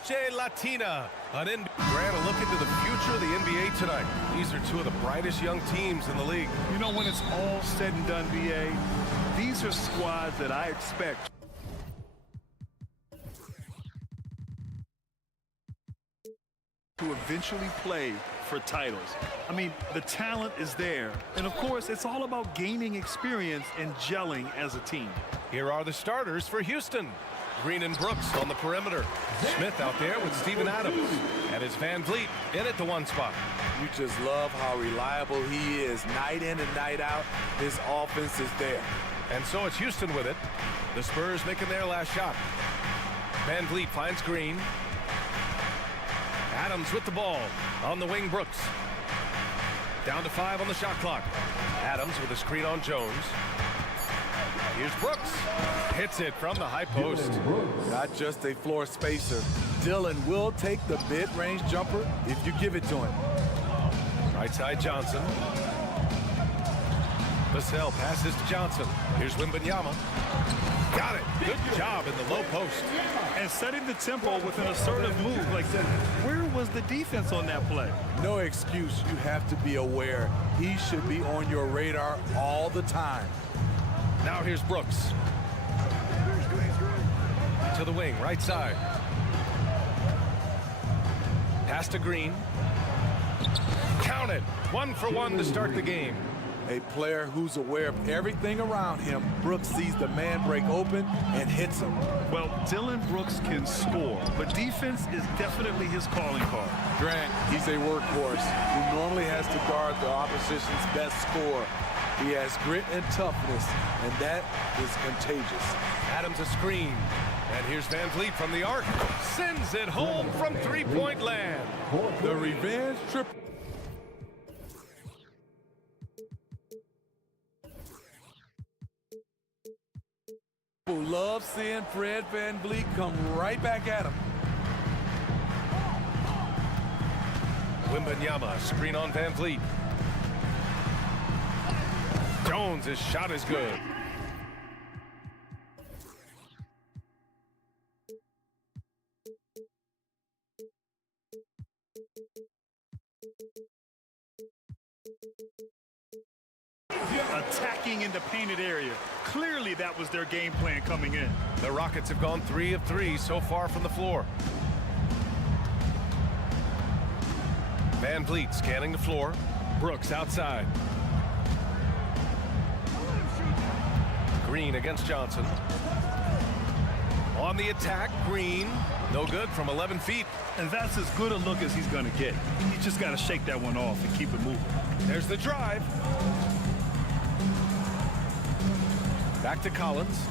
Noche Latina. Grant, a look into the future of the NBA tonight. These are two of the brightest young teams in the league. You know, when it's all said and done, B.A., these are squads that I expect to eventually play for titles. I mean, the talent is there. And, of course, it's all about gaining experience and gelling as a team. Here are the starters for Houston. Green and Brooks on the perimeter. Smith out there with Steven Adams. And it's Van Vliet in at the one spot. You just love how reliable he is. Night in and night out, his offense is there. And so it's Houston with it. The Spurs making their last shot. Van Vliet finds Green. Adams with the ball. On the wing, Brooks. Down to 5 on the shot clock. Adams with a screen on Jones. Here's Brooks. Hits it from the high post. Not just a floor spacer. Dillon will take the mid-range jumper if you give it to him. Right side Johnson. Vassell passes to Johnson. Here's Wembanyama. Got it. Good job in the low post. And setting the tempo with an assertive move like that. Where was the defense on that play? No excuse. You have to be aware. He should be on your radar all the time. Now here's Brooks. To the wing, right side. Pass to Green. Count it. 1 for 1 to start the game. A player who's aware of everything around him. Brooks sees the man break open and hits him. Well, Dillon Brooks can score, but defense is definitely his calling card. Grant, he's a workhorse who normally has to guard the opposition's best scorer. He has grit and toughness, and that is contagious. Adams a screen. And here's Van Vliet from the arc. Sends it home from three-point land. The revenge trip. Who loves seeing Fred Van Vliet come right back at him. Wembanyama, screen on Van Vliet. Jones, his shot is good. Attacking in the painted area. Clearly that was their game plan coming in. The Rockets have gone 3 of 3 so far from the floor. Van Vliet scanning the floor. Brooks outside. Green against Johnson. On the attack, Green. No good from 11 feet. And that's as good a look as he's going to get. You just got to shake that one off and keep it moving. There's the drive. Back to Collins.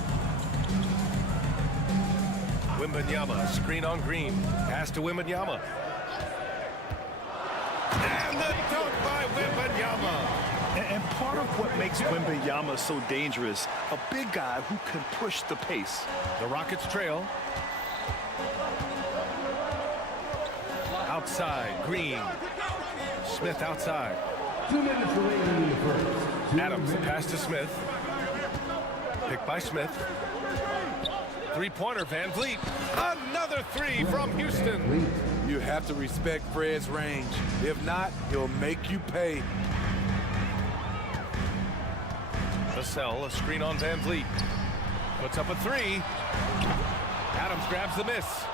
Wembanyama, screen on Green. Pass to Wembanyama. And the dunk by Wembanyama. And part of what makes Wembanyama so dangerous, a big guy who can push the pace. The Rockets trail. Outside, Green. Smith outside. 2 minutes remaining in the first. Adams, pass to Smith. Picked by Smith. Three-pointer, Van Vliet. Another 3 from Houston. You have to respect Fred's range. If not, he'll make you pay. Vassell, a screen on Van Vliet. Puts up a 3. Adams grabs the miss.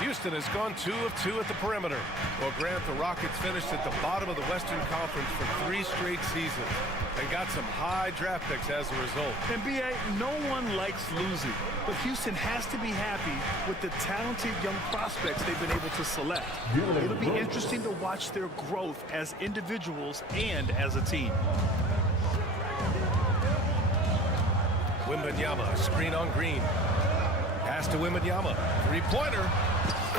Houston has gone 2 of 2 at the perimeter. Well, Grant, the Rockets finished at the bottom of the Western Conference for 3 straight seasons. They got some high draft picks as a result. And B.A., no one likes losing, but Houston has to be happy with the talented young prospects they've been able to select. It'll be interesting to watch their growth as individuals and as a team. Wembanyama, screen on Green. Pass to Wembanyama. Three-pointer.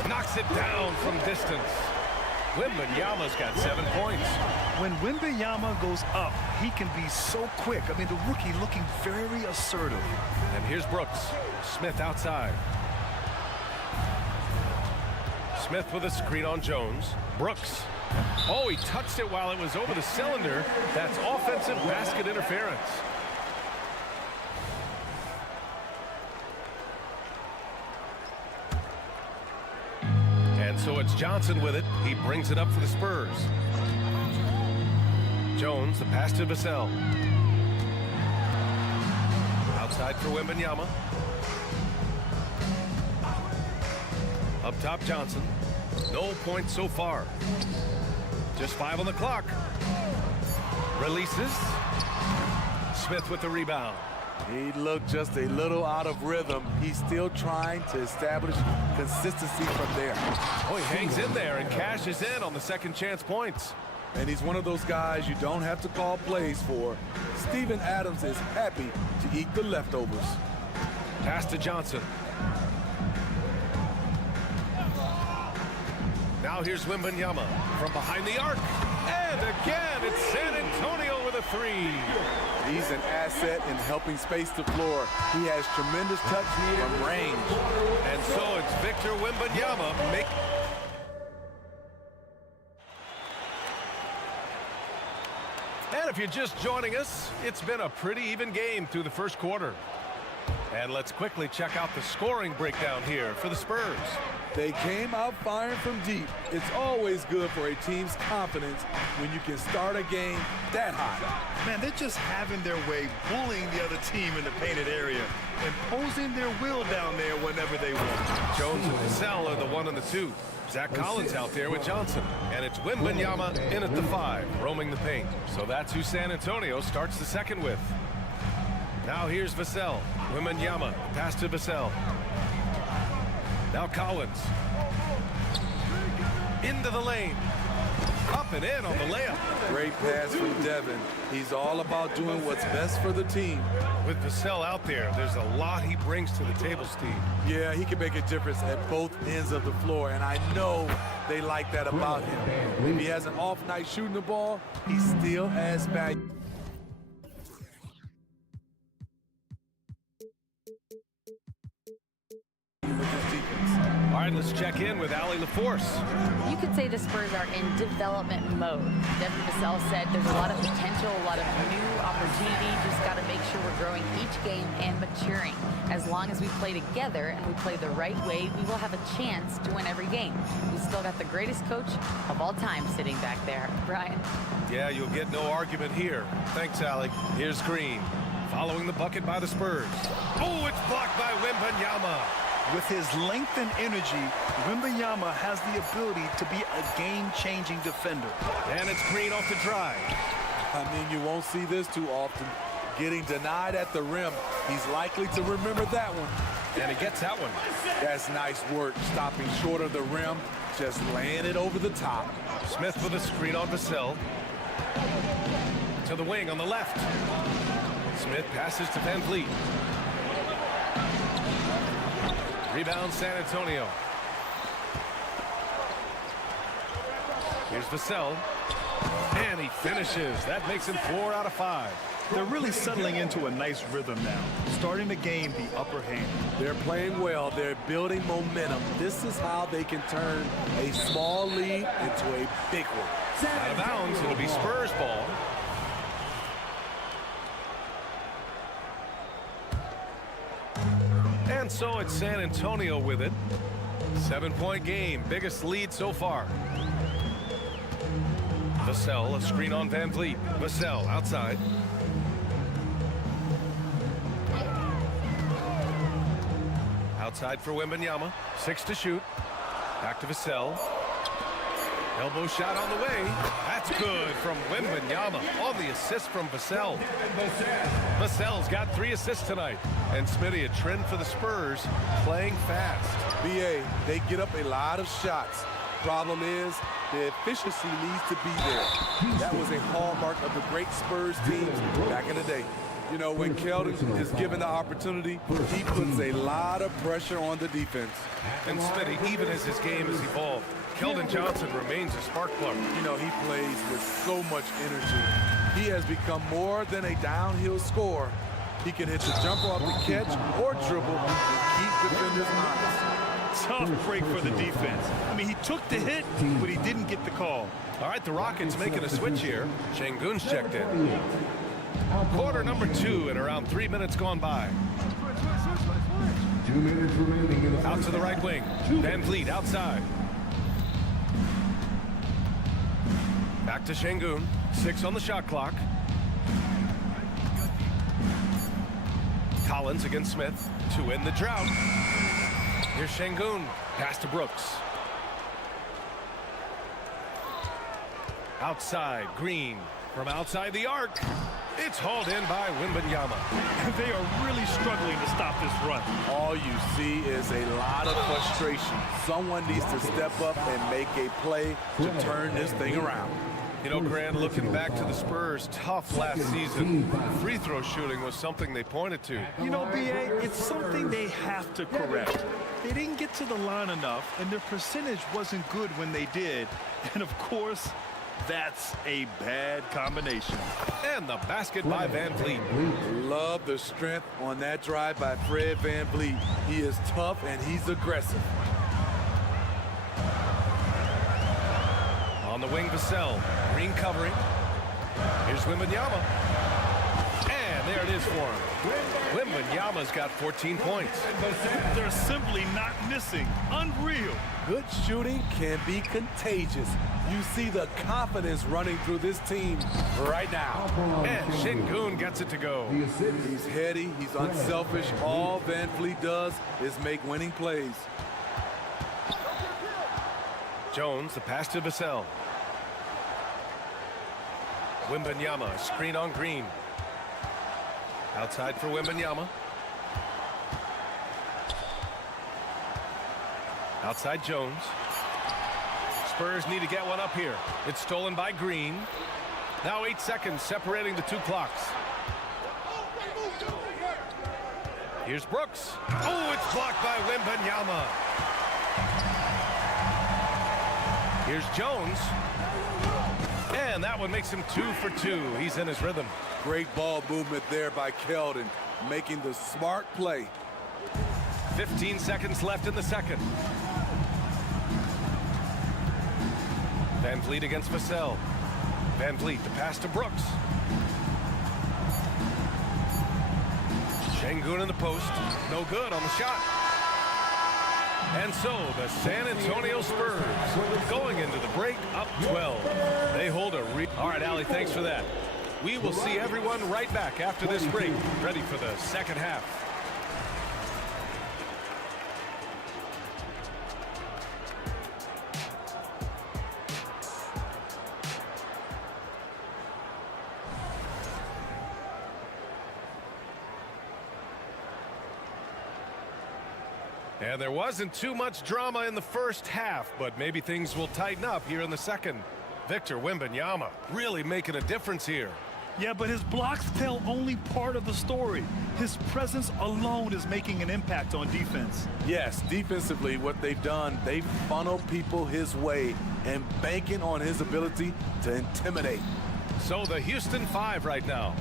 Knocks it down from distance. Wembanyama's got 7 points. When Wembanyama goes up, he can be so quick. I mean, the rookie looking very assertive. And here's Brooks. Smith outside. Smith with a screen on Jones. Brooks. Oh, he touched it while it was over the cylinder. That's offensive basket interference. so it's Johnson with it. He brings it up for the Spurs. Jones, the pass to Vassell. Outside for Wembanyama. Up top, Johnson. No points so far. Just 5 on the clock. Releases. Smith with the rebound. He looked just a little out of rhythm. He's still trying to establish consistency from there. Oh, he hangs in there and cashes in on the second chance points. And he's one of those guys you don't have to call plays for. Steven Adams is happy to eat the leftovers. Pass to Johnson. Now here's Wembanyama from behind the arc. And again, it's San Antonio with a 3. He's an asset in helping space the floor. He has tremendous touch from range. And so it's Victor Wembanyama. And if you're just joining us, it's been a pretty even game through the first quarter. And let's quickly check out the scoring breakdown here for the Spurs. They came out firing from deep. It's always good for a team's confidence when you can start a game that hot. Man, they're just having their way, bullying the other team in the painted area, imposing their will down there whenever they want. Jones and Vassell are the 1 and the 2. Zach Collins out there with Johnson. And it's Wembanyama in at the 5, roaming the paint. So that's who San Antonio starts the second with. Now here's Vassell. Wembanyama, pass to Vassell. Now Collins. Into the lane. Up and in on the layup. Great pass from Devin. He's all about doing what's best for the team. With Vassell out there, there's a lot he brings to the table, Steve. Yeah, he can make a difference at both ends of the floor, and I know they like that about him. If he has an off night shooting the ball, he still has value. All right, let's check in with Allie LaForce. You could say the Spurs are in development mode. Devin Vassell said there's a lot of potential, a lot of new opportunity. Just got to make sure we're growing each game and maturing. As long as we play together and we play the right way, we will have a chance to win every game. We still got the greatest coach of all time sitting back there. Brian? Yeah, you'll get no argument here. Thanks, Allie. Here's Green. Following the bucket by the Spurs. Oh, it's blocked by Wembanyama. With his length and energy, Wembanyama has the ability to be a game-changing defender. And it's Green off the drive. I mean, you won't see this too often. Getting denied at the rim. He's likely to remember that one. And he gets that one. That's nice work, stopping short of the rim, just laying it over the top. Smith with a screen on Vassell. To the wing on the left. Smith passes to Van Vliet. Rebound San Antonio. Here's Vassell. And he finishes. That makes him 4 out of 5. They're really settling into a nice rhythm now, starting to gain the upper hand. They're playing well. They're building momentum. This is how they can turn a small lead into a big one. Out of bounds. It'll be Spurs ball. And so it's San Antonio with it. 7-point game. Biggest lead so far. Vassell, a screen on Van Vliet. Vassell outside. Outside for Wembanyama. 6 to shoot. Back to Vassell. Elbow shot on the way. That's good from Wembanyama on the assist from Vassell. Vassell's got 3 assists tonight. And Smitty, a trend for the Spurs, playing fast. B.A., they get up a lot of shots. Problem is, the efficiency needs to be there. That was a hallmark of the great Spurs teams back in the day. You know, when Keldon is given the opportunity, he puts a lot of pressure on the defense. And Smitty, even as his game has evolved, Keldon Johnson remains a spark plug. You know, he plays with so much energy. He has become more than a downhill scorer. He can hit the jumper off the catch or dribble and keep defenders honest. Tough break for the defense. I mean, he took the hit, but he didn't get the call. All right, the Rockets making a switch here. Şengün's checked in. Quarter number 2 and around 3 minutes gone by. 2 minutes remaining in the Out to the right wing. Van Vliet outside. Back to Şengün. 6 on the shot clock. Collins against Smith to end the drought. Here's Şengün. Pass to Brooks. Outside, Green. From outside the arc. It's hauled in by Wembanyama. They are really struggling to stop this run. All you see is a lot of frustration. Someone needs to step up and make a play to turn this thing around. You know, Grant, looking back to the Spurs' tough last season, free throw shooting was something they pointed to. You know, B.A., it's something they have to correct. They didn't get to the line enough, and their percentage wasn't good when they did. And, of course, that's a bad combination. And the basket by Van Vliet. Love the strength on that drive by Fred Van Vliet. He is tough and he's aggressive. On the wing, Vassell. Green covering. Here's Wembanyama. And there it is for him. Wembanyama's got 14 points. They're simply not missing. Unreal. Good shooting can be contagious. You see the confidence running through this team right now. And Şengün gets it to go. He's heady, he's unselfish. All Van Vliet does is make winning plays. Jones, the pass to Vassell. Wembanyama, screen on Green. Outside for Wembanyama. Outside Jones. Spurs need to get one up here. It's stolen by Green. Now 8 seconds separating the two clocks. Here's Brooks. Oh, it's blocked by Wembanyama. Here's Jones. And that one makes him 2 for 2. He's in his rhythm. Great ball movement there by Keldon, making the smart play. 15 seconds left in the second. Van Vliet against Vassell. Van Vliet, the pass to Brooks. Şengün in the post. No good on the shot. And so the San Antonio Spurs going into the break up 12. They hold a all right, Allie, thanks for that. We will see everyone right back after this break, ready for the second half. And there wasn't too much drama in the first half, but maybe things will tighten up here in the second. Victor Wembanyama really making a difference here. Yeah, but his blocks tell only part of the story. His presence alone is making an impact on defense. Yes, defensively, what they've done, they funnel people his way and banking on his ability to intimidate. So the Houston 5 right now.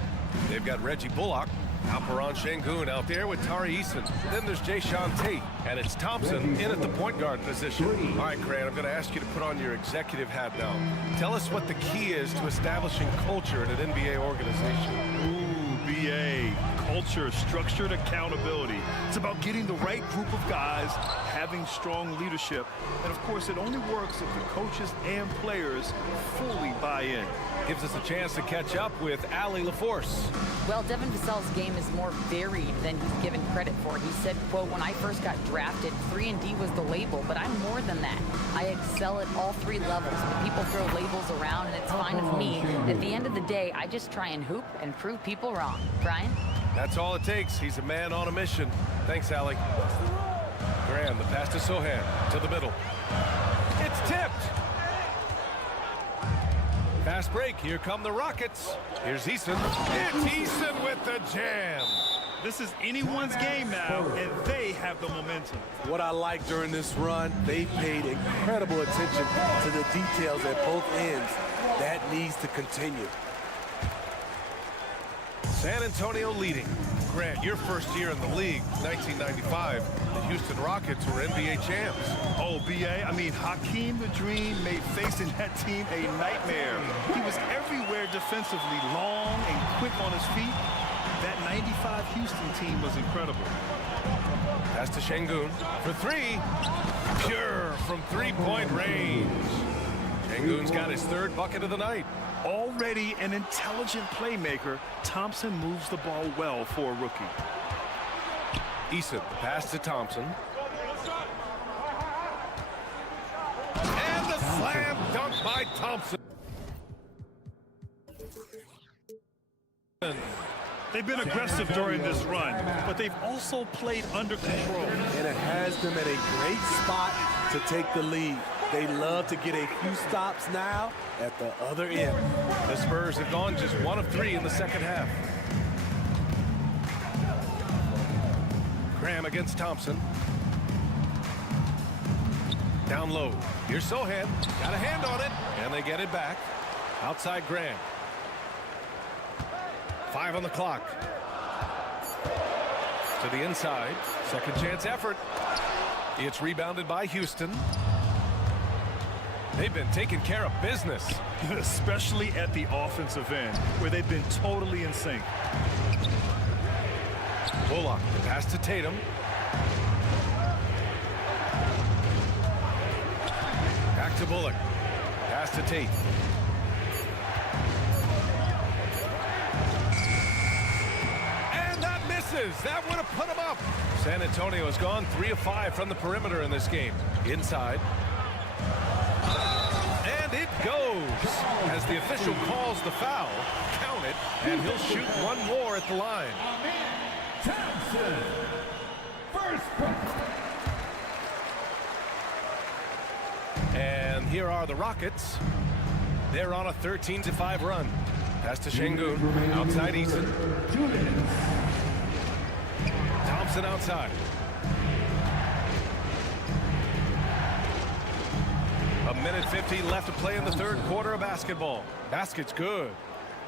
They've got Reggie Bullock, Alperen Şengün out there with Tari Eason. Then there's Jayshawn Tate, and it's Thompson in at the point guard position. All right, Grant, I'm going to ask you to put on your executive hat now. Tell us what the key is to establishing culture in an NBA organization. Ooh, B.A. Culture, structured accountability. It's about getting the right group of guys, having strong leadership, and of course it only works if the coaches and players fully buy in. Gives us a chance to catch up with Allie LaForce. Well, Devin Vassell's game is more varied than he's given credit for. He said, quote, when I first got drafted, 3-and-D was the label, but I'm more than that. I excel at all 3 levels, but people throw labels around, and it's fine with me. At the end of the day, I just try and hoop and prove people wrong. Brian? That's all it takes. He's a man on a mission. Thanks, Allie. Graham, the pass to Sohan, to the middle. It's tipped. Fast break. Here come the Rockets. Here's Eason. It's Eason with the jam. This is anyone's game now, and they have the momentum. What I like during this run, they paid incredible attention to the details at both ends. That needs to continue. San Antonio leading. Grant, your first year in the league, 1995, the Houston Rockets were NBA champs. Oh, B.A., I mean, Hakeem the Dream made facing that team a nightmare. He was everywhere defensively, long and quick on his feet. That 95 Houston team was incredible. Pass to Şengün for 3. Pure from 3-point range. Şengün's got his third bucket of the night. Already an intelligent playmaker, Thompson moves the ball well for a rookie. Eason, pass to Thompson. And the slam dunk by Thompson. They've been aggressive during this run, but they've also played under control. And it has them at a great spot to take the lead. They love to get a few stops now at the other end. The Spurs have gone just 1 of 3 in the second half. Graham against Thompson. Down low. Here's Sohan. Got a hand on it, and they get it back. Outside Graham. 5 on the clock. To the inside. Second chance effort. It's rebounded by Houston. They've been taking care of business. Especially at the offensive end, where they've been totally in sync. Bullock, the pass to Tatum. Back to Bullock. Pass to Tate. And that misses. That would have put him up. San Antonio has gone 3 of 5 from the perimeter in this game. Inside. And it goes. As the official calls the foul, count it, and he'll shoot one more at the line. Thompson. First bucket. And here are the Rockets. They're on a 13-5 run. Pass to Şengün. Outside Eason. 2 minutes. Thompson outside. A minute 50 left to play in the third quarter of basketball. Basket's good.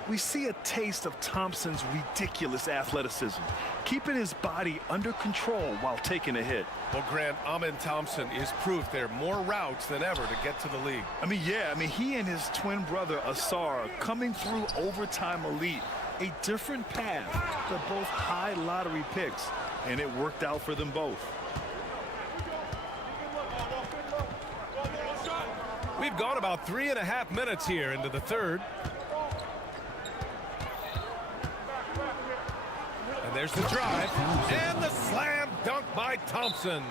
We see a taste of Thompson's ridiculous athleticism, keeping his body under control while taking a hit. Well, Grant, Amin Thompson is proof there are more routes than ever to get to the league. He and his twin brother Asar coming through overtime elite. A different path. They're both high lottery picks, and it worked out for them both. We've gone about 3.5 minutes here into the third. And there's the drive. And the slam dunk by Thompson.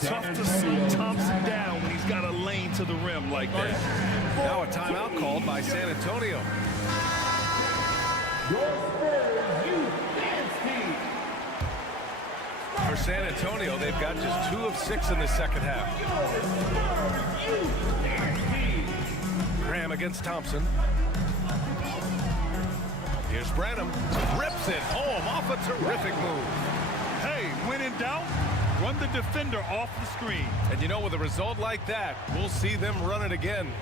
Tough to slow Thompson down when he's got a lane to the rim like that. Now a timeout called by San Antonio. For San Antonio, they've got just 2 of 6 in the second half. Graham against Thompson. Here's Branham. Rips it home off a terrific move. Hey, when in doubt, run the defender off the screen. And you know, with a result like that, we'll see them run it again.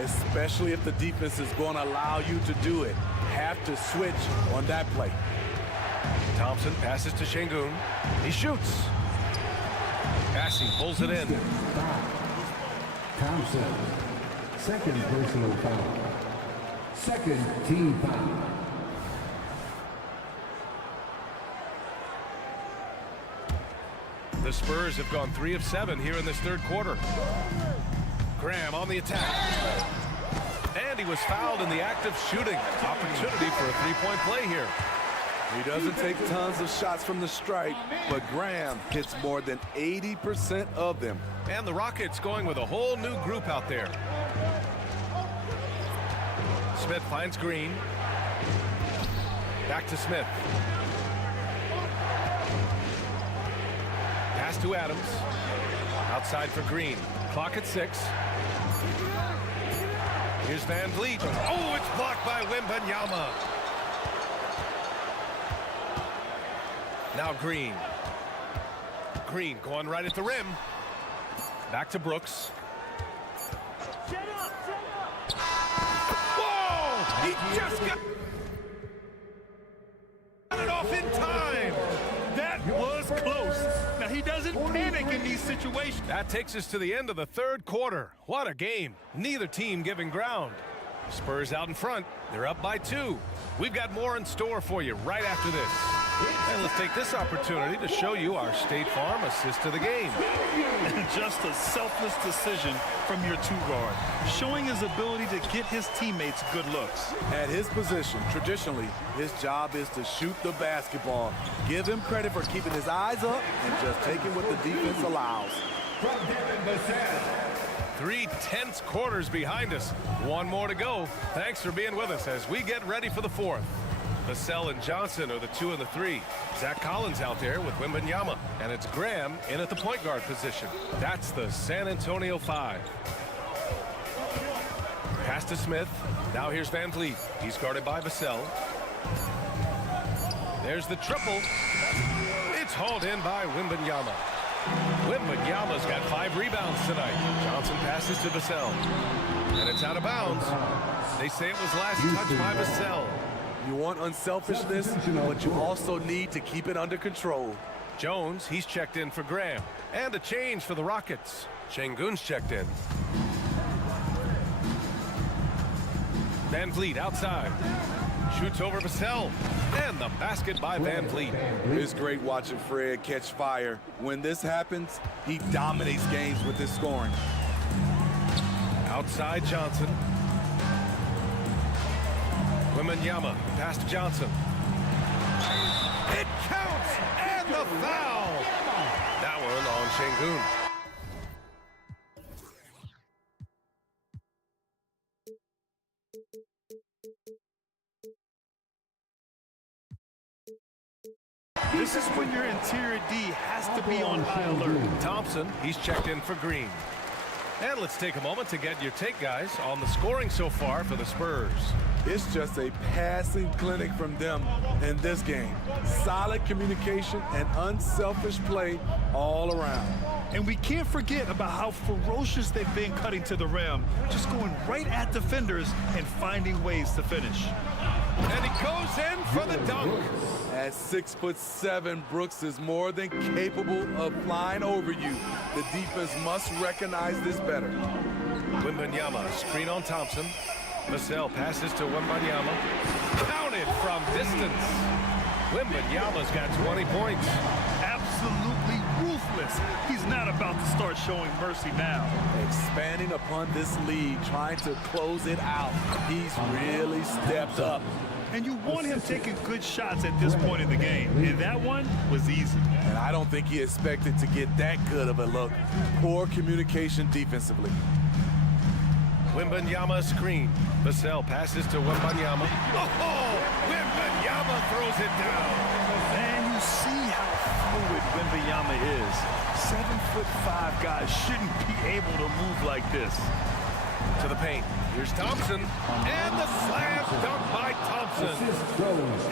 Especially if the defense is going to allow you to do it. Have to switch on that play. Thompson passes to Şengün. He shoots. Passing, pulls it in. Thompson. Second personal foul. Second team foul. The Spurs have gone 3 of 7 here in this third quarter. Graham on the attack. And he was fouled in the act of shooting. Opportunity for a three-point play here. He doesn't take tons of shots from the stripe, but Graham hits more than 80% of them. And the Rockets going with a whole new group out there. Smith finds Green. Back to Smith. Pass to Adams. Outside for Green. Clock at 6. Here's Van Vliet. Oh, it's blocked by Wembanyama. Now Green. Green going right at the rim. Back to Brooks. Whoa! He just got it off in time. That was close. Now, he doesn't panic in these situations. That takes us to the end of the third quarter. What a game. Neither team giving ground. Spurs out in front. They're up by 2. We've got more in store for you right after this. And let's take this opportunity to show you our State Farm assist to the game. Just a selfless decision from your 2-guard, showing his ability to get his teammates good looks. At his position, traditionally, his job is to shoot the basketball. Give him credit for keeping his eyes up and just taking what the defense allows. 3 tense quarters behind us. One more to go. Thanks for being with us as we get ready for the fourth. Vassell and Johnson are the 2 and the 3. Zach Collins out there with Wembanyama. And it's Graham in at the point guard position. That's the San Antonio 5. Pass to Smith. Now here's Van Vliet. He's guarded by Vassell. There's the triple. It's hauled in by Wembanyama. Wembanyama's got 5 rebounds tonight. Johnson passes to Vassell. And it's out of bounds. They say it was last touched by Vassell. You want unselfishness, but you also need to keep it under control. Jones, he's checked in for Graham. And a change for the Rockets. Şengün's checked in. Van Vliet outside. Shoots over Vassell. And the basket by Van Vliet. It's great watching Fred catch fire. When this happens, he dominates games with his scoring. Outside Johnson. Wembanyama, pass to Johnson. It counts, and the foul. That one on Şengün. This is when your interior D has to be on high alert. Thompson, he's checked in for Green. And let's take a moment to get your take, guys, on the scoring so far for the Spurs. It's just a passing clinic from them in this game. Solid communication and unselfish play all around. And we can't forget about how ferocious they've been cutting to the rim, just going right at defenders and finding ways to finish. And he goes in for the dunk. At 6'7", Brooks is more than capable of flying over you. The defense must recognize this better. Wembanyama, screen on Thompson. Vassell passes to Wembanyama. Counted from distance. Wembanyama's got 20 points. Absolutely ruthless. He's not about to start showing mercy now. Expanding upon this lead, trying to close it out. He's really stepped up. And you want him taking good shots at this point in the game. And that one was easy. And I don't think he expected to get that good of a look. Poor communication defensively. Wembanyama screen. Vassell passes to Wembanyama. Oh, Wembanyama throws it down. And you see how fluid Wembanyama is. 7'5" guys shouldn't be able to move like this. To the paint. Here's Thompson. And the slam dunk by Thompson.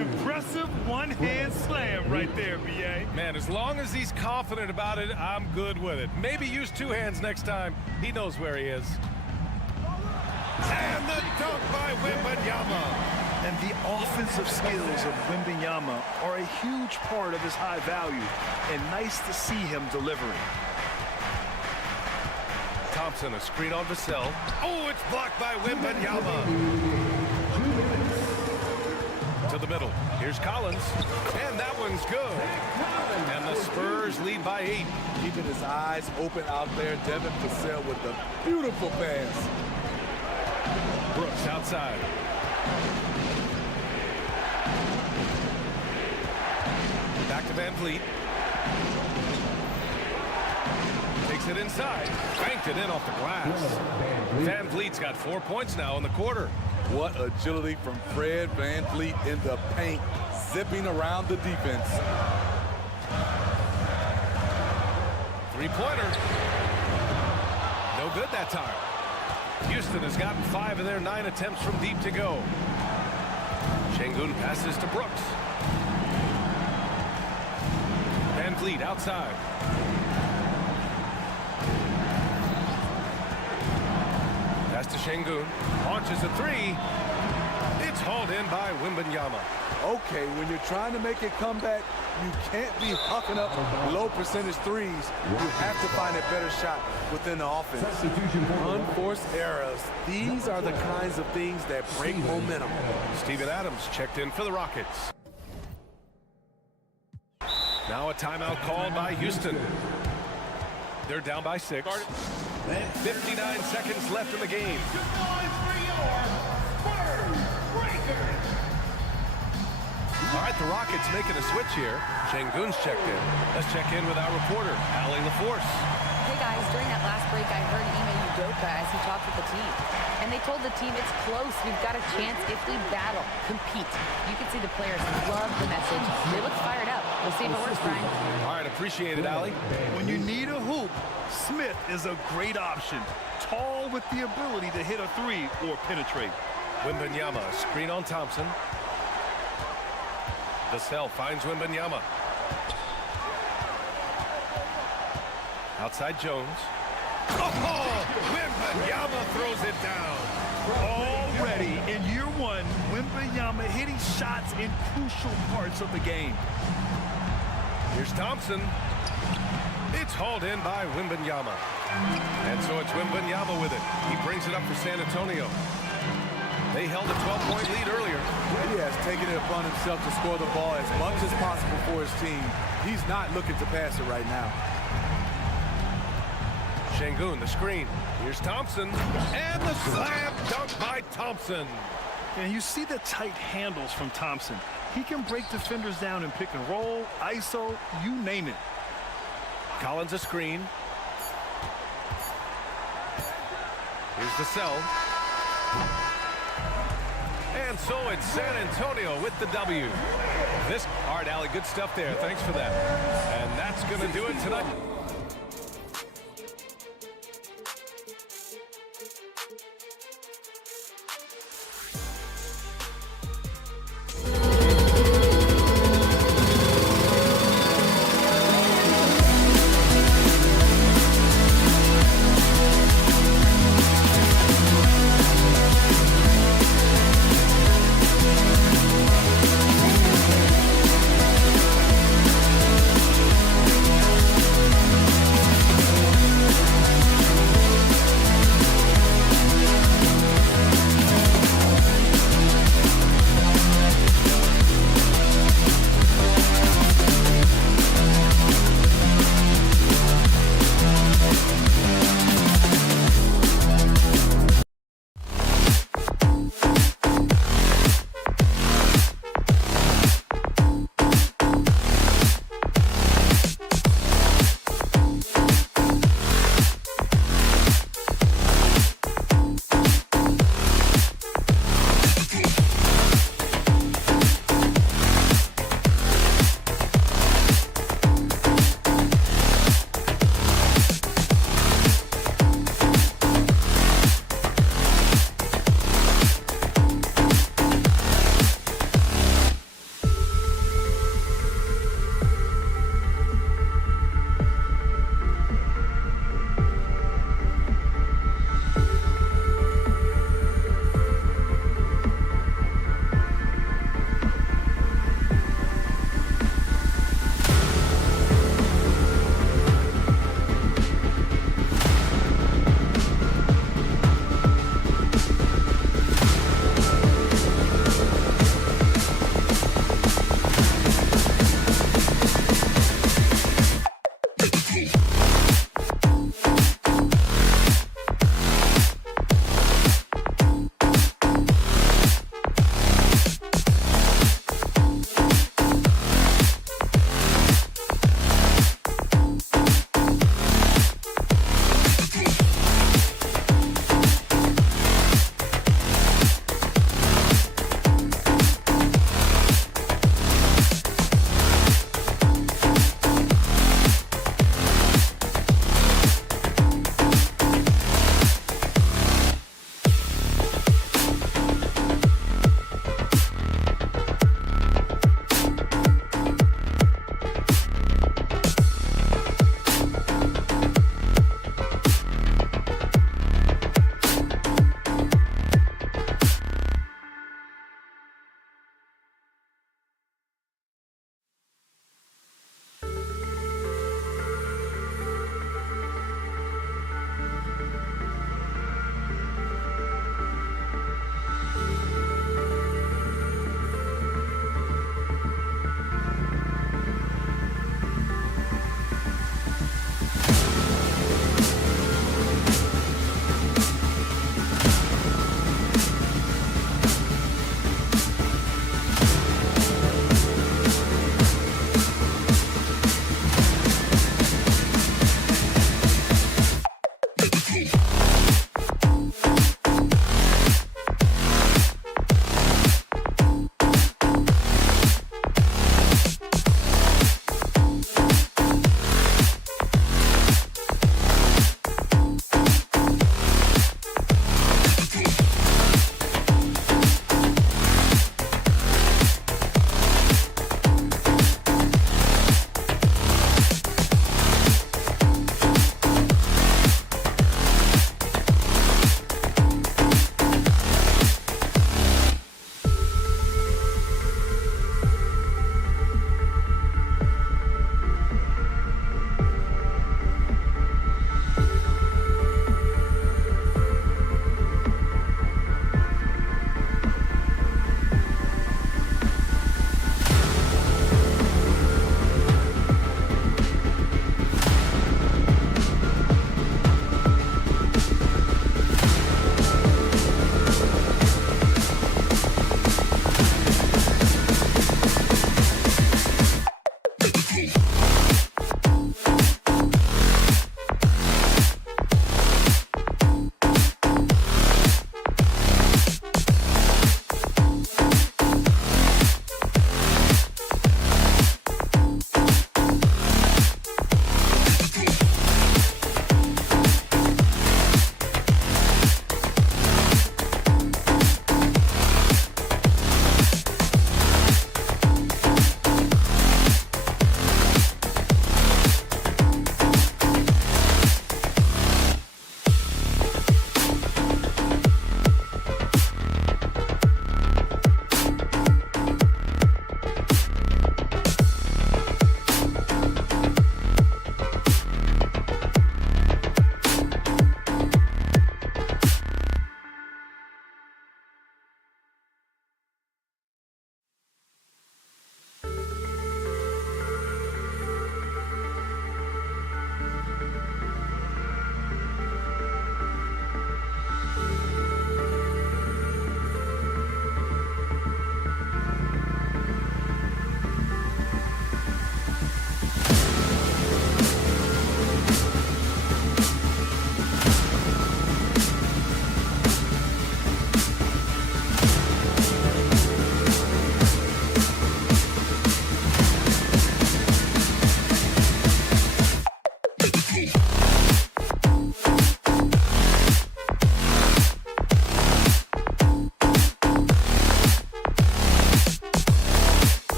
Impressive one-hand slam right there, B.A. Man, as long as he's confident about it, I'm good with it. Maybe use 2 hands next time. He knows where he is. And the dunk by Wembanyama. And the offensive skills of Wembanyama are a huge part of his high value, and nice to see him delivering. Thompson, a screen on Vassell. Oh, it's blocked by Wembanyama. To the middle. Here's Collins. And that one's good. And the Spurs lead by 8. Keeping his eyes open out there. Devin Vassell with the beautiful pass. Brooks outside. Back to Van Vliet. Takes it inside. Banked it in off the glass. Van Vliet's got 4 points now in the quarter. What agility from Fred Van Vliet in the paint, zipping around the defense. Three-pointer. No good that time. Houston has gotten 5 of their 9 attempts from deep to go. Şengün passes to Brooks. Van Vliet outside. Pass to Şengün. Launches a 3. hauled in by Wembanyama. Okay, when you're trying to make a comeback, you can't be hucking up low percentage threes. You have to find a better shot within the offense. Substitution for Unforced errors. These are the kinds of things that break momentum. Steven Adams checked in for the Rockets. Now a timeout called by Houston. They're down by 6. 59 seconds left in the game. All right, the Rockets making a switch here. Şengün's checked in. Let's check in with our reporter, Allie LaForce. Hey guys, during that last break, I heard Ime Udoka as he talked with the team. And they told the team it's close. We've got a chance if we battle, compete. You can see the players love the message. They look fired up. We'll see if it works, Brian. All right, appreciate it, Allie. When you need a hoop, Smith is a great option. Tall with the ability to hit a three or penetrate. Wembanyama, screen on Thompson. Vassell finds Wembanyama. Outside Jones. Oh, Wembanyama throws it down. Already in year one, Wembanyama hitting shots in crucial parts of the game. Here's Thompson. It's hauled in by Wembanyama. And so it's Wembanyama with it. He brings it up for San Antonio. They held a 12-point lead earlier. He has taken it upon himself to score the ball as much as possible for his team. He's not looking to pass it right now. Şengün, the screen. Here's Thompson. And the slam dunk by Thompson. And you see the tight handles from Thompson. He can break defenders down in pick and roll, ISO, you name it. Collins a screen. Here's Vassell. And so it's San Antonio with the W. All right, Allie, good stuff there. Thanks for that. And that's going to do it tonight.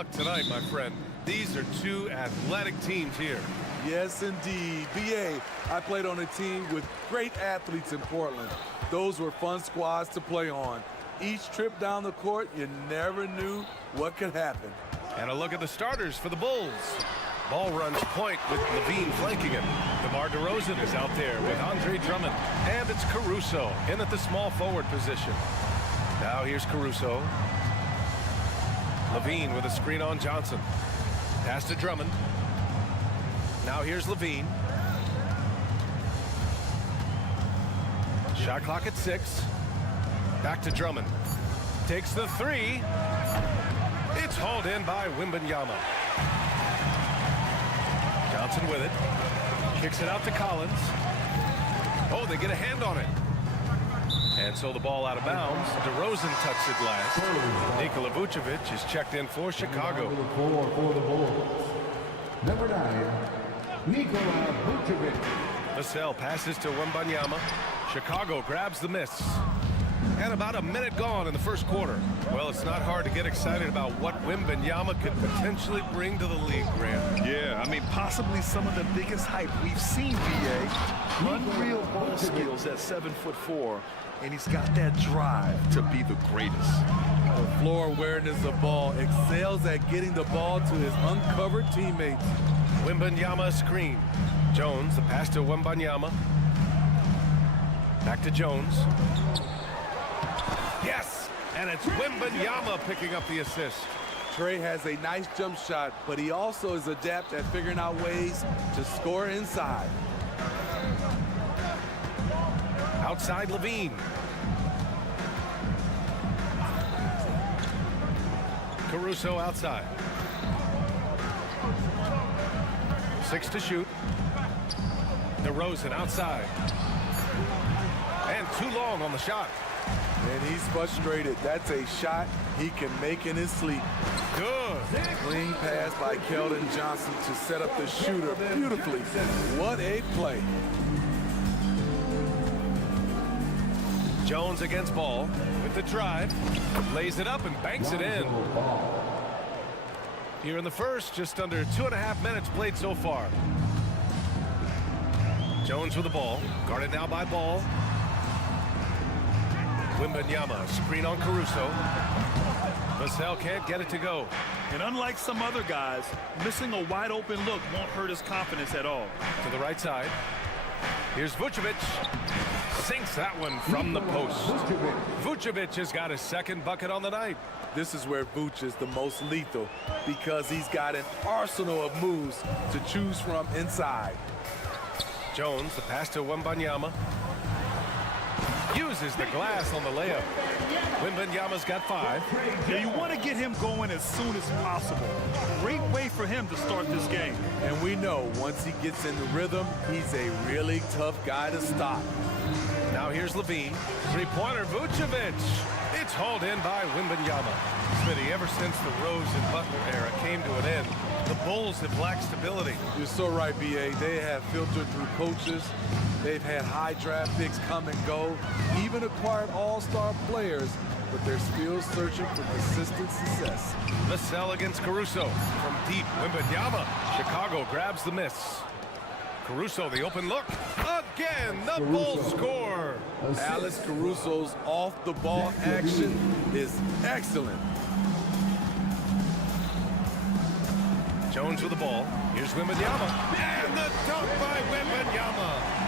luck tonight, my friend. These are two athletic teams here. Yes, indeed. B.A., I played on a team with great athletes in Portland. Those were fun squads to play on. Each trip down the court, you never knew what could happen. And a look at the starters for the Bulls. Ball runs point with Levine flanking him. DeMar DeRozan is out there with Andre Drummond. And it's Caruso in at the small forward position. Now here's Caruso. Levine with a screen on Johnson. Pass to Drummond. Now here's Levine. Shot clock at 6. Back to Drummond. Takes the 3. It's hauled in by Wembanyama. Johnson with it. Kicks it out to Collins. Oh, they get a hand on it. And so the ball out of bounds. DeRozan touched it last. Nikola Vucevic is checked in for Chicago. Number 4 for the Bulls. Number 9, Nikola Vucevic. Vassell passes to Wembanyama. Chicago grabs the miss. And about a minute gone in the first quarter. Well, it's not hard to get excited about what Wembanyama could potentially bring to the league, Grant. Yeah, I mean, possibly some of the biggest hype we've seen, B.A. Unreal ball skills at 7'4", and he's got that drive to be the greatest. The floor awareness of ball, excels at getting the ball to his uncovered teammates. Wembanyama screen. Jones, the pass to Wembanyama. Back to Jones. Yes! And it's Wembanyama picking up the assist. Trey has a nice jump shot, but he also is adept at figuring out ways to score inside. Outside Levine. Caruso outside. 6 to shoot. DeRozan outside. And too long on the shot. And he's frustrated. That's a shot he can make in his sleep. Good. Clean pass by Keldon Johnson to set up the shooter beautifully. What a play. Jones against Ball with the drive. Lays it up and banks it in. Here in the first, just under 2.5 minutes played so far. Jones with the ball. Guarded now by Ball. Wembanyama, screen on Caruso. Vassell can't get it to go. And unlike some other guys, missing a wide open look won't hurt his confidence at all. To the right side. Here's Vucevic. Sinks that one from the post. Vucevic has got his second bucket on the night. This is where Vuce is the most lethal because he's got an arsenal of moves to choose from inside. Jones, the pass to Wembanyama. Uses the glass on the layup. Wembanyama's got 5. Yeah, you want to get him going as soon as possible. Great way for him to start this game. And we know once he gets in the rhythm, he's a really tough guy to stop. Now here's Levine. Three-pointer, Vucevic. It's hauled in by Wembanyama. Smitty, ever since the Rose and Butler era came to an end, the Bulls have lacked stability. You're so right, B.A. They have filtered through coaches. They've had high draft picks come and go, even acquired all-star players, but they're still searching for consistent success. Vassell against Caruso. From deep, Wembanyama. Chicago grabs the miss. Caruso, the open look. Again, the Bulls score. Alex Caruso's off-the-ball action is excellent. Jones with the ball. Here's Wembanyama. And the dunk by Wembanyama.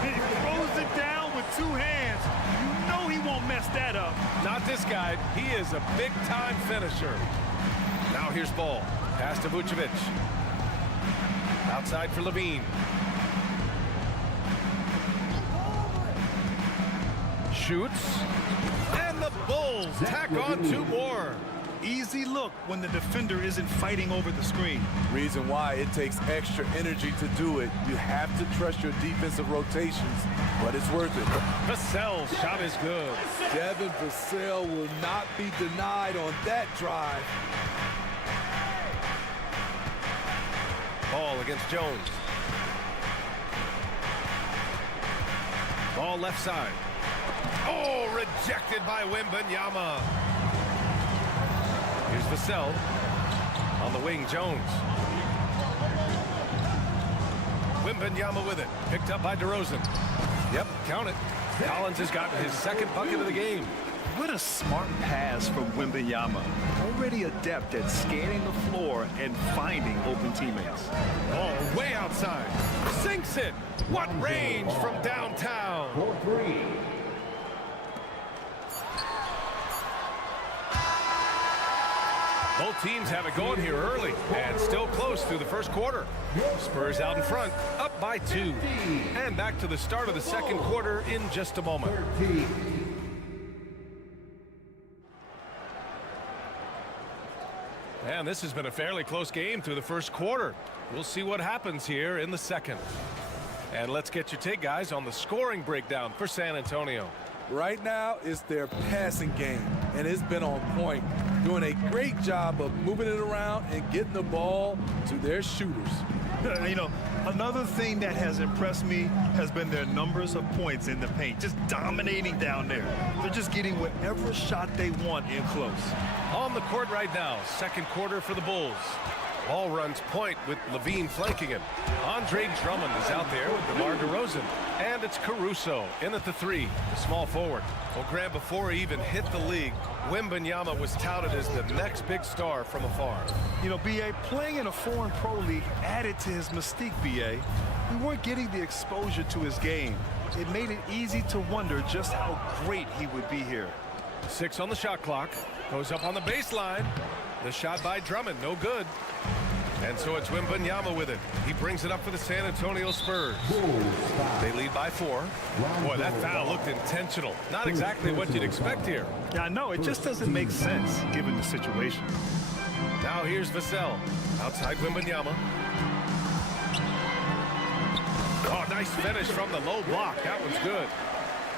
He throws it down with 2 hands. You know he won't mess that up. Not this guy. He is a big-time finisher. Now here's Ball. Pass to Vucevic. Outside for Levine. Shoots. And the Bulls tack on 2 more. Easy look when the defender isn't fighting over the screen. Reason why it takes extra energy to do it. You have to trust your defensive rotations, but it's worth it. Vassell's shot is good. Devin Vassell will not be denied on that drive. Ball against Jones. Ball left side. Oh, rejected by Wembanyama. Here's Vassell. On the wing, Jones. Wembanyama with it. Picked up by DeRozan. Yep, count it. Collins has gotten his second bucket of the game. What a smart pass from Wembanyama. Already adept at scanning the floor and finding open teammates. Oh, way outside. Sinks it. What range from downtown. 4-3. Both teams have it going here early and still close through the first quarter. Spurs out in front, up by 2. And back to the start of the second quarter in just a moment. 13. And this has been a fairly close game through the first quarter. We'll see what happens here in the second. And let's get your take, guys, on the scoring breakdown for San Antonio. Right now, it's their passing game, and it's been on point. Doing a great job of moving it around and getting the ball to their shooters. You know, another thing that has impressed me has been their numbers of points in the paint, just dominating down there. They're just getting whatever shot they want in close. On the court right now, second quarter for the Bulls. Ball runs point with Levine flanking him. Andre Drummond is out there with DeMar DeRozan. And it's Caruso in at the 3, the small forward. Well, Grant, before he even hit the league, Wembanyama was touted as the next big star from afar. You know, B.A., playing in a foreign pro league added to his mystique, B.A. We weren't getting the exposure to his game. It made it easy to wonder just how great he would be here. 6 on the shot clock. Goes up on the baseline. The shot by Drummond, no good. And so it's Wembanyama with it. He brings it up for the San Antonio Spurs. They lead by 4. Boy, that foul looked intentional. Not exactly what you'd expect here. Yeah, I know. It just doesn't make sense given the situation. Now here's Vassell. Outside Wembanyama. Oh, nice finish from the low block. That one's good.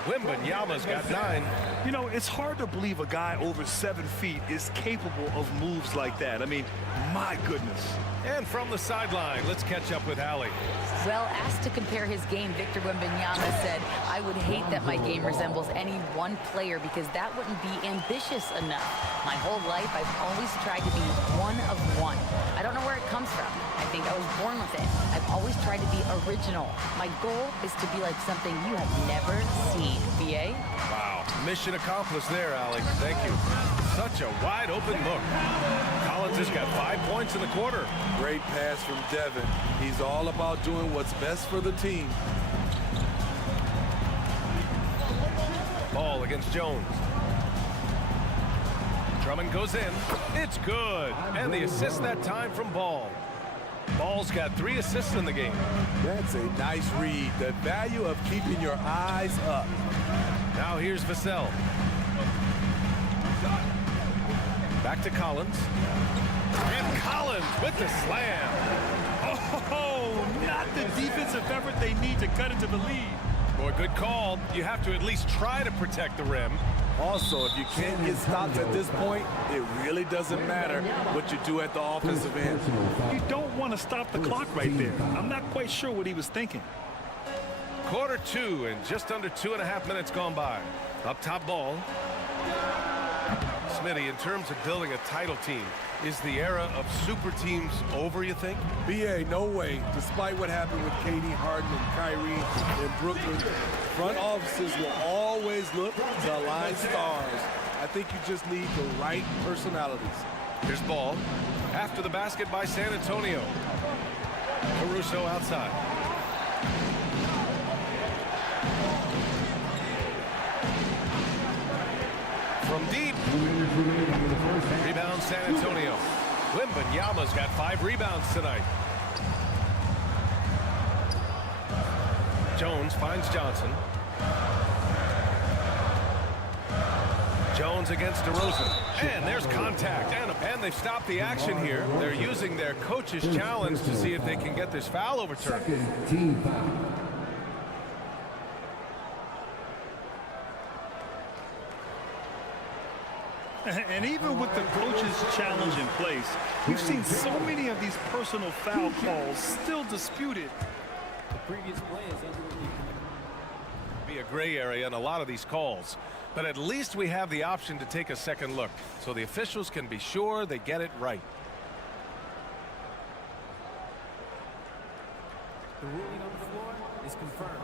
Wembanyama's got 9. You know, it's hard to believe a guy over 7 feet is capable of moves like that. I mean, my goodness. And from the sideline, let's catch up with Allie. Well, asked to compare his game, Victor Wembanyama said, "I would hate that my game resembles any one player because that wouldn't be ambitious enough. My whole life, I've always tried to be one of one. I don't know where it comes from. I think I was born with it. I've always tried to be original. My goal is to be like something you have never seen." B.A.? Wow. Mission accomplished there, Allie. Thank you. Such a wide open look. Collins has got 5 points in the quarter. Great pass from Devin. He's all about doing what's best for the team. Ball against Jones. Drummond goes in. It's good. And the assist that time from Ball. Ball's got 3 assists in the game. That's a nice read. The value of keeping your eyes up. Now here's Vassell. Back to Collins. And Collins with the slam. Oh, not the defensive effort they need to cut into the lead. Boy, good call. You have to at least try to protect the rim. Also, if you can't get stops at this point, it really doesn't matter what you do at the offensive end. You don't want to stop the clock right there. I'm not quite sure what he was thinking. Quarter 2 and just under 2.5 minutes gone by. Up top Ball. Smitty, in terms of building a title team, is the era of super teams over, you think? B.A., no way. Despite what happened with KD, Harden, and Kyrie in Brooklyn, front offices will always look to align stars. I think you just need the right personalities. Here's Ball. After the basket by San Antonio. Caruso outside. From deep. Rebound San Antonio. Wembanyama's got 5 rebounds tonight. Jones finds Johnson. Jones against DeRozan. And there's contact. And they've stopped the action here. They're using their coach's challenge to see if they can get this foul overturned. Second team foul. And even with the coach's challenge in place, we've seen so many of these personal foul calls still disputed. The previous play is under review. Be a gray area in a lot of these calls, but at least we have the option to take a second look so the officials can be sure they get it right. is confirmed.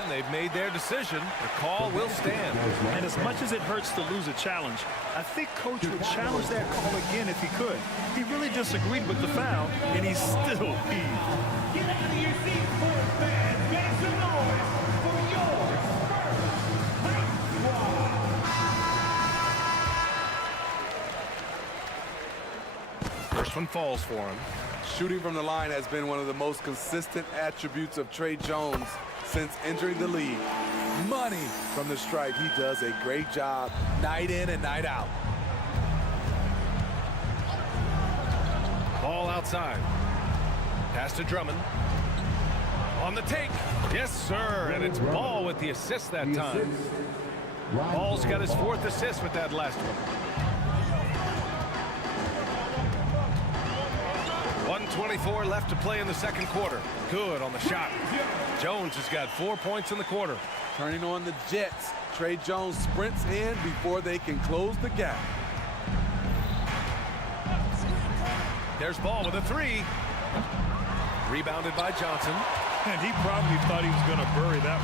And they've made their decision. The call will stand. And as much as it hurts to lose a challenge, I think Coach would challenge that call again if he could. He really disagreed with the foul, and he still heaved. Get out of your seat, Spurs fans. Make some noise for your Spurs. First one falls for him. Shooting from the line has been one of the most consistent attributes of Tre Jones since entering the league. Money from the stripe. He does a great job night in and night out. Ball outside. Pass to Drummond. On the take. Yes, sir. And it's Ball with the assist that time. Ball's got his 4th assist with that last one. 1:24 left to play in the second quarter. Good on the shot. Jones has got 4 points in the quarter. Turning on the Jets. Tre Jones sprints in before they can close the gap. There's Ball with a 3. Rebounded by Johnson. And he probably thought he was going to bury that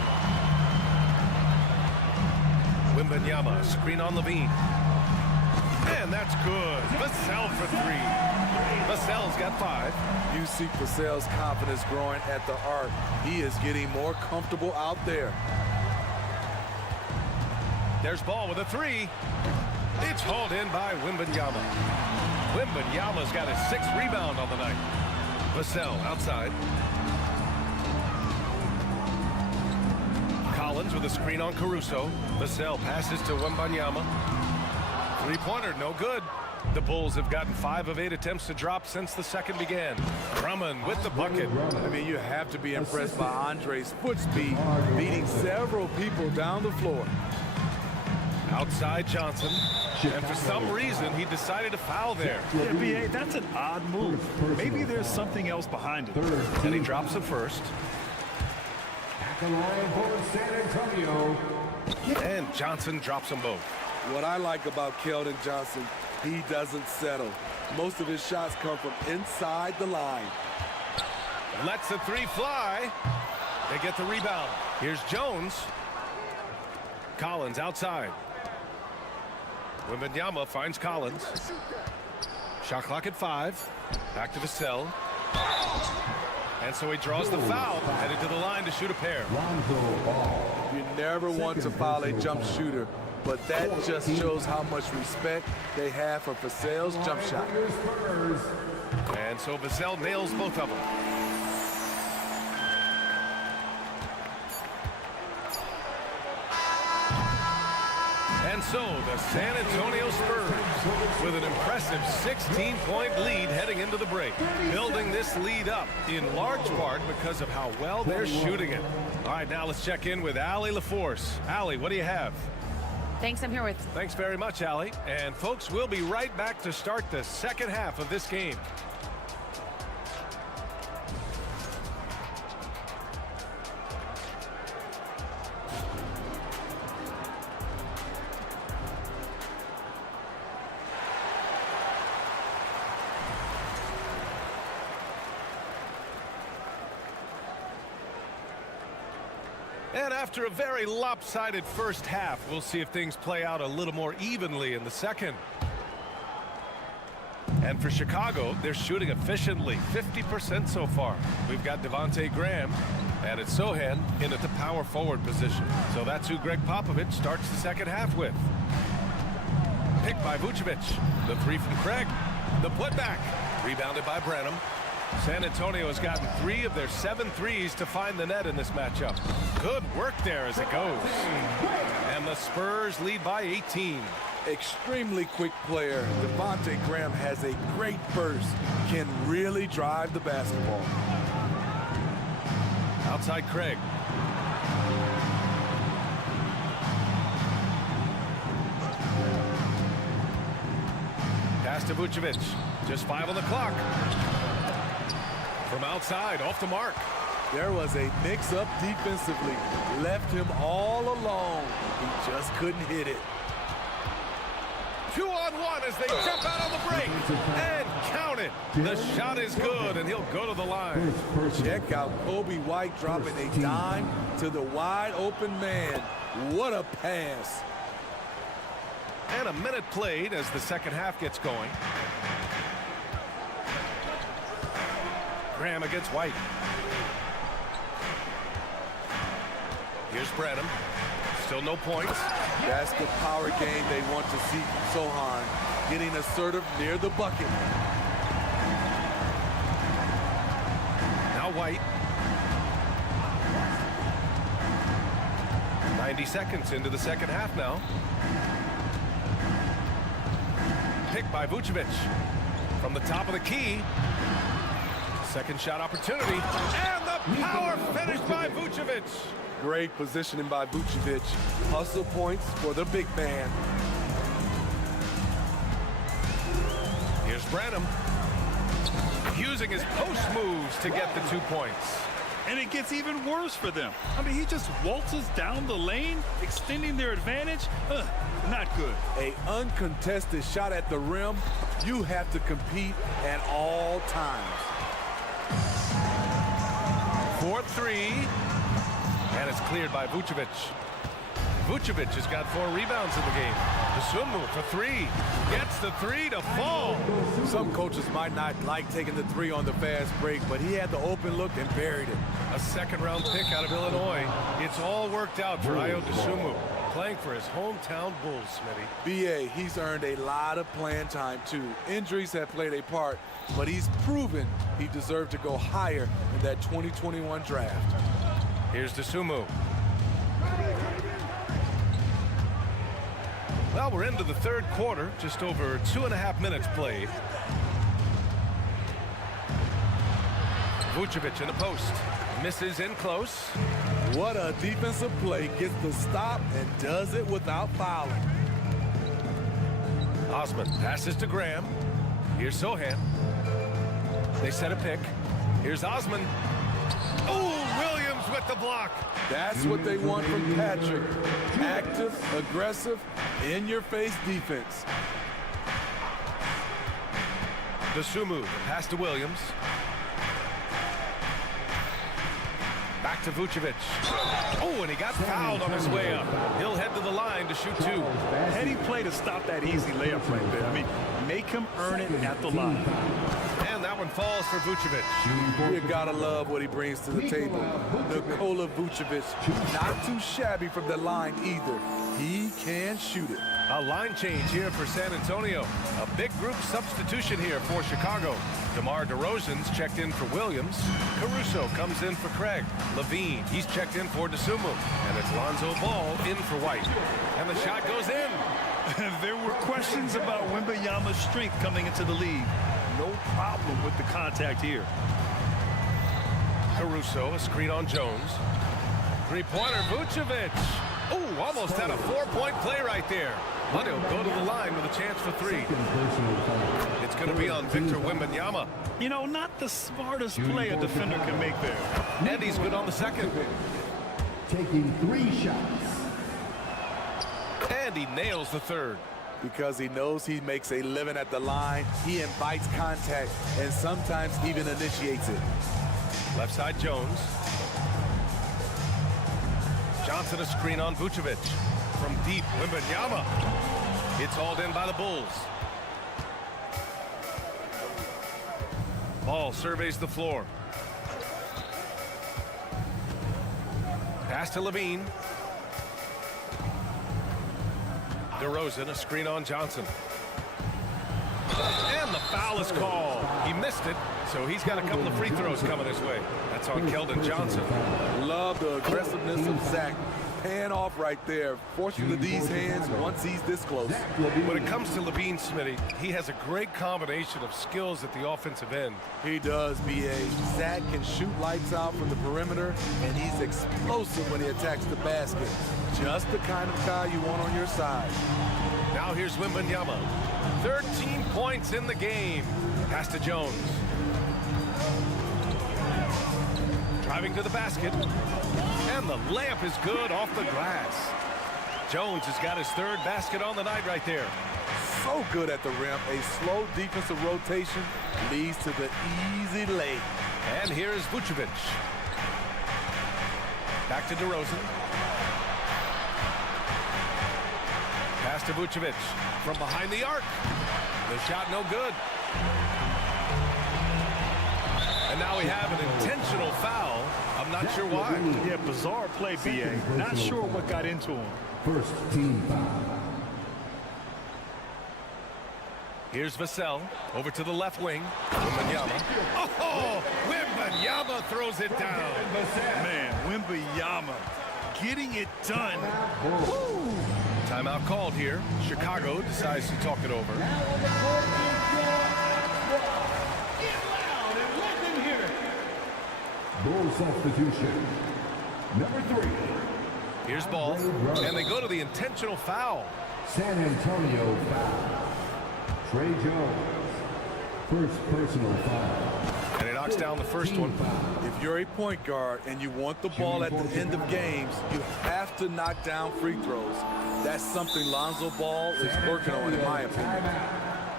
one. Wembanyama, screen on Levine. And that's good. Vassell for 3. Vassell's got 5. You see Vassell's confidence growing at the arc. He is getting more comfortable out there. There's Ball with a 3. It's hauled in by Wembanyama. Wembanyama's got his 6th rebound on the night. Vassell outside. Collins with a screen on Caruso. Vassell passes to Wembanyama. Three-pointer, no good. The Bulls have gotten 5 of 8 attempts to drop since the second began. Drummond with the bucket. I mean, you have to be impressed by Andre's foot speed, beating several people down the floor. Outside Johnson. And for some reason, he decided to foul there. Yeah, B.A., that's an odd move. Maybe there's something else behind it. And he drops it first. At the line for San Antonio. And Johnson drops them both. What I like about Keldon Johnson, he doesn't settle. Most of his shots come from inside the line. Lets the 3 fly. They get the rebound. Here's Jones. Collins outside. Wembanyama finds Collins. Shot clock at 5. Back to Vassell. And so he draws the foul. Headed to the line to shoot a pair. You never want to foul a jump shooter, but that just shows how much respect they have for Vassell's jump shot. And so Vassell nails both of them. And so the San Antonio Spurs with an impressive 16-point lead heading into the break. Building this lead up in large part because of how well they're shooting it. All right, now let's check in with Allie LaForce. Allie, what do you have? Thanks, I'm here with. Thanks very much, Allie. And folks, we'll be right back to start the second half of this game. And after a very lopsided first half, we'll see if things play out a little more evenly in the second. And for Chicago, they're shooting efficiently, 50% so far. We've got Devontae Graham and it's Sohan in at the power forward position. So that's who Greg Popovich starts the second half with. Picked by Vucevic. The 3 from Craig. The putback. Rebounded by Branham. San Antonio has gotten 3 of their 7 threes to find the net in this matchup. Good work there as it goes. And the Spurs lead by 18. Extremely quick player. Devontae Graham has a great burst. Can really drive the basketball. Outside Craig. Pass to Vucevic. Just 5 on the clock. From outside, off the mark. There was a mix-up defensively. Left him all alone. He just couldn't hit it. 2-on-1 as they jump out on the break. And count it. The shot is good, and he'll go to the line. Check out Kobe White dropping a dime to the wide open man. What a pass. And a minute played as the second half gets going. Graham against White. Here's Branham. Still no points. That's the power game they want to see from Sohan. Getting assertive near the bucket. Now White. 90 seconds into the second half now. Picked by Vucevic. From the top of the key. Second shot opportunity. And the power finish by Vucevic. Great positioning by Vucevic. Hustle points for the big man. Here's Branham. Using his post moves to get the 2 points. And it gets even worse for them. I mean, he just waltzes down the lane, extending their advantage. Not good. An uncontested shot at the rim. You have to compete at all times. 4-3. And it's cleared by Vucevic. Vucevic has got 4 rebounds in the game. Dosunmu for 3. Gets the 3 to fall. Some coaches might not like taking the 3 on the fast break, but he had the open look and buried it. A second-round pick out of Illinois. It's all worked out for Ayo Dosunmu, playing for his hometown Bulls, Smitty. B.A., he's earned a lot of playing time, too. Injuries have played a part, but he's proven he deserved to go higher in that 2021 draft. Here's Dosunmu. Well, we're into the third quarter, just over 2.5 minutes played. Vucevic in the post. Misses in close. What a defensive play. Gets the stop and does it without fouling. Osman passes to Graham. Here's Sohan. They set a pick. Here's Osman. Oh, Williams with the block. That's what they want from Patrick. Active, aggressive, in-your-face defense. Dosunmu, pass to Williams. Back to Vucevic. Oh, and he got fouled on his way up. He'll head to the line to shoot 2. Heady play to stop that easy layup right there. I mean, make him earn it at the line. And that one falls for Vucevic. You gotta love what he brings to the table. Nikola Vucevic, not too shabby from the line either. He can shoot it. A line change here for San Antonio. A big group substitution here for Chicago. DeMar DeRozan's checked in for Williams. Caruso comes in for Craig. Levine, he's checked in for Dosunmu. And it's Lonzo Ball in for White. And the shot goes in. There were questions about Wembanyama's strength coming into the league. No problem with the contact here. Caruso, a screen on Jones. Three-pointer, Vucevic. Oh, almost had a 4-point play right there. But he'll go to the line with a chance for 3. It's going to be on Victor Wembanyama. You know, not the smartest play a defender can make there. And he's good on the second. Taking 3 shots. And he nails the third. Because he knows he makes a living at the line, he invites contact and sometimes even initiates it. Left side Jones. Johnson a screen on Vucevic. From deep, Wembanyama. It's hauled in by the Bulls. Ball surveys the floor. Pass to Levine. DeRozan, a screen on Johnson. And the foul is called. He missed it, so he's got a couple of free throws coming his way. That's on Keldon Johnson. Love the aggressiveness of Zach. Pan off right there, forcing the D's hands once he's this close. When it comes to Levine, Smitty, he has a great combination of skills at the offensive end. He does, B.A. Zach can shoot lights out from the perimeter, and he's explosive when he attacks the basket. Just the kind of guy you want on your side. Now here's Wembanyama. 13 points in the game. Pass to Jones. Driving to the basket. And the layup is good off the glass. Jones has got his third basket on the night right there. so good at the rim. A slow defensive rotation leads to the easy lay. And here's Vucevic. Back to DeRozan. Pass to Vucevic from behind the arc. The shot no good. And now we have an intentional foul. I'm not sure why. Yeah, bizarre play, B.A. Not sure what got into him. First team foul. Here's Vassell over to the left wing. Wembanyama. Oh, Wembanyama throws it down. Man, Wembanyama getting it done. Woo. Timeout called here. Chicago decides to talk it over. Bull substitution. Number 3. Here's Ball. And they go to the intentional foul. San Antonio foul. Trey Jones. First personal foul. And it knocks down the first one. If you're a point guard and you want the ball at the end of games, you have to knock down free throws. That's something Lonzo Ball is working on, in my opinion.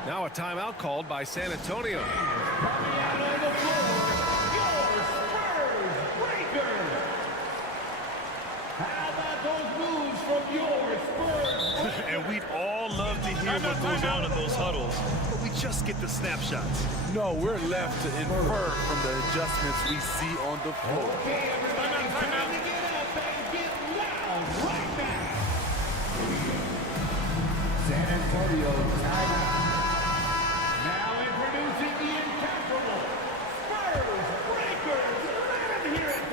Now a timeout called by San Antonio. And we'd all love to hear what goes on in those huddles, but we just get the snapshots. No, we're left to infer from the adjustments we see on the floor. San Antonio timeout. Now introducing the incomparable Spurs Breakers. Let him hear it,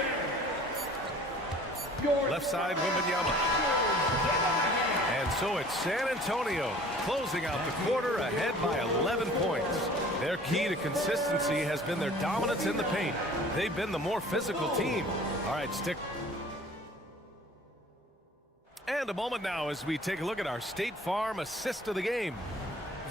Ben. Left side, Wembanyama. And so it's San Antonio closing out the quarter ahead by 11 points. Their key to consistency has been their dominance in the paint. They've been the more physical team. All right, stick. And a moment now as we take a look at our State Farm assist of the game.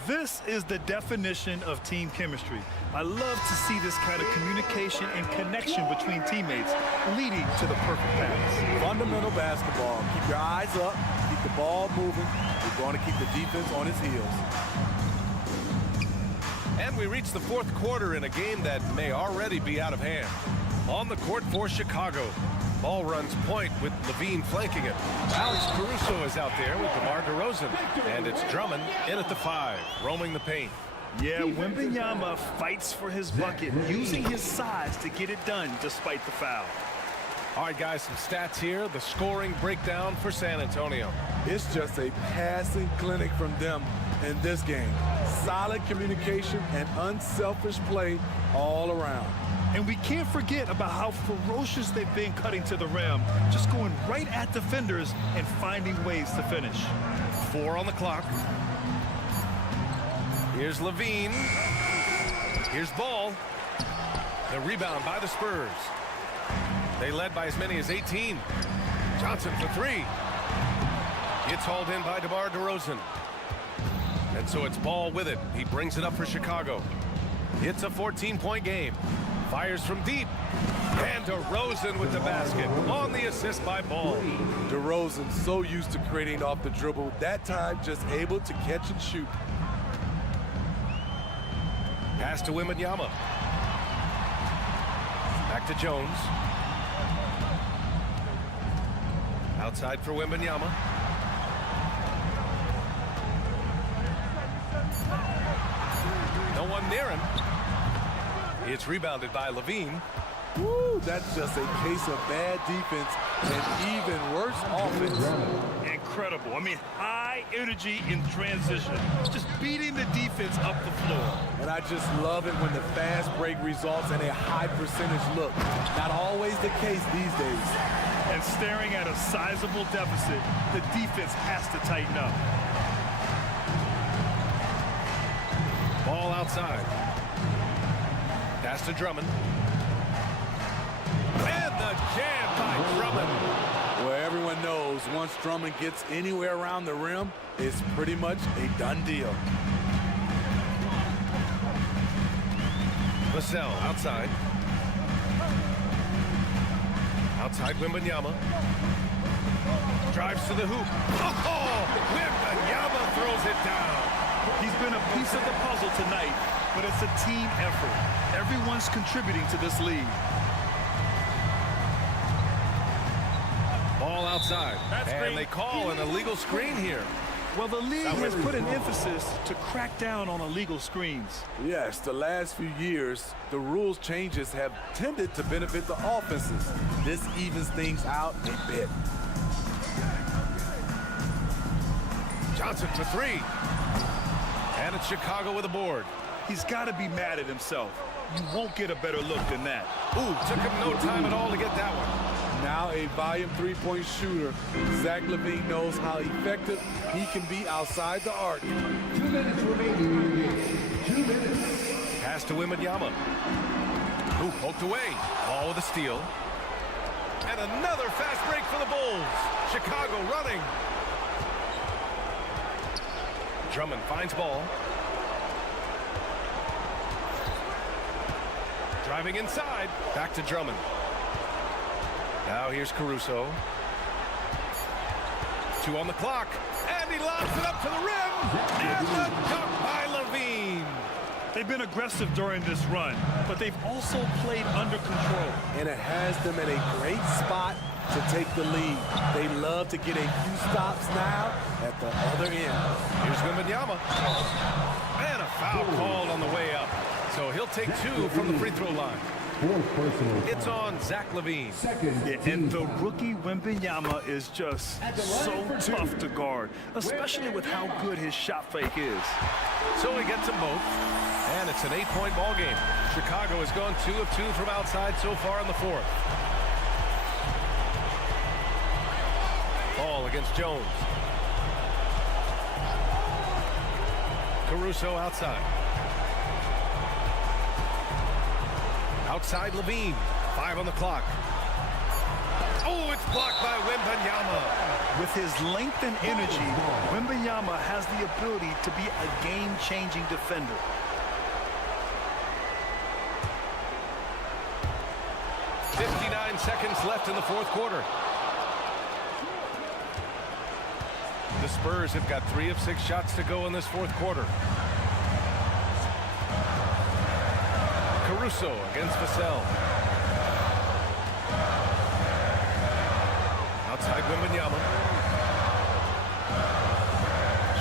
This is the definition of team chemistry. I love to see this kind of communication and connection between teammates leading to the perfect pass. Fundamental basketball. Keep your eyes up. Keep the ball moving. We're going to keep the defense on its heels. And we reach the fourth quarter in a game that may already be out of hand. On the court for Chicago. Ball runs point with Levine flanking it. Alex Caruso is out there with DeMar DeRozan. And it's Drummond in at the 5, roaming the paint. Yeah, Wembanyama fights for his bucket, using his size to get it done despite the foul. All right, guys, some stats here. The scoring breakdown for San Antonio. It's just a passing clinic from them in this game. Solid communication and unselfish play all around. And we can't forget about how ferocious they've been cutting to the rim, just going right at defenders and finding ways to finish. 4 on the clock. Here's Levine. Here's Ball. The rebound by the Spurs. They led by as many as 18. Johnson for 3. It's hauled in by DeMar DeRozan. And so it's Ball with it. He brings it up for Chicago. It's a 14-point game. Fires from deep. And DeRozan with the basket on the assist by Ball. DeRozan so used to creating off the dribble. That time just able to catch and shoot. Pass to Wembanyama. Back to Jones. Outside for Wembanyama. No one near him. It's rebounded by Levine. Woo, that's just a case of bad defense and even worse offense. Incredible. I mean, high energy in transition. Just beating the defense up the floor. And I just love it when the fast break results in a high percentage look. Not always the case these days. And staring at a sizable deficit, the defense has to tighten up. Ball outside. Pass to Drummond. And the jam by Drummond. Well, everyone knows once Drummond gets anywhere around the rim, it's pretty much a done deal. Vassell outside. Outside Wembanyama. Drives to the hoop. Oh, Wembanyama throws it down. He's been a piece of the puzzle tonight, but it's a team effort. Everyone's contributing to this lead. Ball outside. And they call an illegal screen here. Well, the league has put an emphasis to crack down on illegal screens. Yes, the last few years, the rules changes have tended to benefit the offenses. This evens things out a bit. Johnson for three. And it's Chicago with a board. He's got to be mad at himself. You won't get a better look than that. Ooh, took him no time at all to get that one. Now a volume three-point shooter. Zach LaVine knows how effective he can be outside the arc. 2 minutes remaining in the game. 2 minutes. Pass to Wembanyama. Ooh, poked away. Ball with a steal. And another fast break for the Bulls. Chicago running. Drummond finds ball. Driving inside. Back to Drummond. Now here's Caruso. 2 on the clock. And he lobs it up to the rim. And the dunk by LaVine. They've been aggressive during this run, but they've also played under control. And it has them in a great spot to take the lead. They love to get a few stops now at the other end. Here's Wembanyama. And a foul called on the way up. So he'll take 2 from the free throw line. Fourth personal. It's on Zach LaVine. Second. Yeah, and the rookie Wembanyama is just so tough to guard, especially with how good his shot fake is. So he gets them both. And it's an 8-point ball game. Chicago has gone 2 of 2 from outside so far in the fourth. Ball against Jones. Caruso outside. Outside LaVine. 5 on the clock. Oh, it's blocked by Wembanyama. With his length and energy, Wembanyama has the ability to be a game-changing defender. .59 seconds left in the fourth quarter. The Spurs have got 3 of 6 shots to go in this fourth quarter. Caruso against Vassell. Outside Wembanyama.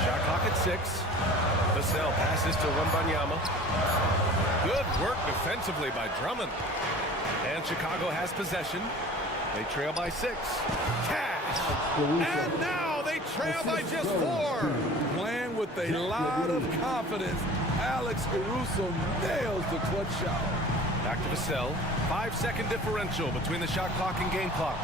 Shot clock at 6. Vassell passes to Wembanyama. Good work defensively by Drummond. And Chicago has possession. They trail by 6. Cash. And now they trail by just 4. Playing with a lot of confidence, Alex Caruso nails the clutch shot. Back to Vassell. 5-second differential between the shot clock and game clock.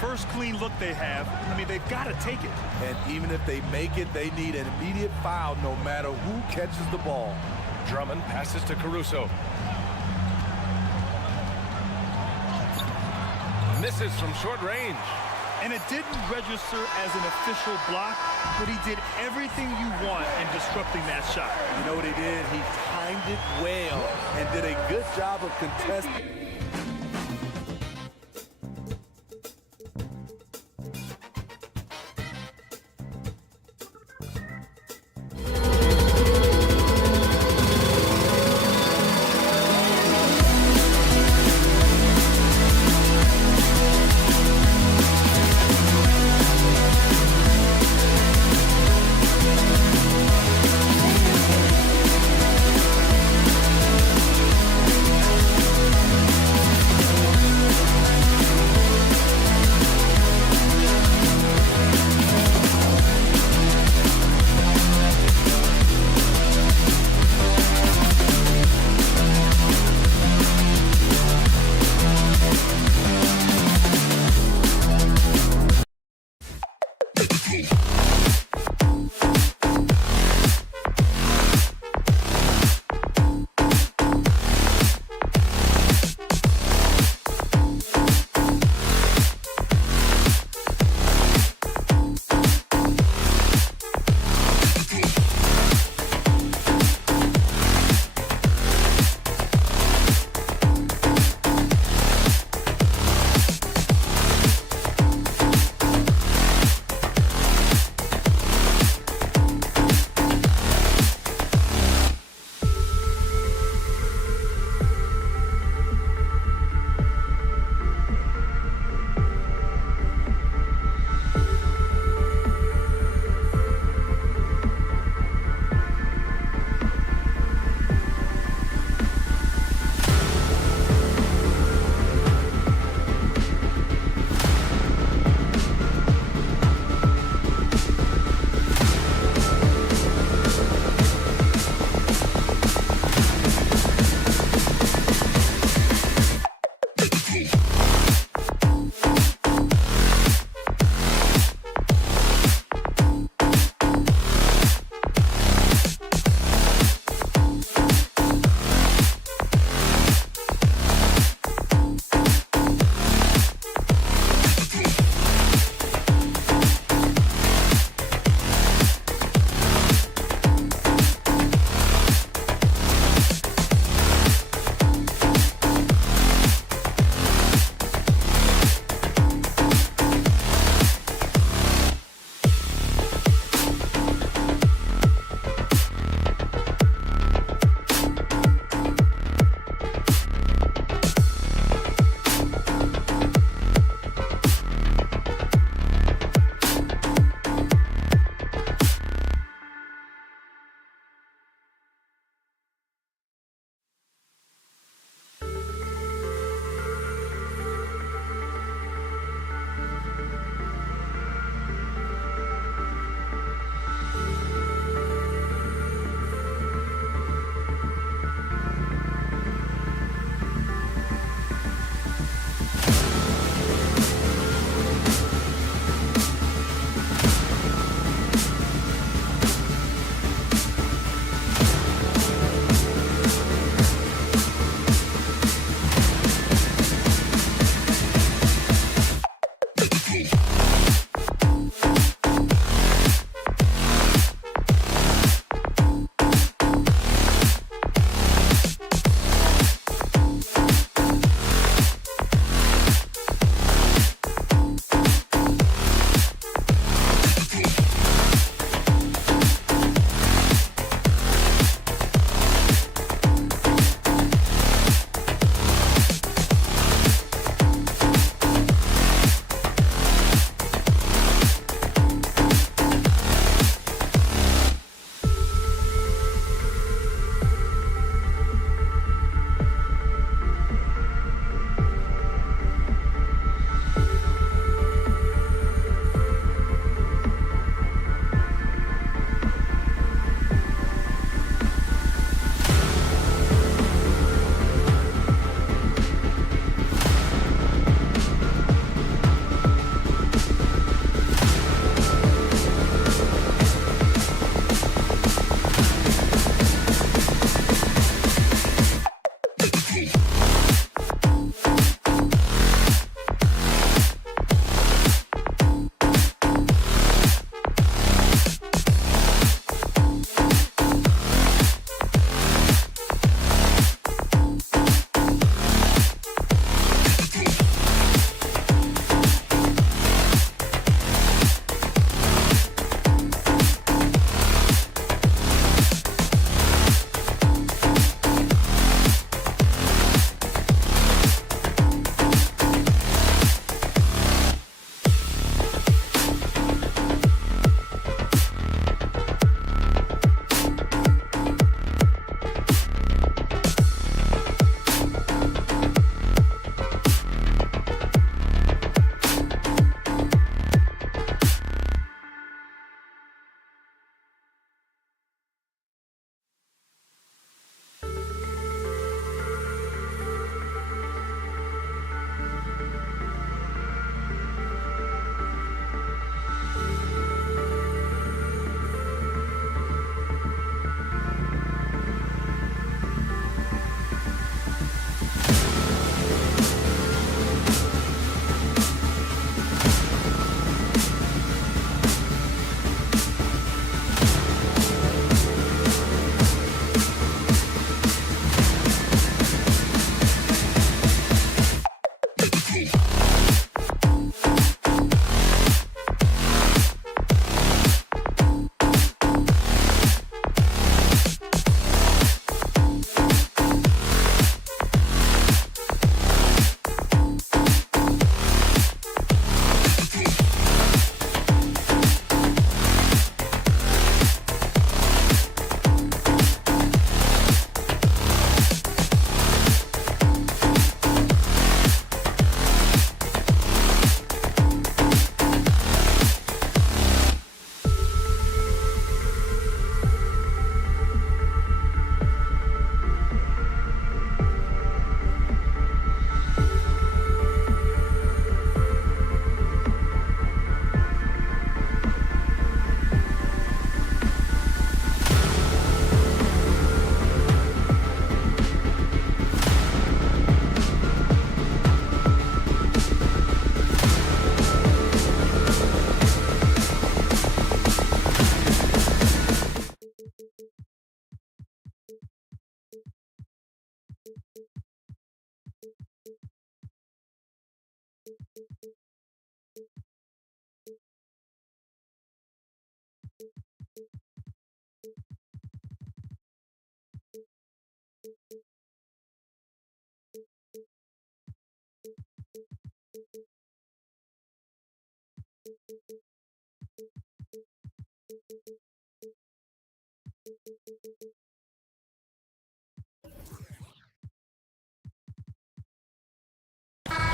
First clean look they have. I mean, they've got to take it. And even if they make it, they need an immediate foul no matter who catches the ball. Drummond passes to Caruso. Misses from short range. And it didn't register as an official block, but he did everything you want in disrupting that shot. You know what he did? He timed it well and did a good job of contesting.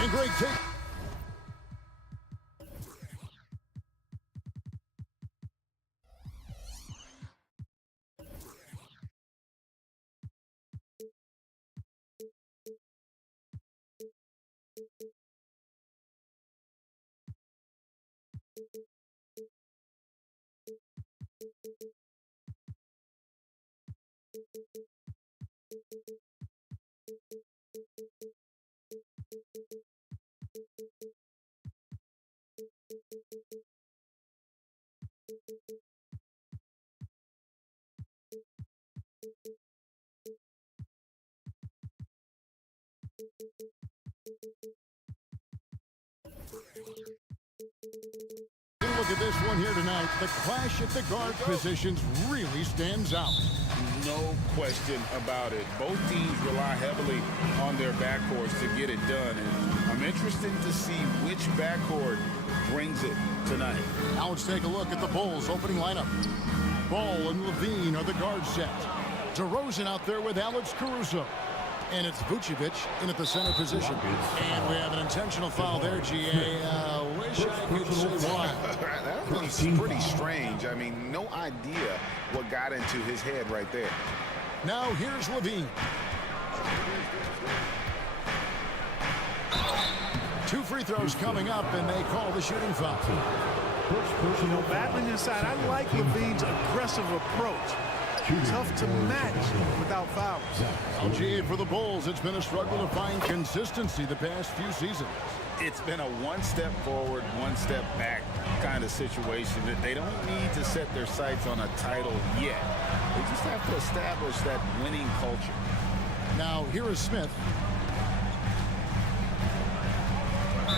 And great take. Look at this one here tonight. The clash at the guard positions really stands out. No question about it. Both teams rely heavily on their backcourts to get it done. And I'm interested to see which backcourt brings it tonight. Now let's take a look at the Bulls' opening lineup. Ball and Levine are the guard set. DeRozan out there with Alex Caruso. And it's Vucevic in at the center position. And we have an intentional foul there, G.A. Wish I could say why. That was pretty strange. I mean, no idea what got into his head right there. Now here's Levine. 2 free throws coming up, and they call the shooting foul. You know, battling inside, I like Levine's aggressive approach. Tough to match without fouls. LGA for the Bulls. It's been a struggle to find consistency the past few seasons. It's been a one step forward, one step back kind of situation. That they don't need to set their sights on a title yet. They just have to establish that winning culture. Now here is Smith.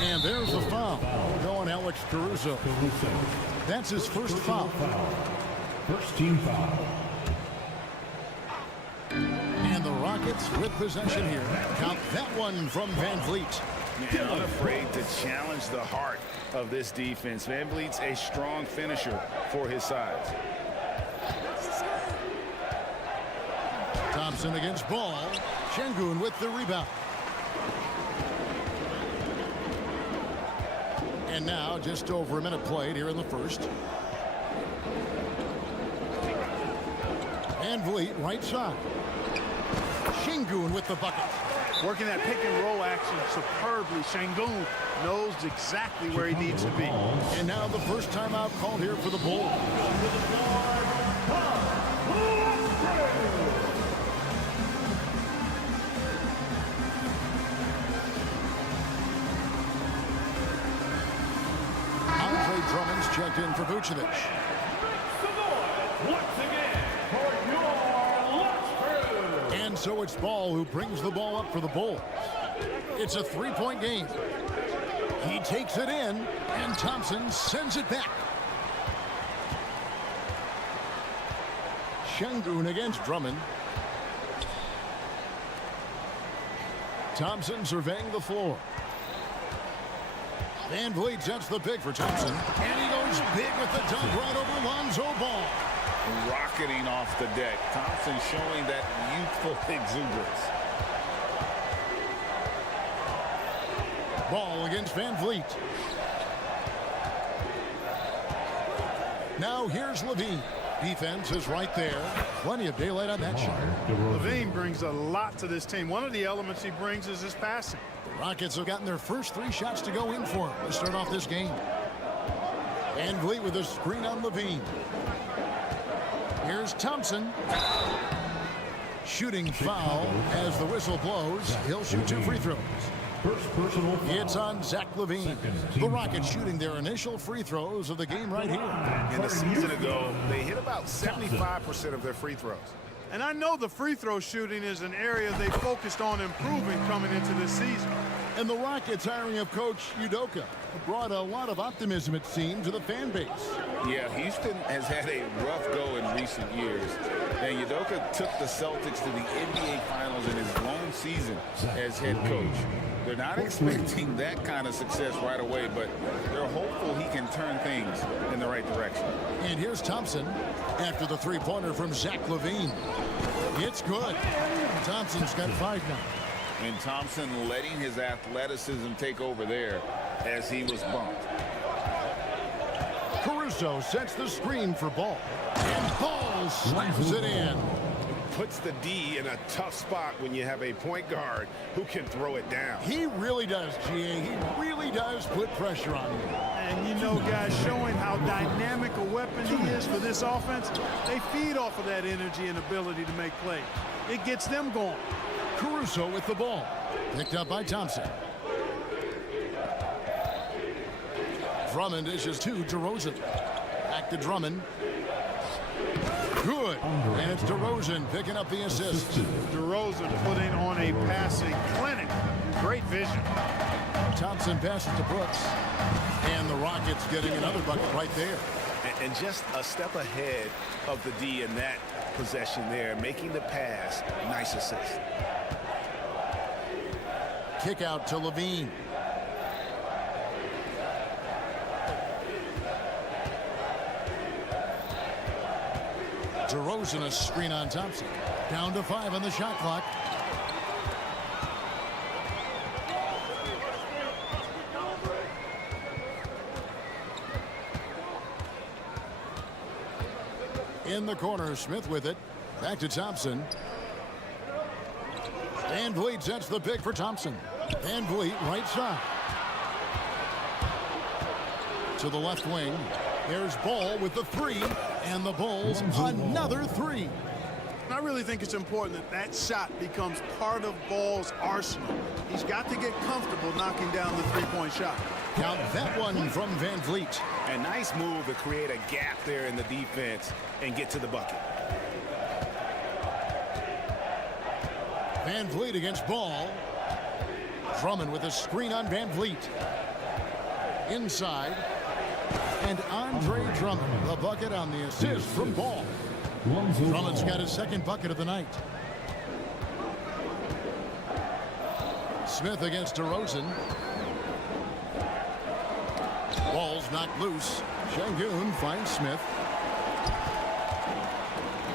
And there's the foul. Going Alex Caruso. That's his first foul. First team foul. And the Rockets with possession here. Count that one from Van Vliet. Man, unafraid to challenge the heart of this defense. Van Vliet's a strong finisher for his size. Thompson against Ball. Şengün with the rebound. And now just over a minute played here in the first. Van Vliet right side. Şengün with the bucket. Working that pick and roll action superbly. Şengün knows exactly where he needs to be. And now the first timeout called here for the Bulls. Andre Drummond's checked in for Vucevic. And so it's Ball who brings the ball up for the Bulls. It's a 3-point game. He takes it in, and Thompson sends it back. Şengün against Drummond. Thompson surveying the floor. Van Vliet sets the pick for Thompson. And he goes big with the dunk right over Lonzo Ball. Rocketing off the deck. Thompson showing that youthful exuberance. Ball against Van Vliet. Now here's Levine. Defense is right there. Plenty of daylight on that shot. Levine brings a lot to this team. One of the elements he brings is his passing. The Rockets have gotten their first 3 shots to go in for him to start off this game. Van Vliet with a screen on Levine. Here's Thompson. Shooting foul as the whistle blows. He'll shoot 2 free throws. First personal foul. It's on Zach Levine. The Rockets shooting their initial free throws of the game right here. And a season ago, they hit about 75% of their free throws. And I know the free throw shooting is an area they focused on improving coming into this season. And the Rockets hiring of Coach Udoka brought a lot of optimism, it seemed, to the fan base. Yeah, Houston has had a rough go in recent years. And Udoka took the Celtics to the NBA Finals in his lone season as head coach. They're not expecting that kind of success right away, but they're hopeful he can turn things in the right direction. And here's Thompson after the three-pointer from Zach LaVine. It's good. Thompson's got 5 now. And Thompson letting his athleticism take over there as he was bumped. Caruso sets the screen for Ball. And Ball slams it in. Puts the D in a tough spot when you have a point guard who can throw it down. He really does, GA. He really does put pressure on him. And you know, guys, showing how dynamic a weapon he is for this offense, they feed off of that energy and ability to make plays. It gets them going. Caruso with the ball. Picked up by Thompson. Drummond dishes to DeRozan. Back to Drummond. Good. And it's DeRozan picking up the assist. DeRozan putting on a passing clinic. Great vision. Thompson passes to Brooks. And the Rockets getting another bucket right there. And just a step ahead of the D in that possession there, making the pass. Nice assist. Kick out to LaVine. DeRozan a screen on Thompson. Down to 5 on the shot clock. In the corner, Smith with it. Back to Thompson. Van Vliet sets the pick for Thompson. Van Vliet right side. To the left wing. There's Ball with the 3. And the Bulls another 3. I really think it's important that that shot becomes part of Ball's arsenal. He's got to get comfortable knocking down the three-point shot. Count that one from Van Vliet. A nice move to create a gap there in the defense and get to the bucket. Van Vliet against Ball. Drummond with a screen on Van Vliet. Inside. And Andre Drummond, the bucket on the assist from Ball. Drummond's got his second bucket of the night. Smith against DeRozan. Ball's knocked loose. Şengün finds Smith.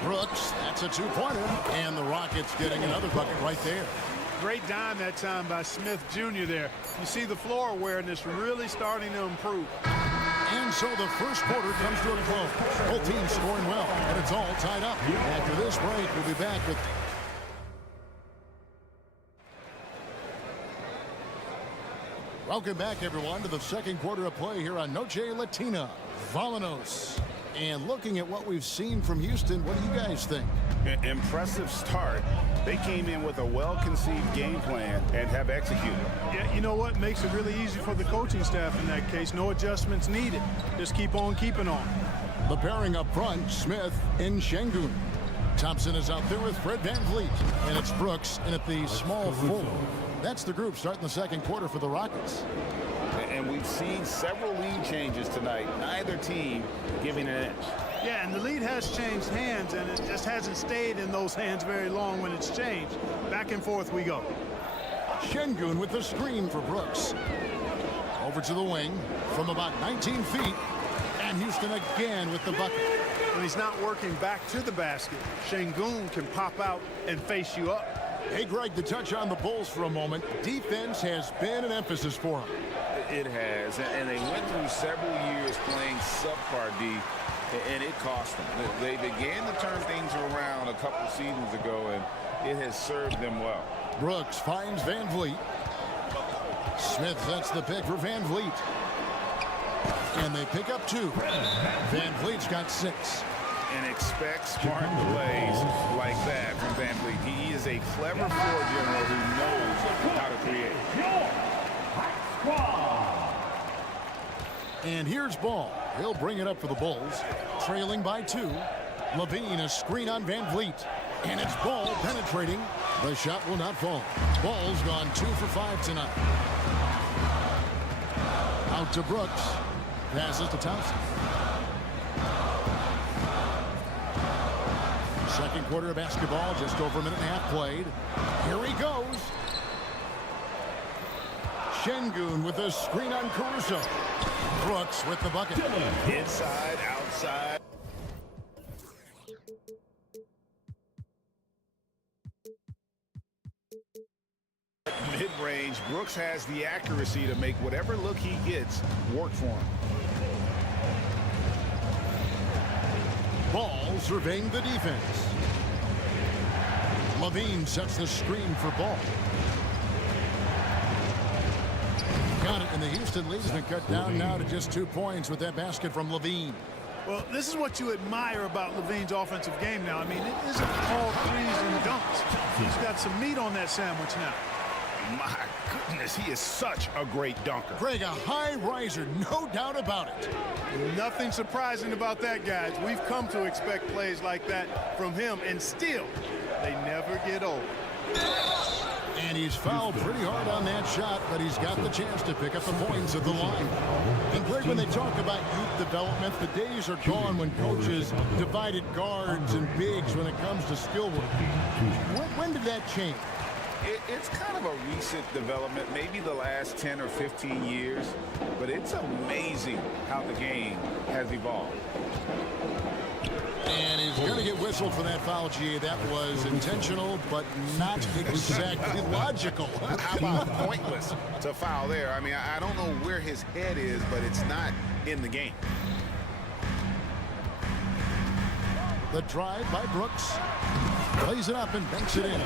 Brooks, that's a 2-pointer. And the Rockets getting another bucket right there. Great dime that time by Smith Jr. there. You see the floor awareness really starting to improve. And so the first quarter comes to a close. Both teams scoring well, and it's all tied up. After this break, we'll be back with... Welcome back, everyone, to the second quarter of play here on Noche Latina. Vámonos. And looking at what we've seen from Houston, what do you guys think? Impressive start. They came in with a well-conceived game plan and have executed. Yeah, you know what? Makes it really easy for the coaching staff in that case. No adjustments needed. Just keep on keeping on. The pairing up front, Smith and Şengün. Thompson is out there with Fred Van Vliet. And it's Brooks in at the small 4. That's the group starting the second quarter for the Rockets. And we've seen several lead changes tonight. Neither team giving an edge. Yeah, and the lead has changed hands, and it just hasn't stayed in those hands very long when it's changed. Back and forth we go. Şengün with the screen for Brooks. Over to the wing from about 19 feet. And Houston again with the bucket. When he's not working back to the basket, Şengün can pop out and face you up. Hey, Greg, to touch on the Bulls for a moment, defense has been an emphasis for them. It has, and they went through several years playing subpar D, and it cost them. They began to turn things around a couple seasons ago, and it has served them well. Brooks finds Van Vliet. Smith sets the pick for Van Vliet. And they pick up 2. Van Vliet's got 6. And expect smart plays like that from Van Vliet. He is a clever floor general who knows how to create. And here's Ball. He'll bring it up for the Bulls. Trailing by 2. LaVine a screen on Van Vliet. And it's Ball penetrating. The shot will not fall. Ball's gone 2 for 5 tonight. Out to Brooks. Passes to Thompson. Second quarter of basketball, just over a minute and a half played. Here he goes. Şengün with a screen on Caruso. Brooks with the bucket. Inside, outside. Mid-range, Brooks has the accuracy to make whatever look he gets work for him. Ball surveying the defense. Levine sets the screen for Ball. Got it, and the Houston lead has been cut down now to just 2 points with that basket from Levine. Well, this is what you admire about Levine's offensive game now. I mean, it isn't all threes and dunks. He's got some meat on that sandwich now. My goodness, he is such a great dunker. Greg, a high riser, no doubt about it. Nothing surprising about that, guys. We've come to expect plays like that from him, and still, they never get old. And he's fouled pretty hard on that shot, but he's got the chance to pick up the points at the line. And Greg, when they talk about youth development, the days are gone when coaches divided guards and bigs when it comes to skill work. When did that change? It's kind of a recent development, maybe the last 10 or 15 years, but it's amazing how the game has evolved. And he's going to get whistled for that foul, G. That was intentional, but not exactly logical. How about pointless to foul there? I mean, I don't know where his head is, but it's not in the game. The drive by Brooks. Plays it up and banks it in.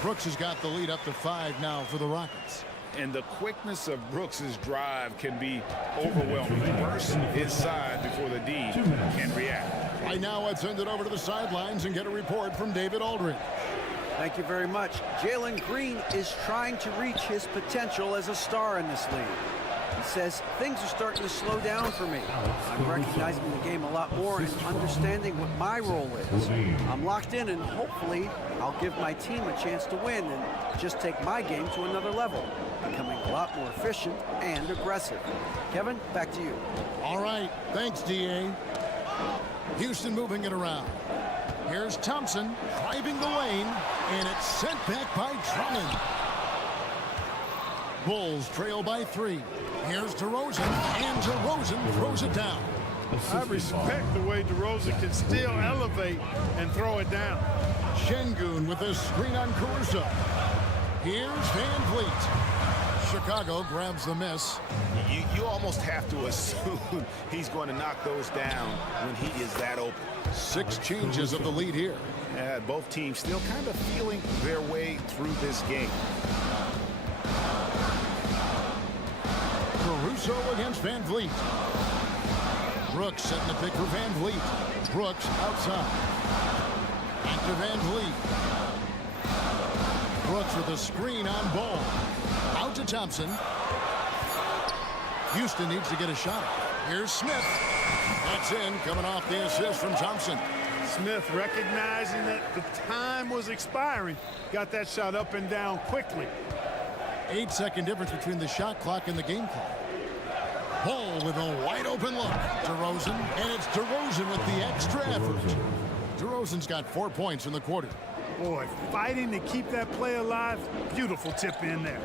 Brooks has got the lead up to 5 now for the Rockets. And the quickness of Brooks's drive can be overwhelming. Burst inside before the D can react. Right now, let's send it over to the sidelines and get a report from David Aldridge. Thank you very much. Jalen Green is trying to reach his potential as a star in this league. He says things are starting to slow down for me. I'm recognizing the game a lot more and understanding what my role is. I'm locked in, and hopefully I'll give my team a chance to win and just take my game to another level, becoming a lot more efficient and aggressive. Kevin, back to you. All right. Thanks, D.A. Houston moving it around. Here's Thompson driving the lane, and it's sent back by Drummond. Bulls trail by 3. Here's DeRozan, and DeRozan throws it down. I respect the way DeRozan can still elevate and throw it down. Şengün with a screen on Caruso. Here's Van Vliet. Chicago grabs the miss. You almost have to assume he's going to knock those down when he is that open. 6 changes of the lead here. Both teams still kind of feeling their way through this game. Caruso against Van Vliet. Brooks setting the pick for Van Vliet. Brooks outside. Back to Van Vliet. Brooks with a screen on Ball. Out to Thompson. Houston needs to get a shot. Here's Smith. That's in, coming off the assist from Thompson. Smith, recognizing that the time was expiring, got that shot up and down quickly. 8-second difference between the shot clock and the game clock. Ball with a wide open look. DeRozan, and it's DeRozan with the extra effort. DeRozan's got 4 points in the quarter. Boy, fighting to keep that play alive. Beautiful tip in there.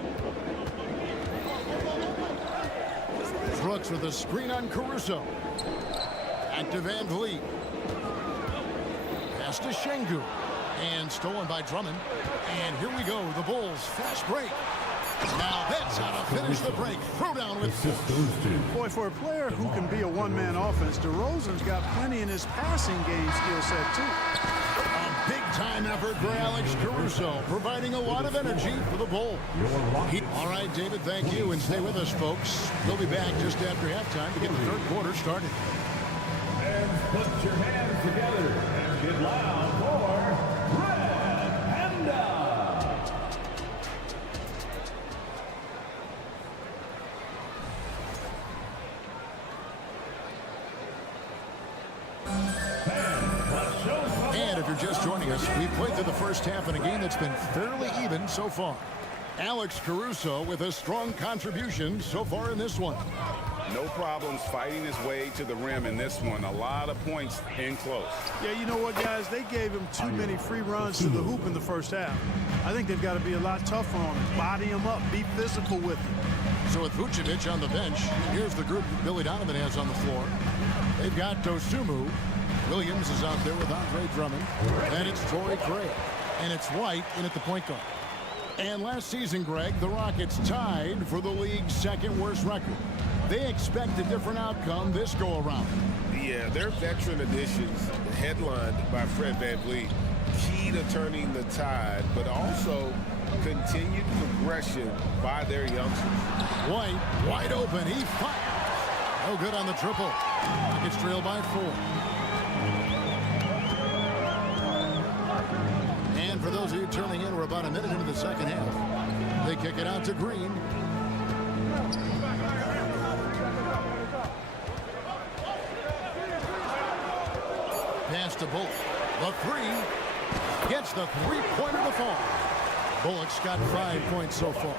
Brooks with a screen on Caruso. Back to Van Vliet. Pass to Şengün. And stolen by Drummond. And here we go, the Bulls fast break. Now that's how to finish the break. Throw down with Boy, for a player who can be a one-man offense, DeRozan's got plenty in his passing game skill set, too. A big-time effort for Alex Caruso, providing a lot of energy for the Bulls. All right, David, thank you, and stay with us, folks. We'll be back just after halftime to get the third quarter started. And put your hands together and get loud for Red Panda. And if you're just joining us, we've played through the first half in a game that's been fairly even so far. Alex Caruso with a strong contribution so far in this one. No problems fighting his way to the rim in this one. A lot of points in close. Yeah, you know what, guys? They gave him too many free runs to the hoop in the first half. I think they've got to be a lot tougher on him. Body him up. Be physical with him. So with Vucevic on the bench, here's the group that Billy Donovan has on the floor. They've got Dosunmu. Williams is out there with Andre Drummond. And it's Torrey Craig. And it's White in at the point guard. And last season, Greg, the Rockets tied for the league's second worst record. They expect a different outcome this go-around. Yeah, their veteran additions, headlined by Fred VanVleet, key to turning the tide, but also continued progression by their youngsters. White, wide open, he fired. No good on the triple. Rockets trail by 4. And for those of you turning in, we're about a minute into the second half. They kick it out to Green. Pass to Bullock. The 3. Gets the three-pointer to fall. Bullock's got 5 points so far.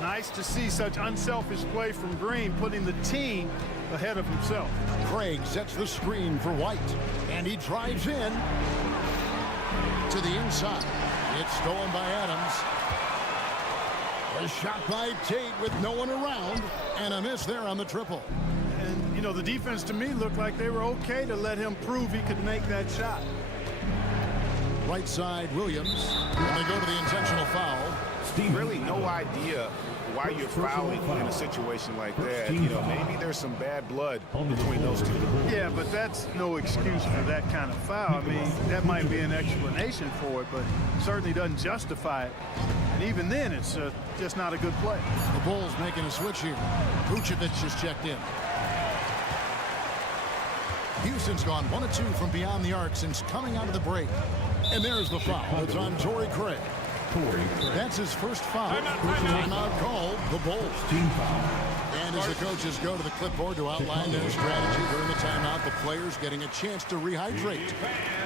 Nice to see such unselfish play from Green, putting the team ahead of himself. Craig sets the screen for White, and he drives in to the inside. It's stolen by Adams. A shot by Tate with no one around, and a miss there on the triple. And, you know, the defense to me looked like they were okay to let him prove he could make that shot. Right side, Williams. And they go to the intentional foul. Really no idea why you're fouling in a situation like that. You know, maybe there's some bad blood between those two. Yeah, but that's no excuse for that kind of foul. I mean, that might be an explanation for it, but certainly doesn't justify it. And even then, it's just not a good play. The Bulls making a switch here. Vucevic just checked in. Houston's gone 1 of 2 from beyond the arc since coming out of the break. And there's the foul. It's on Torrey Craig. That's his first foul. Timeout called the Bulls. Team foul. And as the coaches go to the clipboard to outline their strategy during the timeout, the players getting a chance to rehydrate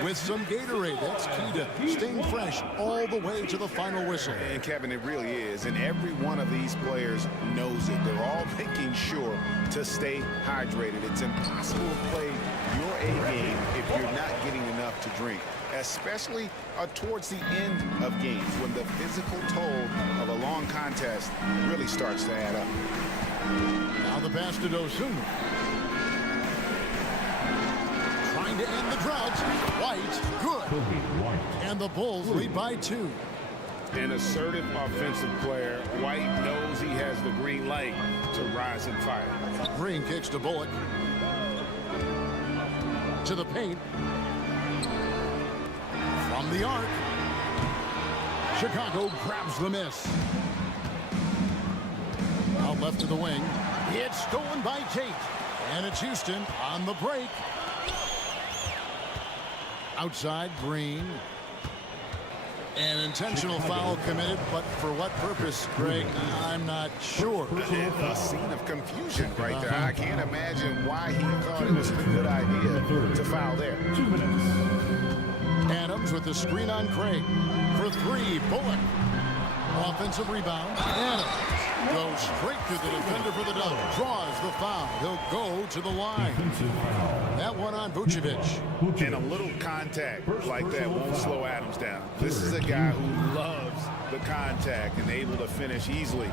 with some Gatorade. That's key to staying fresh all the way to the final whistle. And Kevin, it really is. And every one of these players knows it. They're all making sure to stay hydrated. It's impossible to play your A game if you're not getting enough to drink, especially towards the end of games when the physical toll of a long contest really starts to add up. Now the pass to Dosunmu. Trying to end the drought. White, good. And the Bulls lead by 2. An assertive offensive player. White knows he has the green light to rise and fire. Green kicks to Bullock. To the paint. From the arc. Chicago grabs the miss. Out left to the wing. It's stolen by Tate. And it's Houston on the break. Outside, Green. An intentional foul committed, but for what purpose, Greg? I'm not sure. A scene of confusion right there. I can't imagine why he thought it was a good idea to foul there. 2 minutes. Adams with the screen on Craig. For 3, Bullock. Offensive rebound. Adams goes straight to the defender for the double. Draws the foul. He'll go to the line. That one on Vucevic. And a little contact like that won't slow Adams down. This is a guy who loves the contact and able to finish easily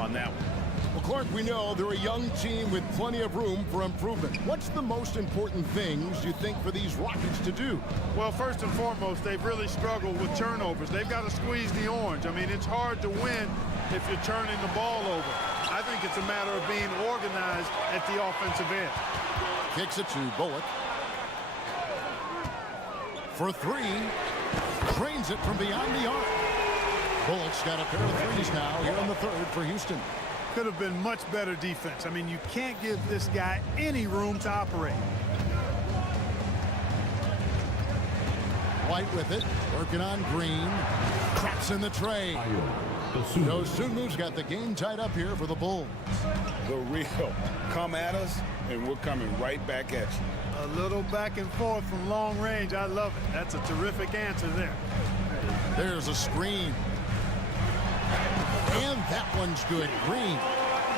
on that one. Well, Clark, we know they're a young team with plenty of room for improvement. What's the most important things you think for these Rockets to do? Well, first and foremost, they've really struggled with turnovers. They've got to squeeze the orange. I mean, it's hard to win if you're turning the ball over. I think it's a matter of being organized at the offensive end. Kicks it to Bullock. For 3. Trains it from beyond the arc. Bullock's got a pair of threes now here in the third for Houston. Could have been much better defense. I mean, you can't give this guy any room to operate. White with it, working on Green. Traps in the tray. Dosunmu's got the game tied up here for the Bulls. The real come at us, and we're coming right back at you. A little back and forth from long range. I love it. That's a terrific answer there. There's a screen. And that one's good.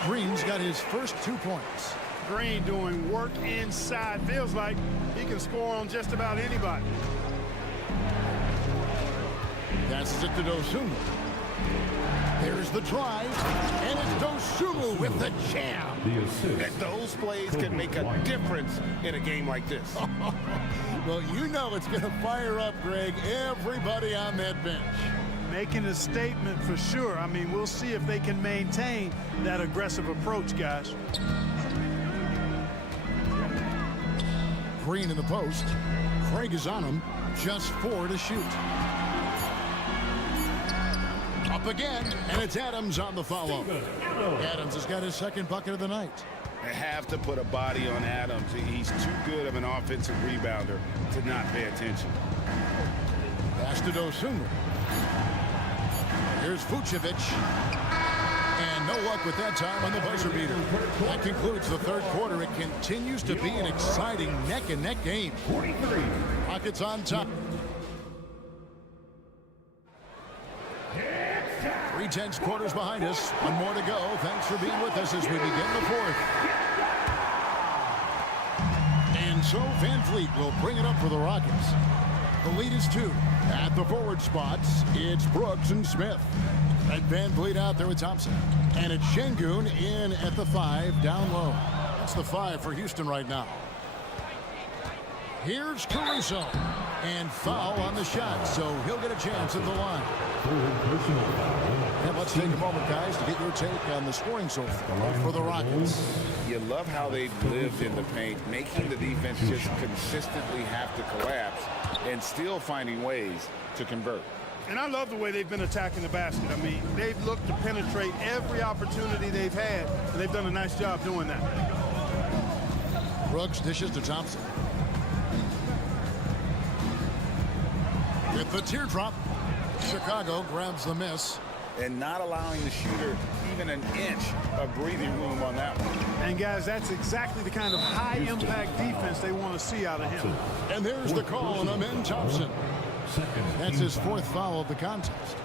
Green's got his first 2 points. Green doing work inside. Feels like he can score on just about anybody. Passes it to Dosunmu. There's the drive, and it's Dosunmu with the jam. Those plays can make a difference in a game like this. Well, you know it's going to fire up, Greg, everybody on that bench. Making a statement for sure. I mean, we'll see if they can maintain that aggressive approach, guys. Green in the post. Craig is on him. Just 4 to shoot. Up again, and it's Adams on the follow. Adams has got his second bucket of the night. They have to put a body on Adams. He's too good of an offensive rebounder to not pay attention. Pass to Dosunmu. Here's Vucevic. And no luck with that time on the buzzer beater. That concludes the third quarter. It continues to be an exciting neck-and-neck game. Rockets on top. 3/10 quarters behind us. One more to go. Thanks for being with us as we begin the fourth. And so Van Fleet will bring it up for the Rockets. The lead is 2. At the forward spots, it's Brooks and Smith. And Van Fleet out there with Thompson. And it's Şengün in at the 5 down low. That's the 5 for Houston right now. Here's Caruso. And foul on the shot, so he'll get a chance at the line. And let's take a moment, guys, to get your take on the scoring so far for the Rockets. You love how they've lived in the paint, making the defense just consistently have to collapse and still finding ways to convert. And I love the way they've been attacking the basket. I mean, they've looked to penetrate every opportunity they've had, and they've done a nice job doing that. Brooks dishes to Thompson. With the teardrop, Chicago grabs the miss. And not allowing the shooter even an inch of breathing room on that one. And guys, that's exactly the kind of high-impact defense they want to see out of him. And there's the call on Amen Thompson. That's his 4th foul of the contest.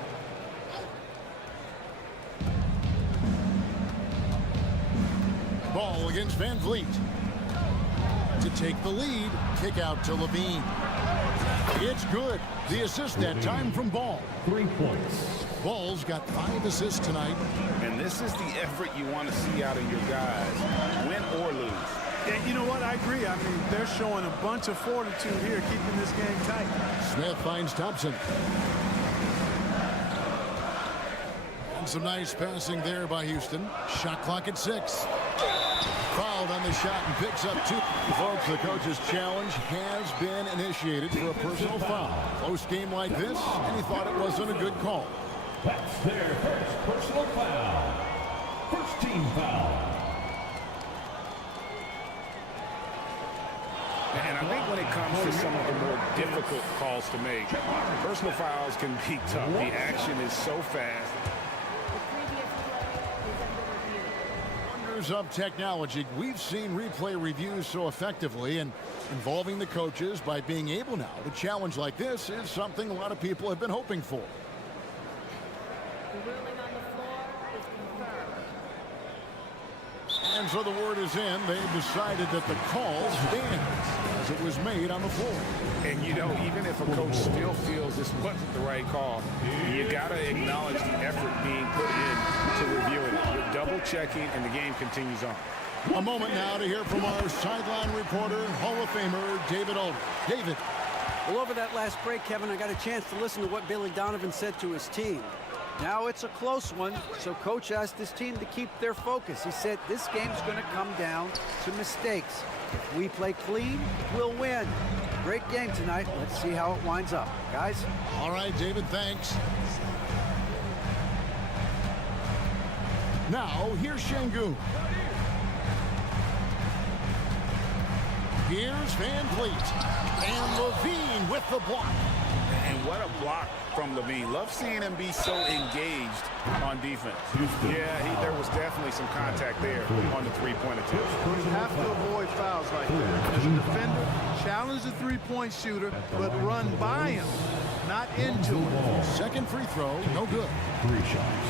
Ball against Van Fleet. To take the lead, kick out to Levine. It's good. The assist that time from Ball. 3 points. Ball's got 5 assists tonight. And this is the effort you want to see out of your guys, win or lose. And you know what? I agree. I mean, they're showing a bunch of fortitude here, keeping this game tight. Smith finds Thompson. And some nice passing there by Houston. Shot clock at 6. Fouled on the shot and picks up 2. Folks, the coach's challenge has been initiated for a personal foul. Close game like this, and he thought it wasn't a good call. That's their first personal foul. First team foul. And I think when it comes to some of the more difficult calls to make, personal fouls can be tough. The action is so fast. Wonders of technology. We've seen replay reviews so effectively, and involving the coaches by being able now to challenge like this is something a lot of people have been hoping for. The ruling on the floor is confirmed. And so the word is in. They've decided that the call stands as it was made on the floor. And you know, even if a coach still feels this wasn't the right call, you got to acknowledge the effort being put in to reviewing it. You're double checking, and the game continues on. A moment now to hear from our sideline reporter, Hall of Famer David Alder. David. Well, over that last break, Kevin, I got a chance to listen to what Billy Donovan said to his team. Now it's a close one, so Coach asked his team to keep their focus. He said this game's going to come down to mistakes. If we play clean, we'll win. Great game tonight. Let's see how it winds up. Guys? All right, David, thanks. Now, here's Şengün. Here's Van Fleet. And Levine with the block. And what a block from Levine. Love seeing him be so engaged on defense. Yeah, there was definitely some contact there on the three-point attempt. You have to avoid fouls like that. As a defender, challenge the three-point shooter, but run by him. not into it. Second free throw, no good. 3 shots.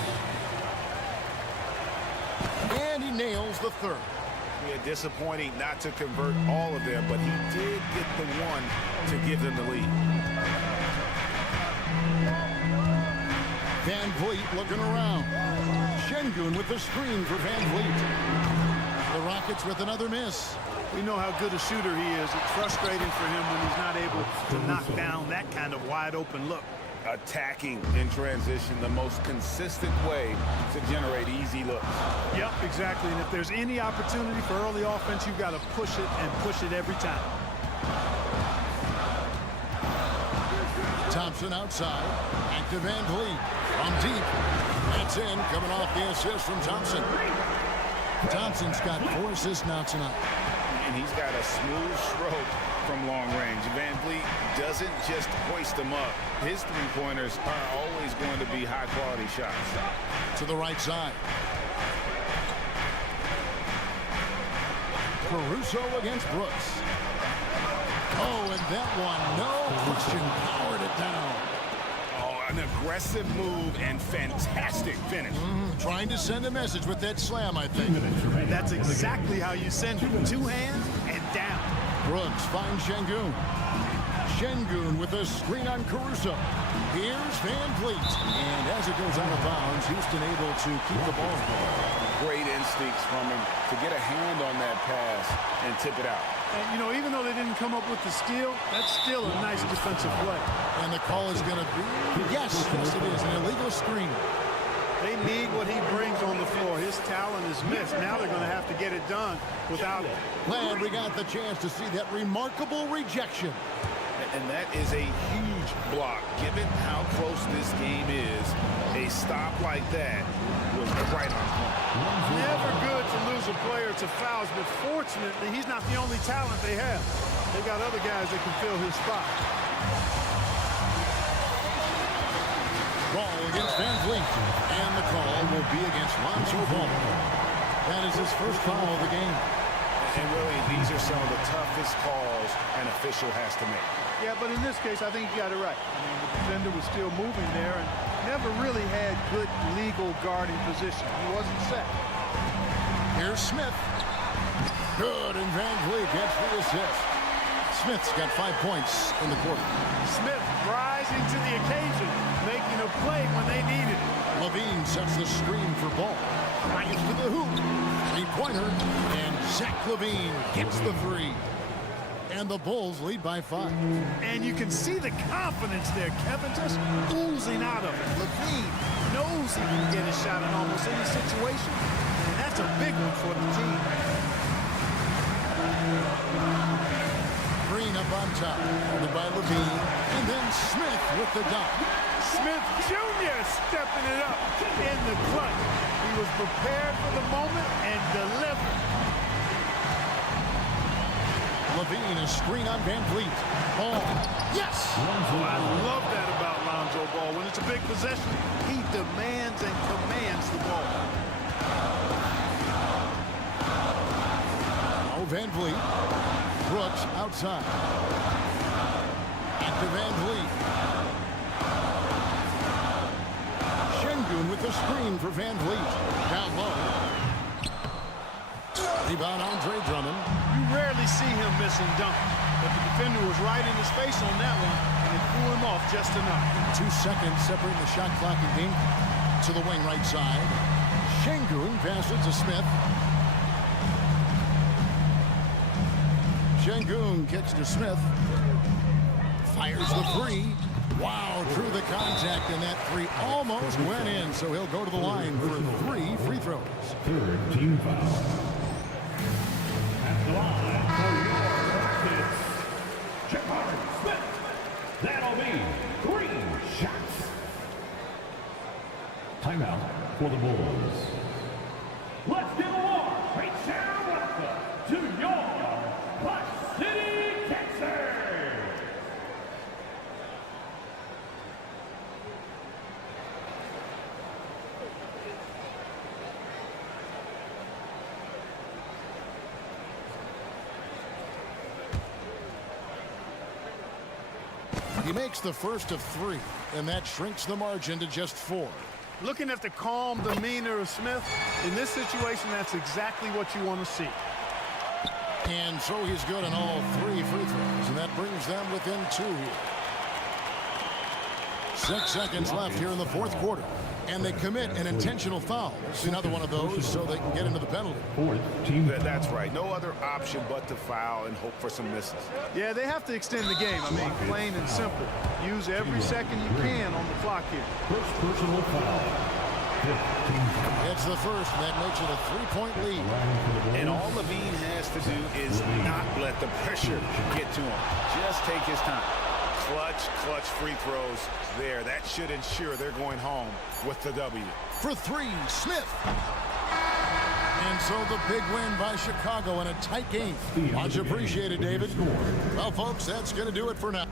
And he nails the third. Yeah, disappointing not to convert all of them, but he did get the one to give them the lead. Van Vliet looking around. Şengün with the screen for Van Vliet. The Rockets with another miss. We know how good a shooter he is. It's frustrating for him when he's not able to knock down that kind of wide open look. Attacking in transition, the most consistent way to generate easy looks. Yep, exactly. And if there's any opportunity for early offense, you've got to push it and push it every time. Thompson outside. Back to Van Vliet. From deep. That's in. Coming off the assist from Thompson. Thompson's got 4 assists now tonight. And he's got a smooth stroke from long range. Van Vliet doesn't just hoist them up. His three-pointers are always going to be high-quality shots. To the right side. Caruso against Brooks. Oh, and that one, no question, powered it down. Oh, an aggressive move and fantastic finish. Trying to send a message with that slam, I think. That's exactly how you send it. 2 hands and down. Brooks finds Şengün. Şengün with a screen on Caruso. Here's Van Vliet. And as it goes out of bounds, Houston able to keep the ball. Great instincts from him to get a hand on that pass and tip it out. And, you know, even though they didn't come up with the steal, that's still a nice defensive play. And the call is going to be, yes, it is, an illegal screen. They need what he brings on the floor. His talent is missed. Now they're going to have to get it done without it. Glad we got the chance to see that remarkable rejection. And that is a huge block. Given how close this game is, a stop like that was right on point. Never good to lose a player to fouls, but fortunately, he's not the only talent they have. They got other guys that can fill his spot. Ball against Van Vliet. And the call will be against Lonzo Ball. That is his first foul of the game. And really, these are some of the toughest calls an official has to make. Yeah, but in this case, I think you got it right. I mean, the defender was still moving there and never really had good legal guarding position. He wasn't set. Here's Smith. Good, and Van Vliet gets the assist. Smith's got 5 points in the quarter. Smith rising to the occasion, making a play when they needed it. Levine sets the screen for Ball. Right to the hoop. 3-pointer, and Zach LaVine gets the 3. And the Bulls lead by 5. And you can see the confidence there, Kevin, just oozing out of it. LaVine knows he can get a shot in almost any situation, and that's a big one for the team. Green up on top, followed by LaVine, and then Smith with the dunk. Smith Jr. stepping it up in the clutch. He was prepared for the moment and delivered. LaVine, a screen on Van Vliet. Ball. Yes! I love that about Lonzo Ball. When it's a big possession, he demands and commands the ball. Oh, Van Vliet. Brooks outside. Into Van Vliet. Şengün with the screen for Van Vliet. Down low. Rebound Andre Drummond. You rarely see him missing dunks, but the defender was right in his face on that one, and it threw him off just enough. 2 seconds separating the shot clock and game. To the wing right side. Şengün passes to Smith. Şengün kicks to Smith. Fires the 3. Wow, drew the contact, and that 3 almost went in, so he'll go to the line for 3 free throws. 3rd team foul. At the line for your Rockets, Jabari Smith. That'll be 3 shots. Timeout for the Bulls. Let's give a warm, great sound welcome to your Clutch City, Texas. He makes the first of 3, and that shrinks the margin to just 4. Looking at the calm demeanor of Smith, in this situation, that's exactly what you want to see. And so he's good on all 3 free throws, and that brings them within 2 here. 6 seconds left here in the 4th quarter. And they commit an intentional foul. See another one of those so they can get into the penalty. That's right. No other option but to foul and hope for some misses. Yeah, they have to extend the game. I mean, plain and simple. Use every second you can on the clock here. First personal foul. It's the first, and that makes it a 3-point lead. And all Levine has to do is not let the pressure get to him. Just take his time. Clutch free throws there. That should ensure they're going home with the W. For 3, Smith. And so the big win by Chicago in a tight game. Much appreciated, David. Well, folks, that's going to do it for now.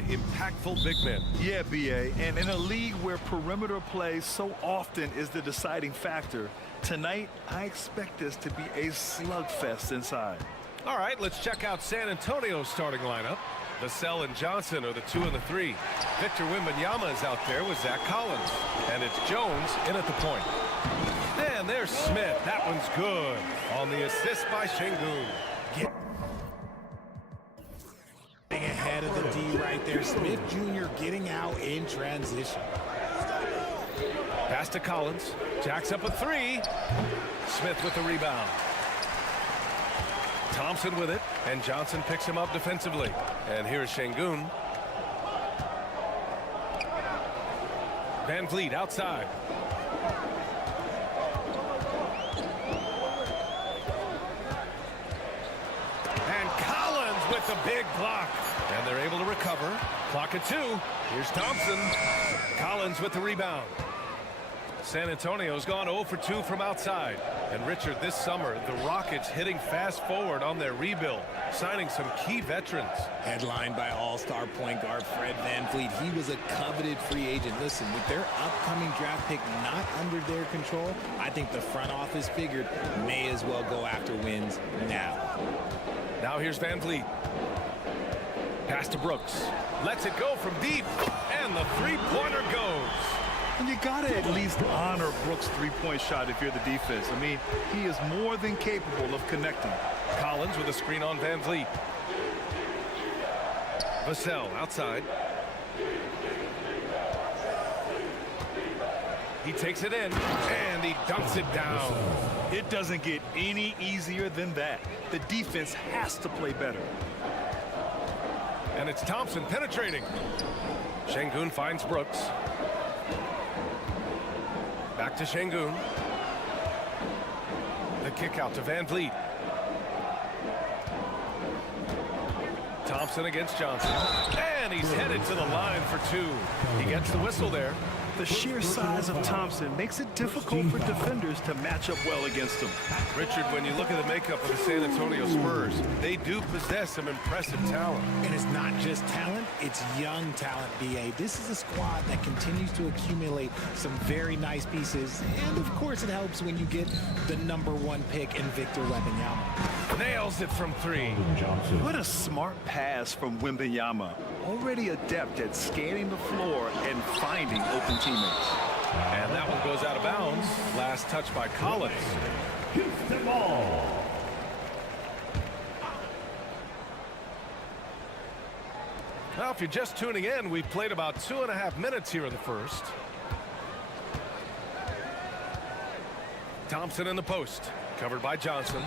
impactful big men. Yeah, B.A. And in a league where perimeter play so often is the deciding factor, tonight I expect this to be a slugfest inside. All right, let's check out San Antonio's starting lineup. Vassell and Johnson are the 2 and the 3. Victor Wembanyama is out there with Zach Collins. And it's Jones in at the point. And there's Smith. That one's good. On the assist by Şengün. Ahead of the D right there. Smith Jr. getting out in transition. Pass to Collins. Jacks up a 3. Smith with the rebound. Thompson with it, and Johnson picks him up defensively. And here's Şengün. Van Vliet outside. And Collins with the big block. And they're able to recover. Clock at 2. Here's Thompson. Collins with the rebound. San Antonio's gone 0 for 2 from outside. And Richard, this summer, the Rockets hitting fast forward on their rebuild, signing some key veterans. Headlined by all-star point guard Fred VanVleet. He was a coveted free agent. Listen, with their upcoming draft pick not under their control, I think the front office figured may as well go after wins now. Now here's VanVleet. Pass to Brooks. Lets it go from deep. And the three-pointer goes. And you got to at least honor Brooks' three-point shot if you're the defense. I mean, he is more than capable of connecting. Collins with a screen on VanVleet. Vassell outside. He takes it in, and he dunks it down. It doesn't get any easier than that. The defense has to play better. And it's Thompson penetrating. Şengün finds Brooks. Back to Şengün. The kick out to VanVleet. Thompson against Johnson. And he's headed to the line for 2. He gets the whistle there. The sheer size of Thompson makes it difficult for defenders to match up well against him. Richard, when you look at the makeup of the San Antonio Spurs, they do possess some impressive talent. And it's not just talent, it's young talent, B.A. This is a squad that continues to accumulate some very nice pieces. And, of course, it helps when you get the #1 pick in Victor Wembanyama. Nails it from 3. What a smart pass from Wembanyama. Already adept at scanning the floor and finding open teammates. And that one goes out of bounds. Last touch by Collins. Houston ball. Now, if you're just tuning in, we've played about 2.5 minutes here in the first. Thompson in the post, covered by Johnson.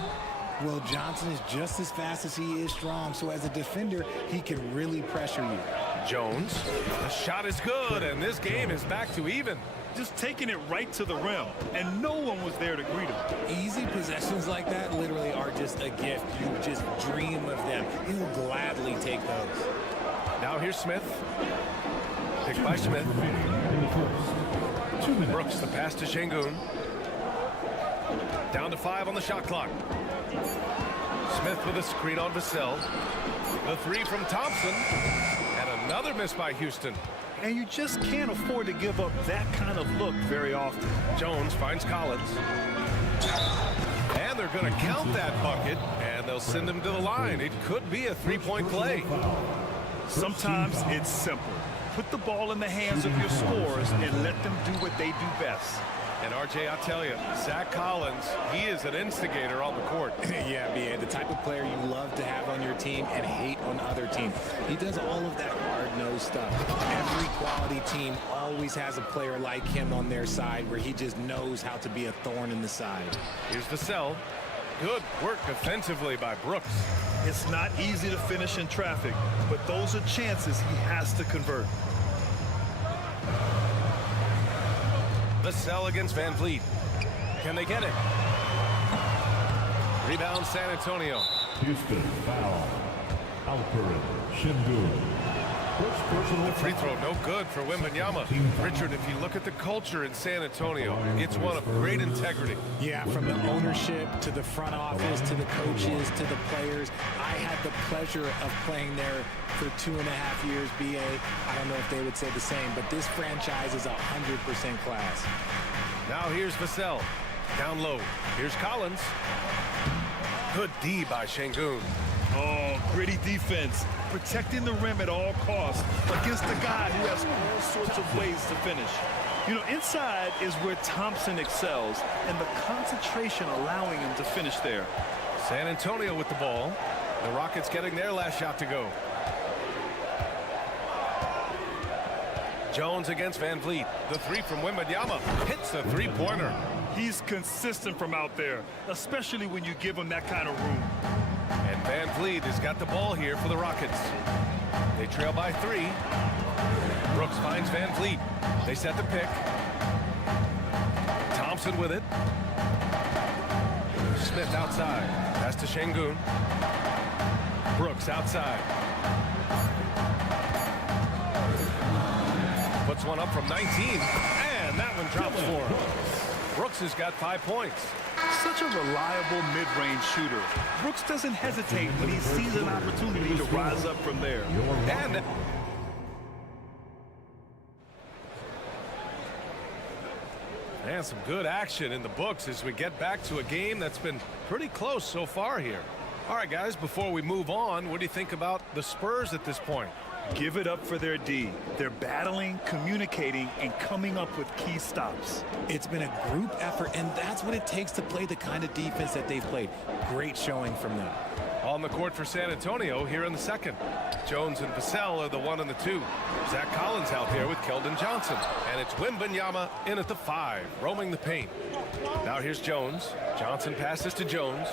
Well, Johnson is just as fast as he is strong, so as a defender, he can really pressure you. Jones, the shot is good, and this game is back to even. Just taking it right to the rim, and no one was there to greet him. Easy possessions like that literally are just a gift. You just dream of them. He'll gladly take those. Now here's Smith. Picked by Smith. Brooks, the pass to Şengün. Down to 5 on the shot clock. Smith with a screen on Vassell. The 3 from Thompson. And another miss by Houston. And you just can't afford to give up that kind of look very often. Jones finds Collins. And they're going to count that bucket. And they'll send him to the line. It could be a 3-point play. Sometimes it's simple. Put the ball in the hands of your scorers and let them do what they do best. And RJ, I'll tell you, Zach Collins, he is an instigator on the court. Yeah, B.A., the type of player you love to have on your team and hate on other teams. He does all of that hard-nosed stuff. Every quality team always has a player like him on their side where he just knows how to be a thorn in the side. Here's Vassell. Good work defensively by Brooks. It's not easy to finish in traffic, but those are chances he has to convert. Vassell against VanVleet. Can they get it? Rebound San Antonio. Houston foul. Alperen Şengün. The free throw no good for Wembanyama. Richard, if you look at the culture in San Antonio, it's one of great integrity. Yeah, from the ownership to the front office to the coaches to the players. I had the pleasure of playing there for 2.5 years, B.A. I don't know if they would say the same, but this franchise is 100% class. Now here's Vassell. Down low. Here's Collins. Good D by Şengün. Oh, gritty defense. Protecting the rim at all costs against a guy who has all sorts of ways to finish. You know, inside is where Thompson excels, and the concentration allowing him to finish there. San Antonio with the ball. The Rockets getting their last shot to go. Jones against Van Vliet. The three from Wembanyama hits the three-pointer. He's consistent from out there, especially when you give him that kind of room. And Van Vliet has got the ball here for the Rockets. They trail by 3. Brooks finds Van Vliet. They set the pick. Thompson with it. Smith outside. Pass to Şengün. Brooks outside. Puts one up from 19. And that one drops for him. Brooks has got 5 points. Such a reliable mid-range shooter. Brooks doesn't hesitate when he sees an opportunity to rise up from there. And some good action in the books as we get back to a game that's been pretty close so far here. All right, guys, before we move on, what do you think about the Spurs at this point? Give it up for their D. They're battling, communicating, and coming up with key stops. It's been a group effort, and that's what it takes to play the kind of defense that they've played. Great showing from them. On the court for San Antonio here in the second. Jones and Vassell are the 1 and the 2. Zach Collins out there with Keldon Johnson. And it's Wembanyama in at the 5, roaming the paint. Now here's Jones. Johnson passes to Jones.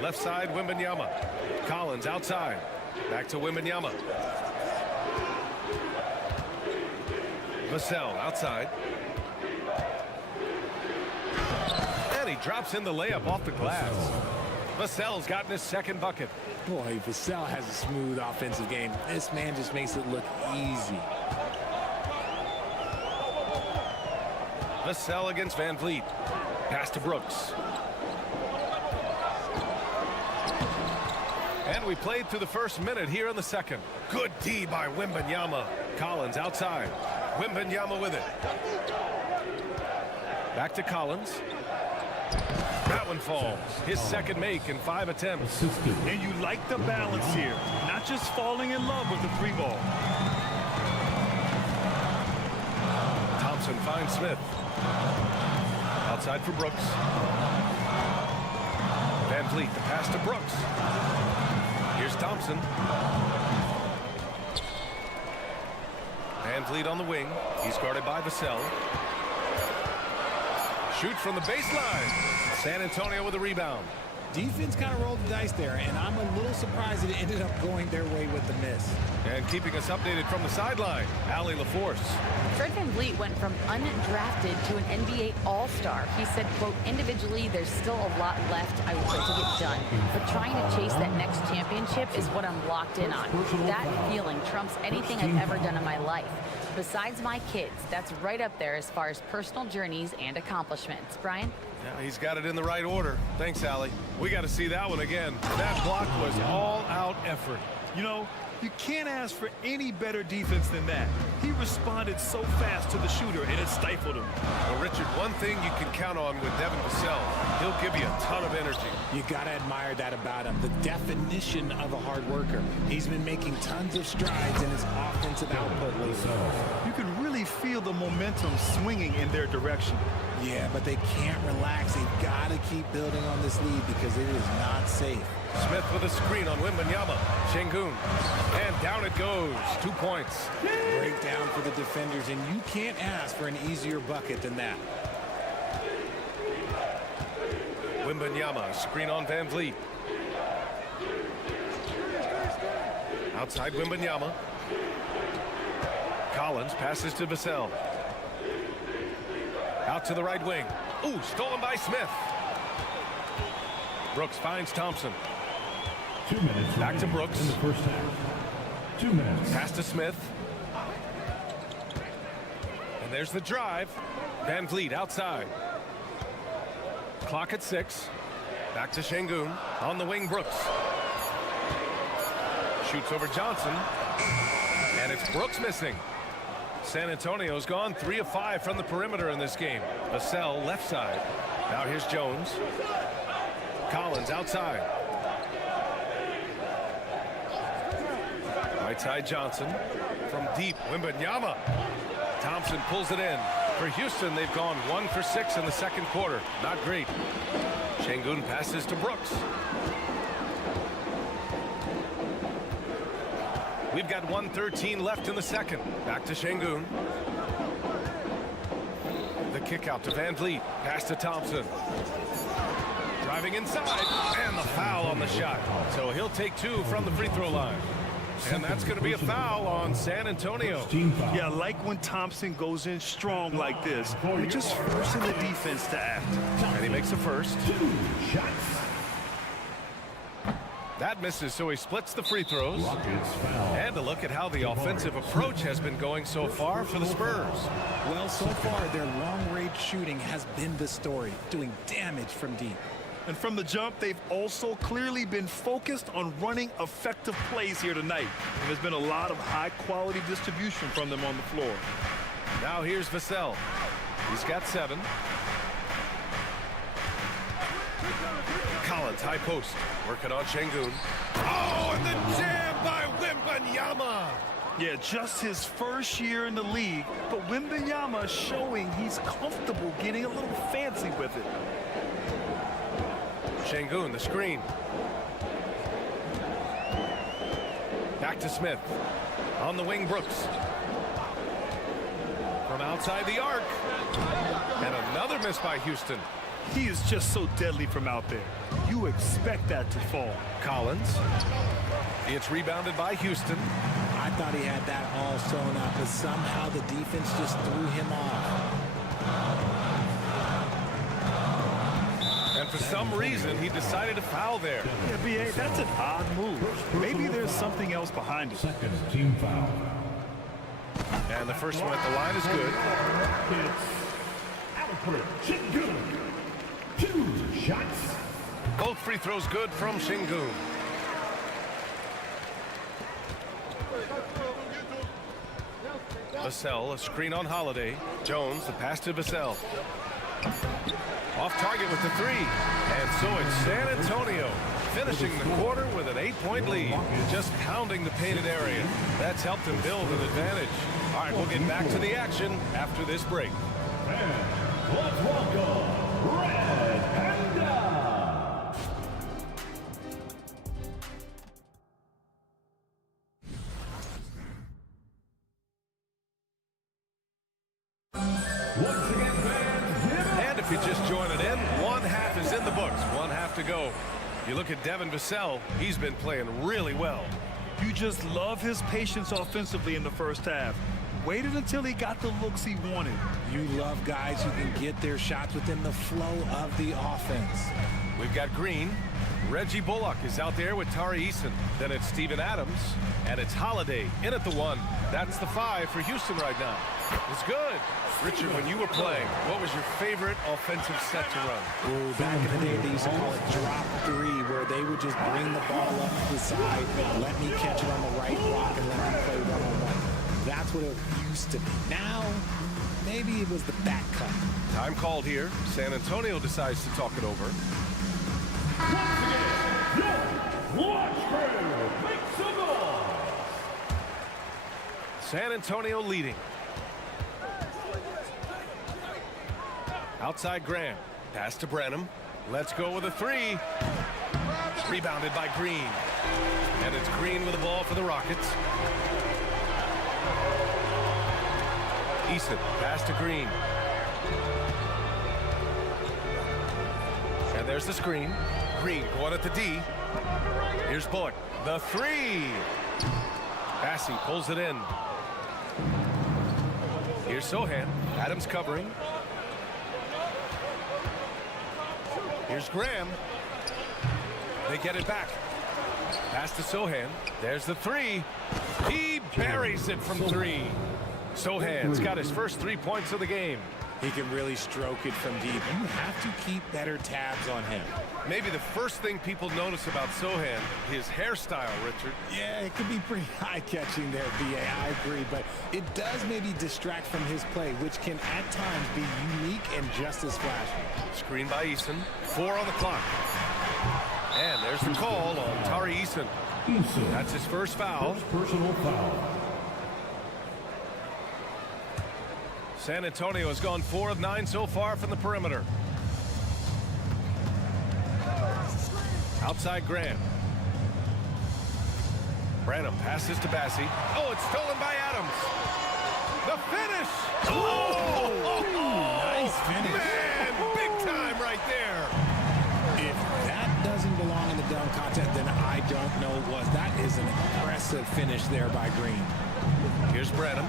Left side, Wembanyama. Collins outside. Back to Wembanyama. Vassell outside. And he drops in the layup off the glass. Vassell's gotten his second bucket. Boy, Vassell has a smooth offensive game. This man just makes it look easy. Vassell against Van Vliet. Pass to Brooks. And we played through the first minute here in the second. Good D by Wembanyama. Collins outside. Wembanyama with it. Back to Collins. That one falls. His second make in 5 attempts. And you like the balance here. Not just falling in love with the 3 ball. Thompson finds Smith. Outside for Brooks. Van Vliet, the pass to Brooks. Here's Thompson. Van Vliet on the wing. He's guarded by Vassell. Shoots from the baseline. San Antonio with a rebound. Defense kind of rolled the dice there, and I'm a little surprised that it ended up going their way with the miss. And keeping us updated from the sideline, Allie LaForce. Fred Van Vliet went from undrafted to an NBA All-Star. He said, quote, individually, there's still a lot left I want to get done. But trying to chase that next championship is what I'm locked in on. That feeling trumps anything I've ever done in my life. Besides my kids, that's right up there as far as personal journeys and accomplishments. Brian? Yeah, he's got it in the right order. Thanks, Allie. We got to see that one again. That block was all-out effort. You know, you can't ask for any better defense than that. He responded so fast to the shooter, and it stifled him. Well, Richard, one thing you can count on with Devin Vassell, he'll give you a ton of energy. You got to admire that about him, the definition of a hard worker. He's been making tons of strides in his offensive output lately. You can really feel the momentum swinging in their direction. Yeah, but they can't relax. They've got to keep building on this lead because it is not safe. Smith with a screen on Wembanyama. Şengün. And down it goes. 2 points. Breakdown for the defenders, and you can't ask for an easier bucket than that. Wembanyama, screen on Van Vliet. Outside Wembanyama. Collins passes to Vassell. Out to the right wing. Ooh, stolen by Smith. Brooks finds Thompson. 2 minutes back to Brooks. In the first half. 2 minutes. Pass to Smith. And there's the drive. Van Vliet outside. Clock at 6. Back to Şengün. On the wing, Brooks. Shoots over Johnson. And it's Brooks missing. San Antonio's gone 3 of 5 from the perimeter in this game. Vassell left side. Now here's Jones. Collins outside. Right side Johnson. From deep, Wembanyama. Thompson pulls it in. For Houston, they've gone 1 for 6 in the second quarter. Not great. Şengün passes to Brooks. We've got 1:13 left in the second. Back to Şengün. The kick out to Van Vliet. Pass to Thompson. Driving inside. And the foul on the shot. So he'll take 2 from the free throw line. And that's going to be a foul on San Antonio. Yeah, like when Thompson goes in strong like this. You're just forcing the defense to act. And he makes the first. 2 shots. That misses, so he splits the free throws. Rockets foul. And a look at how the offensive approach has been going so far for the Spurs. Well, so far, their long-range shooting has been the story, doing damage from deep. And from the jump, they've also clearly been focused on running effective plays here tonight. And there's been a lot of high-quality distribution from them on the floor. Now here's Vassell. He's got 7. Collins, high post. Working on Şengün. Oh, and the jam by Wembanyama. Yeah, just his first year in the league, but Wembanyama showing he's comfortable getting a little fancy with it. Şengün, the screen. Back to Smith. On the wing, Brooks. From outside the arc. And another miss by Houston. He is just so deadly from out there. You expect that to fall. Collins. It's rebounded by Houston. I thought he had that all sewn up, but somehow the defense just threw him off. And for some reason, he decided to foul there. Yeah, B.A., that's an odd move. Maybe there's something else behind it. Second team foul. And the first one at the line is good. Şengün. 2 shots. Both free throws good from Şengün. Vassell, a screen on Holiday. Jones, the pass to Vassell. Off target with the 3. And so it's San Antonio finishing the quarter with an 8-point lead. Just pounding the painted area. That's helped them build an advantage. All right, we'll get back to the action after this break. And let's welcome Red Panda. Once again, fans, And if you're just joining in, 1 half is in the books. 1 half to go. You look at Devin Vassell, he's been playing really well. You just love his patience offensively in the first half. Waited until he got the looks he wanted. You love guys who can get their shots within the flow of the offense. We've got Green. Reggie Bullock is out there with Tari Eason. Then it's Steven Adams. And it's Holiday in at the 1. That's the 5 for Houston right now. It's good. Richard, when you were playing, what was your favorite offensive set to run? Ooh, back in the day, they used to call it drop 3, where they would just bring the ball up to the side, let me catch it on the right block, and let me play one-on-one. That's what it used to be. Now, maybe it was the back cut. Time called here. San Antonio decides to talk it over. once again, your watch crew, make some noise. San Antonio leading. Outside Graham. Pass to Branham. Let's go with a 3. Rebounded by Green. And it's Green with the ball for the Rockets. Eason, pass to Green. And there's the screen. Green going at the D. Here's Bullock. The 3. Bassey pulls it in. Here's Sohan. Adams covering. Here's Graham. They get it back. Pass to Sohan. There's the 3. He buries it from 3. Sohan's got his first 3 points of the game. He can really stroke it from deep. You have to keep better tabs on him. Maybe the first thing people notice about Sohan, his hairstyle, Richard. Yeah, it could be pretty eye-catching there, B.A. I agree, but it does maybe distract from his play, which can at times be unique and just as flashy. Screen by Eason. 4 on the clock. And there's the call on Tari Eason. That's his first foul. Personal foul. San Antonio has gone 4 of 9 so far from the perimeter. Outside Graham. Branham passes to Bassi. Oh, it's stolen by Adams. The finish. Oh! Nice finish. Man, big time right there. If that doesn't belong in the dunk contest, then I don't know what. That is an impressive finish there by Green. Here's Branham.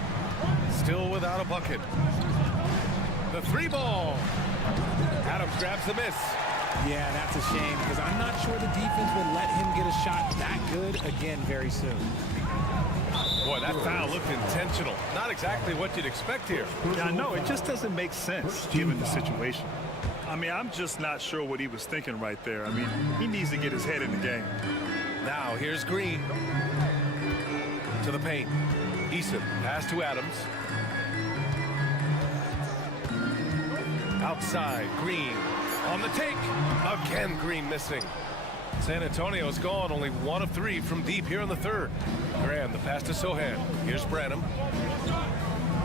Still without a bucket. The 3 ball. Adams grabs the miss. Yeah, that's a shame because I'm not sure the defense would let him get a shot that good again very soon. Boy, that foul looked intentional. Not exactly what you'd expect here. Yeah, no, it just doesn't make sense given the situation. I mean, I'm just not sure what he was thinking right there. I mean, he needs to get his head in the game. Now, here's Green. To the paint. Eason, pass to Adams. Outside, Green. On the take. Again, Green missing. San Antonio's gone only 1 of 3 from deep here in the third. Graham, the pass to Sohan. Here's Branham.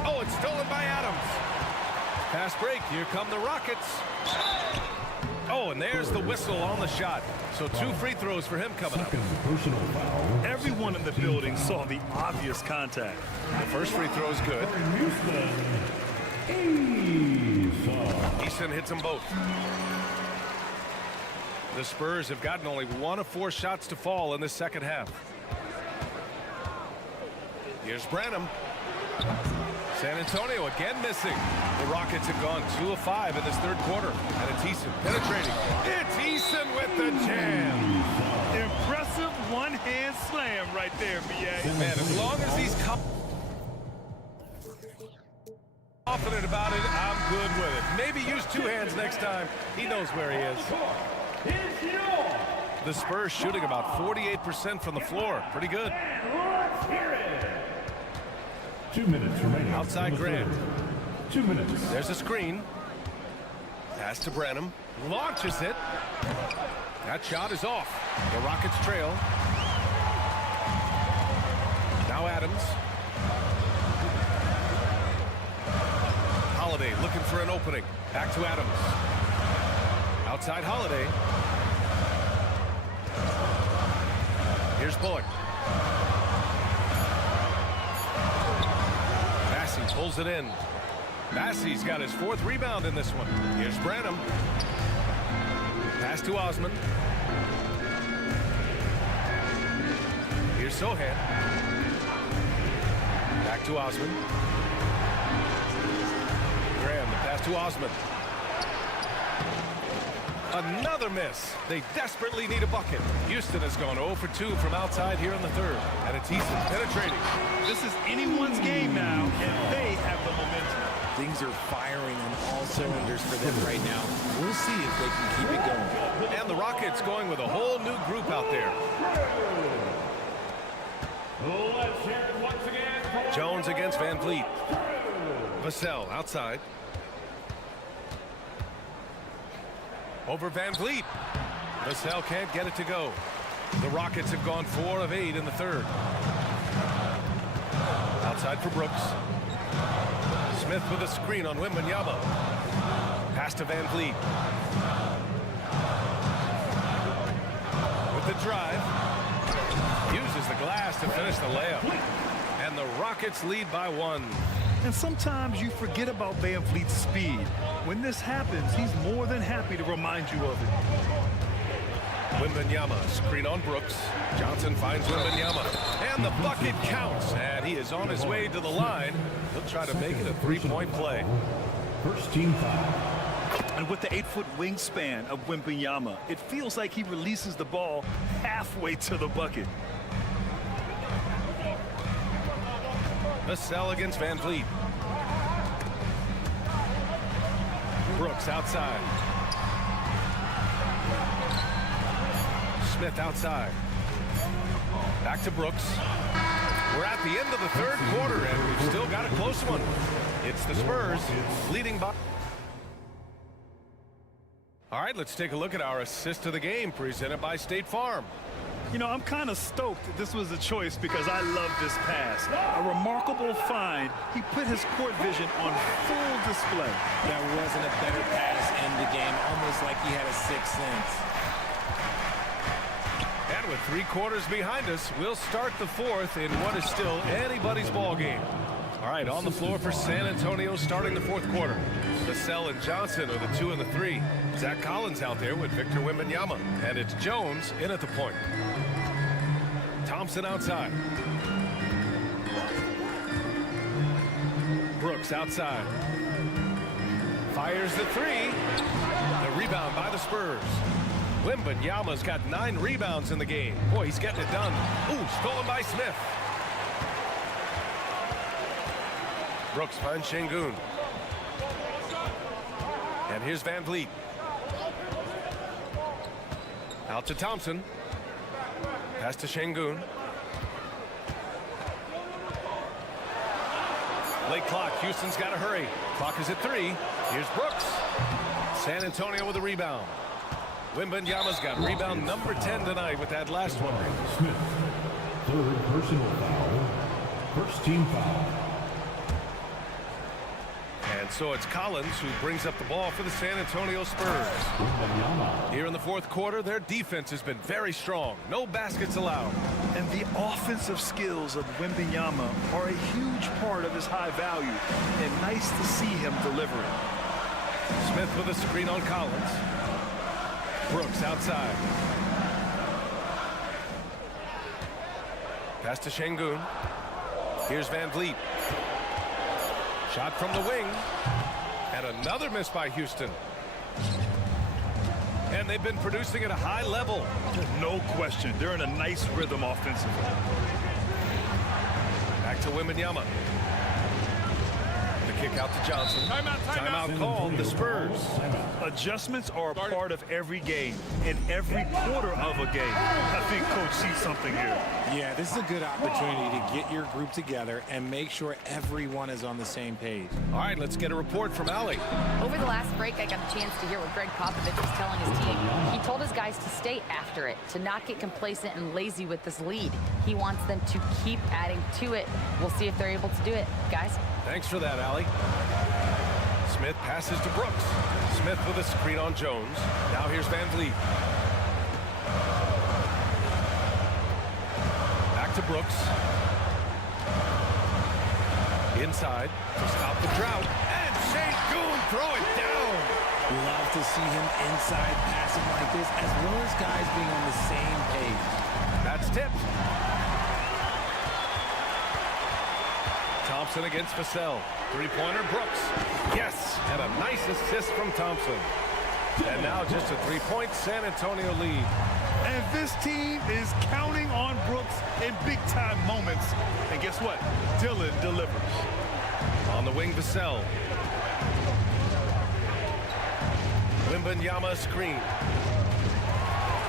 Oh, it's stolen by Adams. Fast break. Here come the Rockets. Oh, and there's the whistle on the shot. So 2 free throws for him coming up. Personal foul. Everyone in the building saw the obvious contact. The first free throw is good. Eason hits them both. The Spurs have gotten only 1 of 4 shots to fall in this second half. Here's Branham. San Antonio again missing. The Rockets have gone 2 of 5 in this third quarter. And it's Eason penetrating. It's Eason with the jam. Impressive one-hand slam right there, B.A. Man, as long as he's confident about it, I'm good with it. Maybe use 2 hands next time. He knows where he is. The Spurs shooting about 48% from the floor. Pretty good. 2 minutes remaining. Outside Graham. 2 minutes. There's a screen. Pass to Branham. Launches it. That shot is off. The Rockets trail. Now Adams. Holiday looking for an opening. Back to Adams. Outside Holiday. Here's Bullock. Bassi pulls it in. Bassi's got his 4th rebound in this one. Here's Branham. Pass to Osman. Here's Sohan. Back to Osman. Graham, the pass to Osman. Another miss. They desperately need a bucket. Houston has gone 0 for 2 from outside here in the third. And it's Eason penetrating. This is anyone's game now, and they have the momentum. Things are firing on all cylinders for them right now. We'll see if they can keep it going. And the Rockets going with a whole new group out there. Let's hear it once again. Jones against Van Vliet. Vassell outside. Over Van Vliet. Vassell can't get it to go. The Rockets have gone 4 of 8 in the third. Outside for Brooks. Smith with a screen on Wembanyama. Pass to Van Vliet. With the drive. Uses the glass to finish the layup. And the Rockets lead by 1. And sometimes you forget about Van Vliet's speed. When this happens, he's more than happy to remind you of it. Wembanyama, screen on Brooks. Johnson finds Wembanyama. And the bucket counts. And he is on his way to the line. He'll try to make it a 3-point play. First team foul. And with the 8-foot wingspan of Wembanyama, it feels like he releases the ball halfway to the bucket. Vassell against Van Vliet. Brooks outside. Smith outside. Back to Brooks. We're at the end of the third quarter, and we've still got a close one. It's the Spurs leading by. All right, let's take a look at our assist of the game presented by State Farm. You know, I'm kind of stoked that this was a choice because I love this pass. A remarkable find. He put his court vision on full display. That wasn't a better pass in the game, almost like he had a sixth sense. And with 3 quarters behind us, we'll start the fourth in what is still anybody's ball game. All right, on the floor for San Antonio starting the fourth quarter. Vassell and Johnson are the 2 and the 3. Zach Collins out there with Victor Wembanyama. And it's Jones in at the point. Thompson outside. Brooks outside. Fires the 3. The rebound by the Spurs. Wembanyama's got 9 rebounds in the game. Boy, he's getting it done. Ooh, stolen by Smith. Brooks finds Şengün. And here's Van Vliet. Out to Thompson. Pass to Şengün. Late clock. Houston's got to hurry. Clock is at 3. Here's Brooks. San Antonio with a rebound. Wembanyama's got rebound number 10 tonight with that last one. Smith, third personal foul. First team foul. And so it's Collins who brings up the ball for the San Antonio Spurs. Here in the fourth quarter, their defense has been very strong. No baskets allowed. And the offensive skills of Wembanyama are a huge part of his high value. And nice to see him deliver it. Smith with a screen on Collins. Brooks outside. Pass to Şengün. Here's Van Vliet. Shot from the wing. And another miss by Houston. And they've been producing at a high level. No question. They're in a nice rhythm offensively. Back to Wembanyama. The kick out to Johnson. Timeout called the Spurs. Adjustments are a part of every game. In every quarter of a game. I think Coach sees something here. Yeah, this is a good opportunity to get your group together and make sure everyone is on the same page. All right, let's get a report from Allie. Over the last break, I got a chance to hear what Greg Popovich was telling his team. He told his guys to stay after it, to not get complacent and lazy with this lead. He wants them to keep adding to it. We'll see if they're able to do it, guys. Thanks for that, Allie. Smith passes to Brooks. Smith with a screen on Jones. Now here's Van Vliet. Back to Brooks. Inside to stop the drought. And Şengün throw it down. Love to see him inside passing like this, as well as guys being on the same page. That's tipped. Thompson against Vassell. Three-pointer, Brooks. Yes, and a nice assist from Thompson. And now just a 3-point San Antonio lead. And this team is counting on Brooks in big-time moments. And guess what? Dylan delivers. On the wing, Vassell. Wembanyama screen.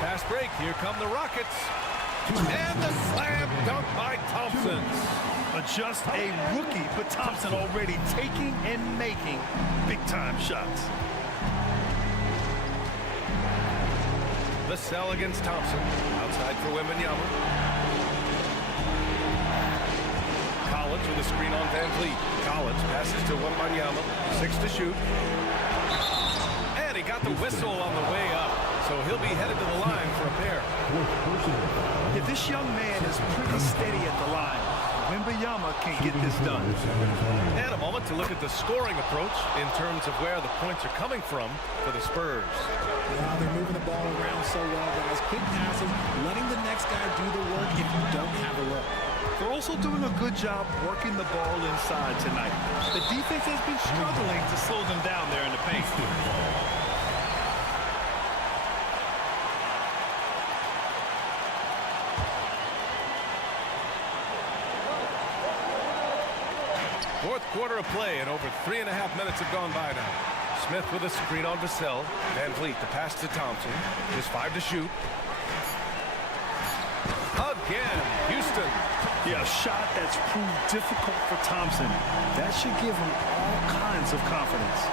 Fast break. Here come the Rockets. And the slam dunk by Thompson. Just a rookie, but Thompson already taking and making big-time shots. Vassell against Thompson. Outside for Wembanyama. Collins with a screen on Van Vliet. Collins passes to Wembanyama. 6 to shoot. And he got the whistle on the way up. So he'll be headed to the line for a pair. Yeah, this young man is pretty steady at the line. Wembanyama can get this done. And a moment to look at the scoring approach in terms of where the points are coming from for the Spurs. Wow, they're moving the ball around so well, guys. Quick passes, letting the next guy do the work if you don't have a look. They're also doing a good job working the ball inside tonight. The defense has been struggling to slow them down there in the paint. Fourth quarter of play, and over 3.5 minutes have gone by now. Smith with a screen on Vassell. Van Vliet, the pass to Thompson. Just 5 to shoot. Again, Houston. Yeah, a shot that's proved difficult for Thompson. That should give him all kinds of confidence.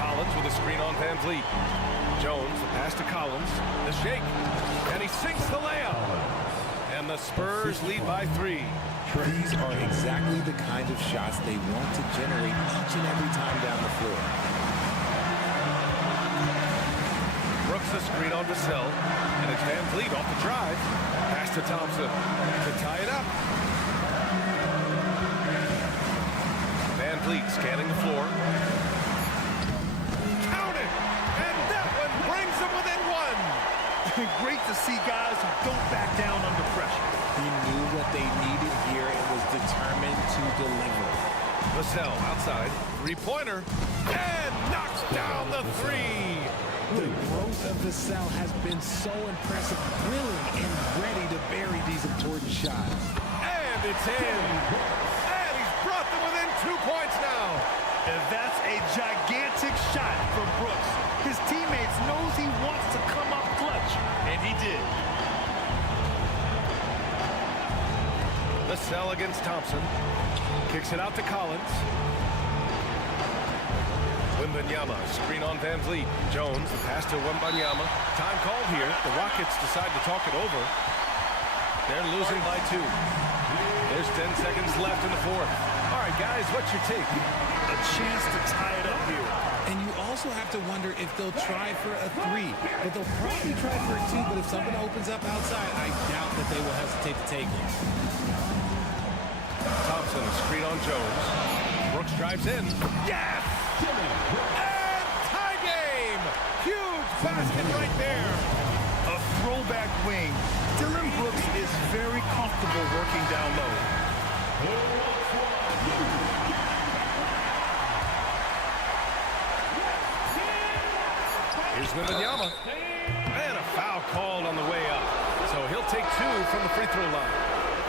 Collins with a screen on Van Vliet. Jones, the pass to Collins. The shake. And he sinks the layup. And the Spurs lead by 3. These are exactly the kind of shots they want to generate each and every time down the floor. Brooks the screen on Vassell. And it's Van Vliet off the drive. Pass to Thompson to tie it up. Van Vliet scanning the floor. Count it! And that one brings them within 1. Great to see guys who don't back down under pressure. He knew what they needed here and was determined to deliver. Vassell outside. 3-pointer. And knocks down the 3. The growth of Vassell has been so impressive, willing and ready to bury these important shots. And it's in. And he's brought them within 2 points now. And that's a gigantic shot from Brooks. His teammates knows he wants to come up clutch, and he did. Vassell against Thompson. Kicks it out to Collins. Wembanyama, screen on Van Vliet. Jones, the pass to Wembanyama. Time called here. The Rockets decide to talk it over. They're losing by 2. There's 10 seconds left in the fourth. All right, guys, what's your take? A chance to tie it up here. And you also have to wonder if they'll try for a 3. But they'll probably try for a 2. But if something opens up outside, I doubt that they will hesitate to take it. Thompson, screen on Jones. Brooks drives in. Yes! And tie game! Huge basket right there. A throwback wing. Dylan Brooks is very comfortable working down low. Here's Wembanyama. And a foul called on the way up. So he'll take 2 from the free throw line.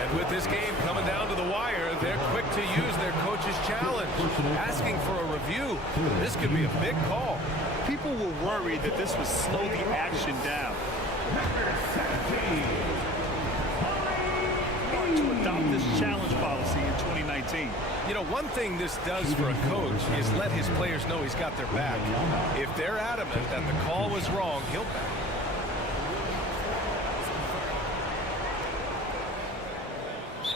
And with this game coming down to the wire, they're quick to use their coach's challenge, asking for a review. This could be a big call. People were worried that this would slow the action down. To adopt this challenge policy in 2019. You know, one thing this does for a coach is let his players know he's got their back. If they're adamant that the call was wrong, he'll back.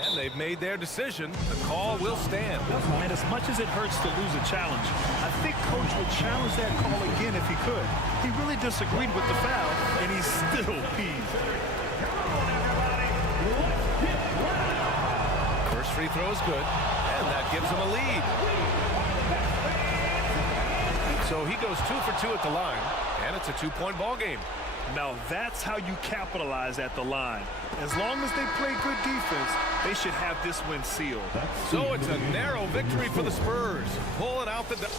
And they've made their decision. The call will stand. And as much as it hurts to lose a challenge, I think Coach would challenge that call again if he could. He really disagreed with the foul, and he's still peeved. First free throw is good, and that gives him a lead. So he goes 2 for 2 at the line, and it's a 2-point ball game. Now that's how you capitalize at the line. As long as they play good defense, they should have this win sealed. So it's a narrow victory for the Spurs, pulling out the...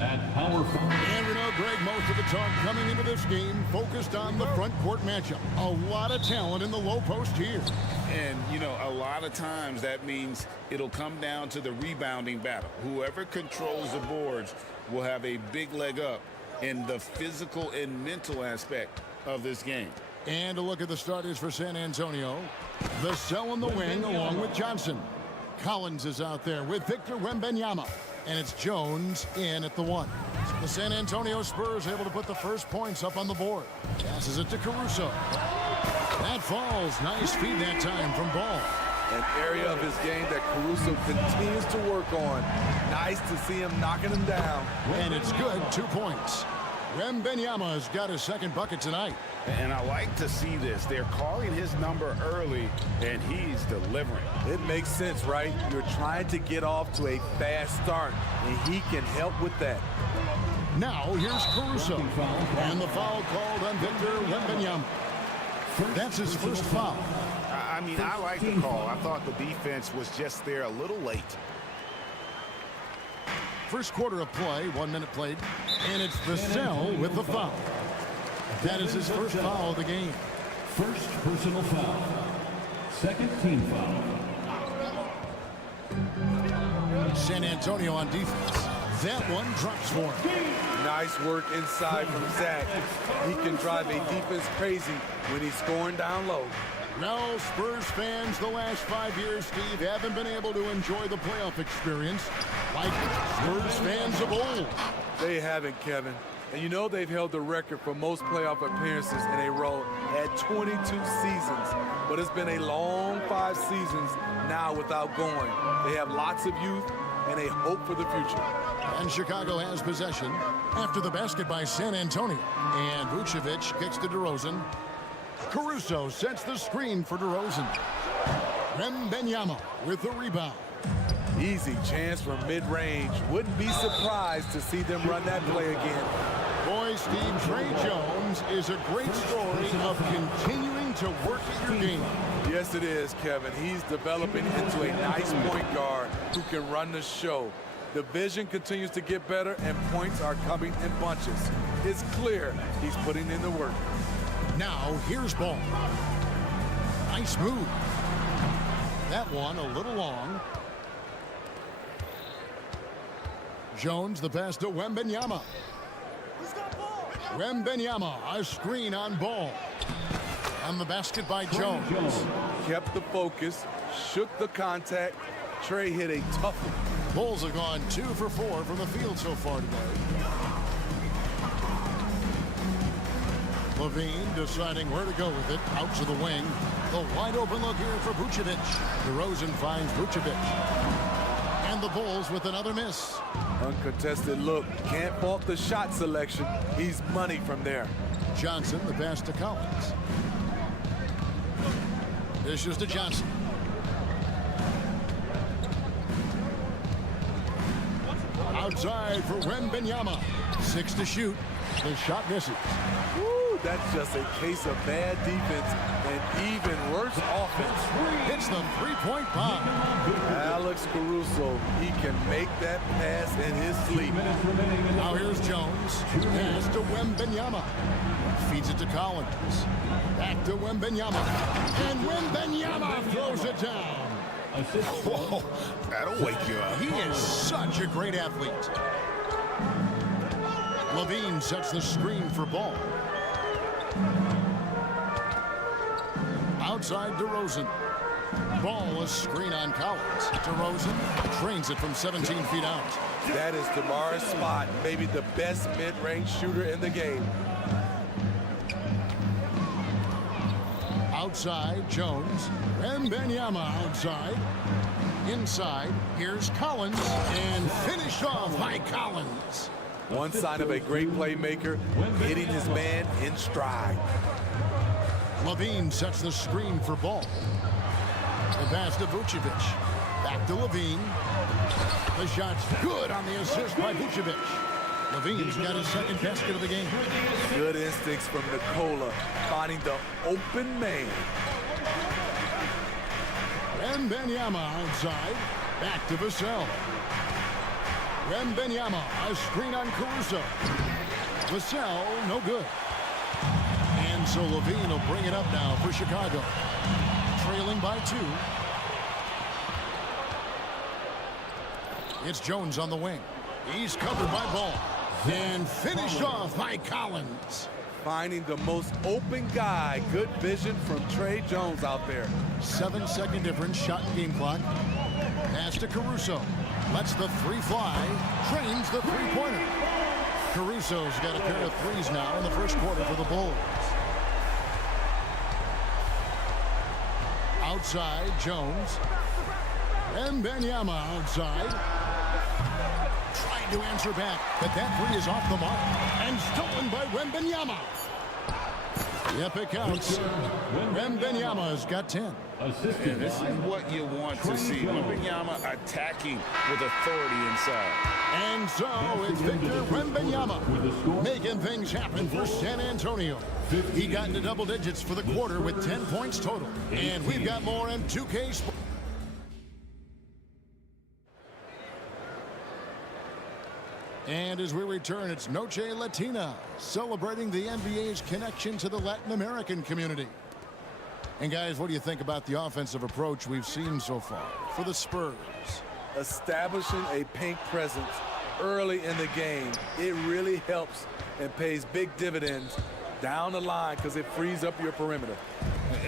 At power forward. And we know, Greg, most of the talk coming into this game focused on the front court matchup. A lot of talent in the low post here. And, you know, a lot of times that means it'll come down to the rebounding battle. Whoever controls the boards will have a big leg up in the physical and mental aspect of this game. And a look at the starters for San Antonio. The cell in the wing along with Johnson. Collins is out there with Victor Wembanyama. And it's Jones in at the 1. The San Antonio Spurs able to put the first points up on the board. Passes it to Caruso. That falls. Nice feed that time from Ball. An area of his game that Caruso continues to work on. Nice to see him knocking him down. And it's good. 2 points. Wembanyama's got his second bucket tonight. And I like to see this. They're calling his number early, and he's delivering. It makes sense, right? You're trying to get off to a fast start, and he can help with that. Now here's Caruso. And the foul called on Victor Wembanyama. That's his first foul. I mean, I like the call. I thought the defense was just there a little late. First quarter of play, 1 minute played, and it's Vassell with the foul. That is his first foul of the game. First personal foul. Second team foul. San Antonio on defense. That one drops for him. Nice work inside from Zach. He can drive a defense crazy when he's scoring down low. Now, Spurs fans, the last 5 years, Steve, haven't been able to enjoy the playoff experience like Spurs fans of old. They haven't, Kevin. And you know they've held the record for most playoff appearances in a row at 22 seasons. But it's been a long 5 seasons now without going. They have lots of youth and a hope for the future. And Chicago has possession after the basket by San Antonio. And Vucevic kicks to DeRozan. Caruso sets the screen for DeRozan. Wembanyama with the rebound. Easy chance from mid-range. Wouldn't be surprised to see them run that play again. Boy, Steve, Trey Jones is a great story of continuing to work at your game. Yes, it is, Kevin. He's developing into a nice point guard who can run the show. The vision continues to get better, and points are coming in bunches. It's clear he's putting in the work. Now, here's Ball. Nice move. That one a little long. Jones, the pass to Wembanyama. Wembanyama, a screen on Ball. On the basket by Jones. Kept the focus, shook the contact. Trey hit a tough one. Bulls have gone 2 for 4 from the field so far today. Levine deciding where to go with it. Out to the wing. The wide open look here for Vucevic. DeRozan finds Vucevic. And the Bulls with another miss. Uncontested look. Can't fault the shot selection. He's money from there. Johnson, the pass to Collins. Dishes to Johnson. Outside for Wembanyama. 6 to shoot. The shot misses. Woo, that's just a case of bad defense and even worse offense. Hits the three-point bomb. Alex Caruso, he can make that pass in his sleep. Now here's Jones. Pass to Wembanyama. Feeds it to Collins. Back to Wembanyama. And Wembanyama throws it down. Whoa, that'll wake you up. He is such a great athlete. Levine sets the screen for Ball. Outside DeRozan. Ball, a screen on Collins. DeRozan trains it from 17 feet out. That is DeMar's spot, maybe the best mid-range shooter in the game. Outside, Jones. Wembanyama outside. Inside, here's Collins. And finished off by Collins. One sign of a great playmaker, hitting his man in stride. Levine sets the screen for Ball. The pass to Vucevic. Back to Levine. The shot's good on the assist by Vucevic. Levine's got his second basket of the game. Good instincts from Nikola, finding the open man. Wembanyama outside. Back to Vassell. Wembanyama, a screen on Caruso. Vassell, no good. And so Levine will bring it up now for Chicago. Trailing by 2. It's Jones on the wing. He's covered by Ball. Then finished off by Collins. Finding the most open guy. Good vision from Trey Jones out there. 7-second difference, shot and game clock. Pass to Caruso. Lets the 3 fly. Trains the 3-pointer. Caruso's got a pair of 3s now in the first quarter for the Bulls. Outside, Jones. Wembanyama outside. Tried to answer back, but that 3 is off the mark. And stolen by Wembanyama. Yep, it counts. Wembanyama's got 10. And this is what you want to see. Wembanyama attacking with authority inside. And so it's Victor Wembanyama making things happen for San Antonio. He got into double digits for the quarter with 10 points total. And we've got more in 2K Sports. And as we return, it's Noche Latina, celebrating the NBA's connection to the Latin American community. And guys, what do you think about the offensive approach we've seen so far for the Spurs? Establishing a paint presence early in the game, it really helps and pays big dividends down the line because it frees up your perimeter.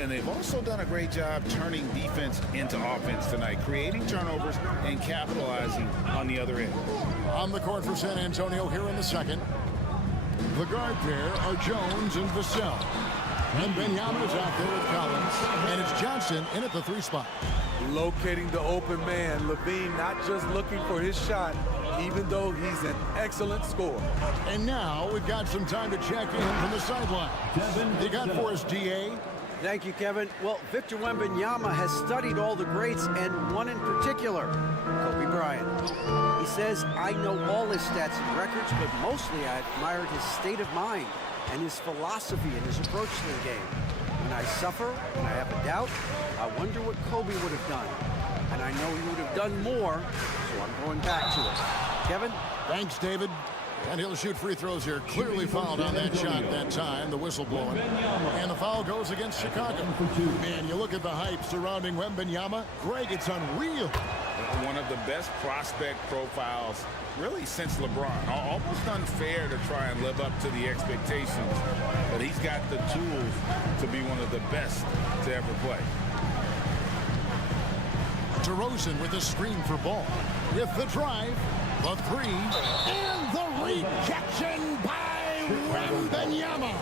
And they've also done a great job turning defense into offense tonight, creating turnovers and capitalizing on the other end. On the court for San Antonio here in the second. The guard pair are Jones and Vassell. And Wembanyama is out there with Collins. And it's Johnson in at the 3 spot. Locating the open man. Levine not just looking for his shot, even though he's an excellent scorer. And now we've got some time to check in from the sideline. You got for us, DA? Thank you, Kevin. Well, Victor Wembanyama has studied all the greats and one in particular, Kobe Bryant. He says, I know all his stats and records, but mostly I admired his state of mind and his philosophy and his approach to the game. When I suffer, when I have a doubt, I wonder what Kobe would have done. And I know he would have done more, so I'm going back to it. Kevin? Thanks, David. And he'll shoot free throws here. Clearly fouled on that shot that time, the whistle blowing. And the foul goes against Chicago. Man, you look at the hype surrounding Wembanyama. Greg, it's unreal. One of the best prospect profiles, really, since LeBron. Almost unfair to try and live up to the expectations. But he's got the tools to be one of the best to ever play. DeRozan with a screen for Ball. With the drive, the 3, and the rejection by Wembanyama.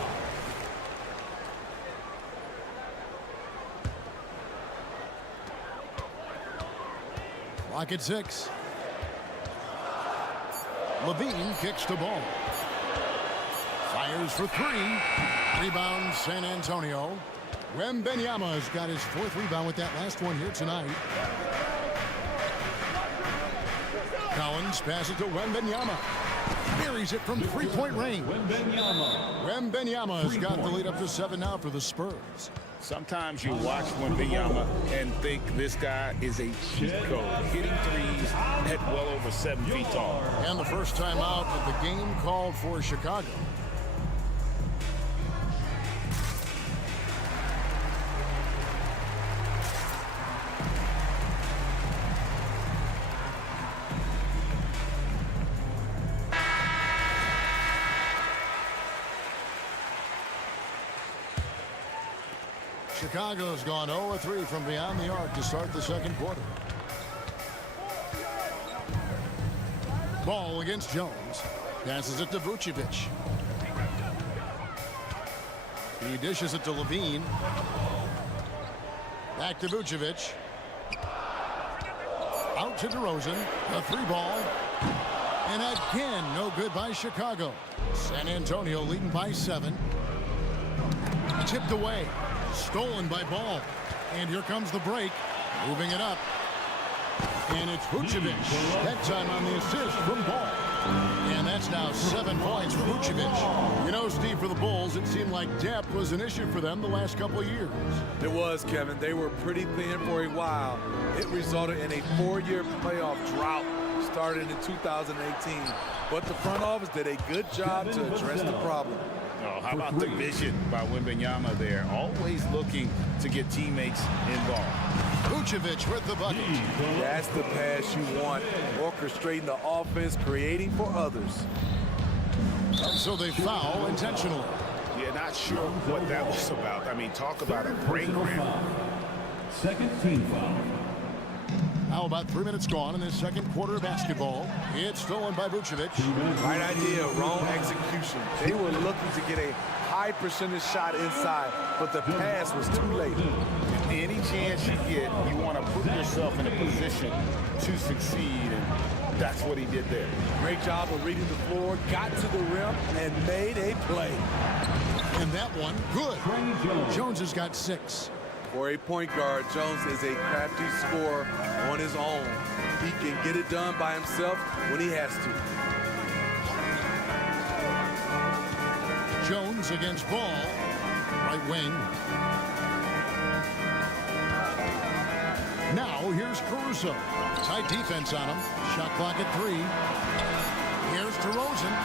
Clock at 6. Levine kicks to Ball. Fires for 3. Rebound San Antonio. Wembanyama's got his 4th rebound with that last one here tonight. Collins passes to Wembanyama. Buries it from 3-point range. Wembanyama's got the lead up to 7 now for the Spurs. Sometimes you watch Wembanyama and think this guy is a cheat code, hitting threes at well over 7 feet tall. And the first time out of the game called for Chicago. Chicago's gone 0-3 from beyond the arc to start the second quarter. Ball against Jones. Passes it to Vucevic. He dishes it to Levine. Back to Vucevic. Out to DeRozan. A 3-ball. And again, no good by Chicago. San Antonio leading by 7. Tipped away. Stolen by Ball. And here comes the break. Moving it up. And it's Vucevic. That time on the assist from Ball. And that's now 7 points for Vucevic. You know, Steve, for the Bulls, it seemed like depth was an issue for them the last couple of years. It was, Kevin. They were pretty thin for a while. It resulted in a 4-year playoff drought started in 2018. But the front office did a good job to address the problem. Oh, how about the vision by Wembanyama there? Always looking to get teammates involved. Vucevic with the bucket. That's the pass you want. Orchestrating the offense, creating for others. And so they foul intentionally. Yeah, not sure what that was about. I mean, talk about a break ramp. Second team foul. Now about 3 minutes gone in this second quarter of basketball. It's stolen by Vucevic. Right idea, wrong execution. They were looking to get a high percentage shot inside, but the pass was too late. Any chance you get, you want to put yourself in a position to succeed, and that's what he did there. Great job of reading the floor, got to the rim, and made a play. And that one, good. Jones has got 6. For a point guard, Jones is a crafty scorer on his own. He can get it done by himself when he has to. Jones against Ball, right wing. Now here's Caruso. Tight defense on him. Shot clock at 3. Here's DeRozan.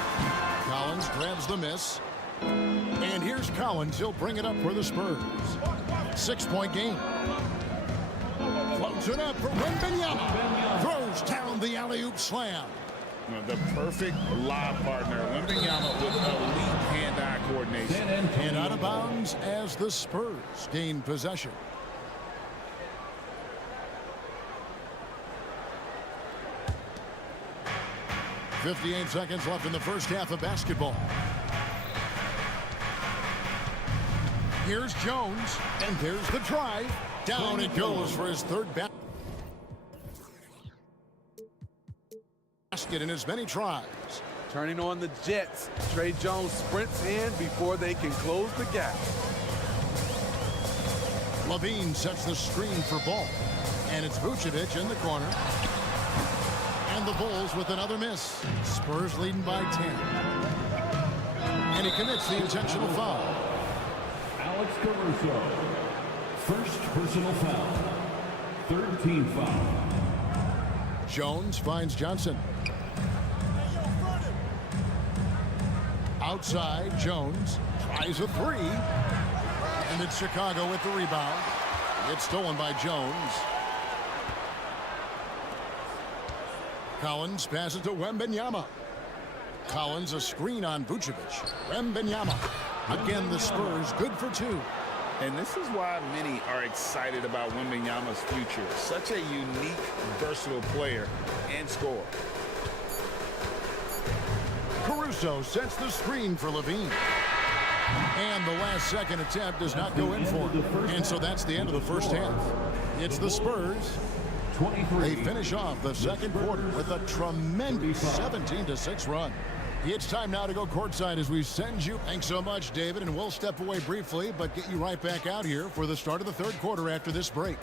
Collins grabs the miss. And here's Collins. He'll bring it up for the Spurs. 6-point game. Floats it up for Wembanyama. Throws down the alley-oop slam. The perfect lob partner. Wembanyama with elite hand-eye coordination. And out of bounds as the Spurs gain possession. .58 seconds left in the first half of basketball. Here's Jones, and there's the drive. Down it goes for his third basket in as many tries. Turning on the Jets. Trey Jones sprints in before they can close the gap. Levine sets the screen for Ball. And it's Vucevic in the corner. And the Bulls with another miss. Spurs leading by 10. And he commits the intentional foul. Alex Caruso. First personal foul. Third team foul. Jones finds Johnson. Outside, Jones tries a 3. And it's Chicago with the rebound. It's stolen by Jones. Collins passes to Wembanyama. Collins a screen on Vucevic. Wembanyama. Again, the Spurs good for 2. And this is why many are excited about Wembanyama's future. Such a unique, versatile player and scorer. Caruso sets the screen for Levine. And the last second attempt does not go in for him. And so that's the end of the first half. It's the Spurs. They finish off the second quarter with a tremendous 17-6 run. It's time now to go courtside as we send you. Thanks so much, David, and we'll step away briefly, but get you right back out here for the start of the third quarter after this break.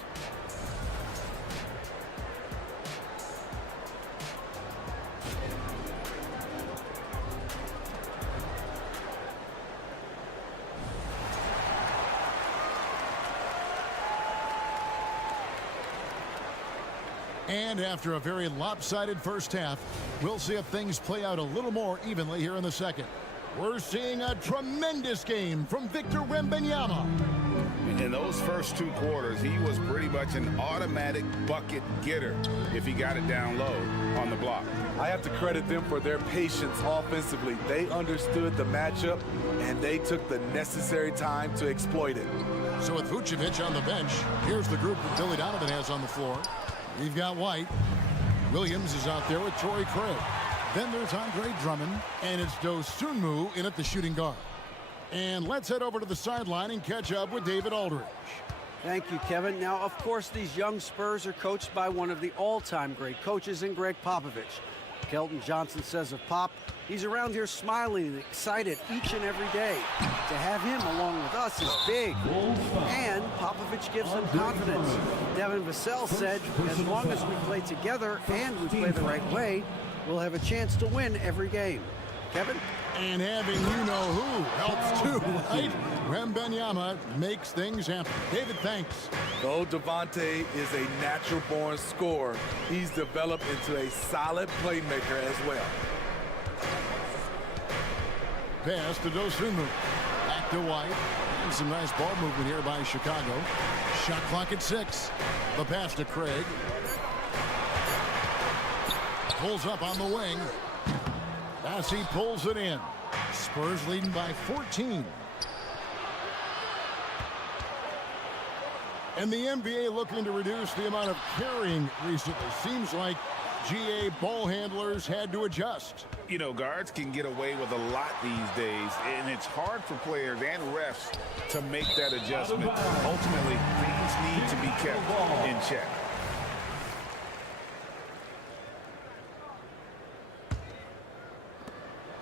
And after a very lopsided first half, we'll see if things play out a little more evenly here in the second. We're seeing a tremendous game from Victor Wembanyama. In those first 2 quarters, he was pretty much an automatic bucket getter if he got it down low on the block. I have to credit them for their patience offensively. They understood the matchup, and they took the necessary time to exploit it. So with Vucevic on the bench, here's the group that Billy Donovan has on the floor. We've got White. Williams is out there with Torrey Craig. Then there's Andre Drummond, and it's Dosunmu in at the shooting guard. And let's head over to the sideline and catch up with David Aldridge. Thank you, Kevin. Now, of course, these young Spurs are coached by one of the all-time great coaches in Greg Popovich. Kelton Johnson says of Pop, he's around here smiling and excited each and every day. To have him along with us is big. And Popovich gives him confidence. Devin Vassell said, as long as we play together and we play the right way, will have a chance to win every game. Kevin? And having you-know-who helps too, right? Wembanyama makes things happen. David, thanks. Though Devontae is a natural-born scorer, he's developed into a solid playmaker as well. Pass to Dosunmu. Back to White. And some nice ball movement here by Chicago. Shot clock at 6. The pass to Craig. Pulls up on the wing. As he pulls it in. Spurs leading by 14. And the NBA looking to reduce the amount of carrying recently. Seems like GA ball handlers had to adjust. You know, guards can get away with a lot these days, and it's hard for players and refs to make that adjustment. Ultimately, things need to be kept in check.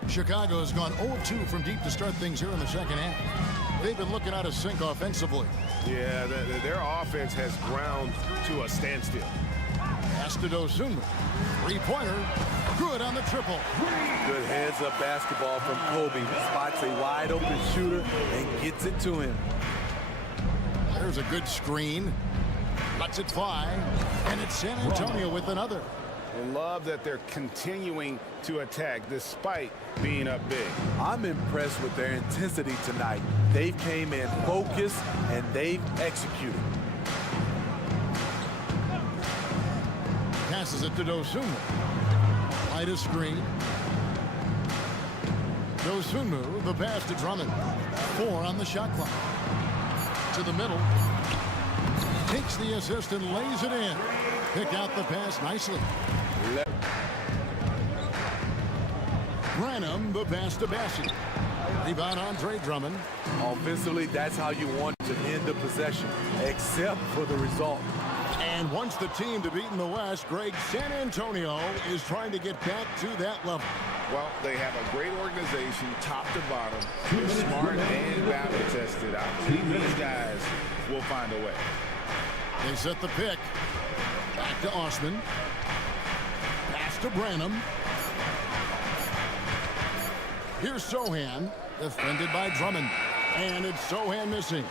Chicago has gone 0-2 from deep to start things here in the second half. They've been looking out of sync offensively. Yeah, their offense has ground to a standstill. Pass to Dosunmu. Three-pointer. Good on the triple. Good heads-up basketball from Kobe. Spots a wide-open shooter and gets it to him. There's a good screen. Lets it fly. And it's San Antonio with another. I love that they're continuing to attack despite being up big. I'm impressed with their intensity tonight. They've came in focused and they've executed. Passes it to Dosunmu. Light a screen. Dosunmu, the pass to Drummond. 4 on the shot clock. To the middle. Takes the assist and lays it in. Pick out the pass nicely. Branham, the pass to Bassey. Rebound Andre Drummond. Offensively, that's how you want to end the possession, except for the result. And once the team to beat in the West, Greg, San Antonio is trying to get back to that level. Well, they have a great organization, top to bottom. They're smart and battle-tested. I believe these guys will find a way. They set the pick. Back to Osman. Pass to Branham. Here's Sohan, defended by Drummond. And it's Sohan missing.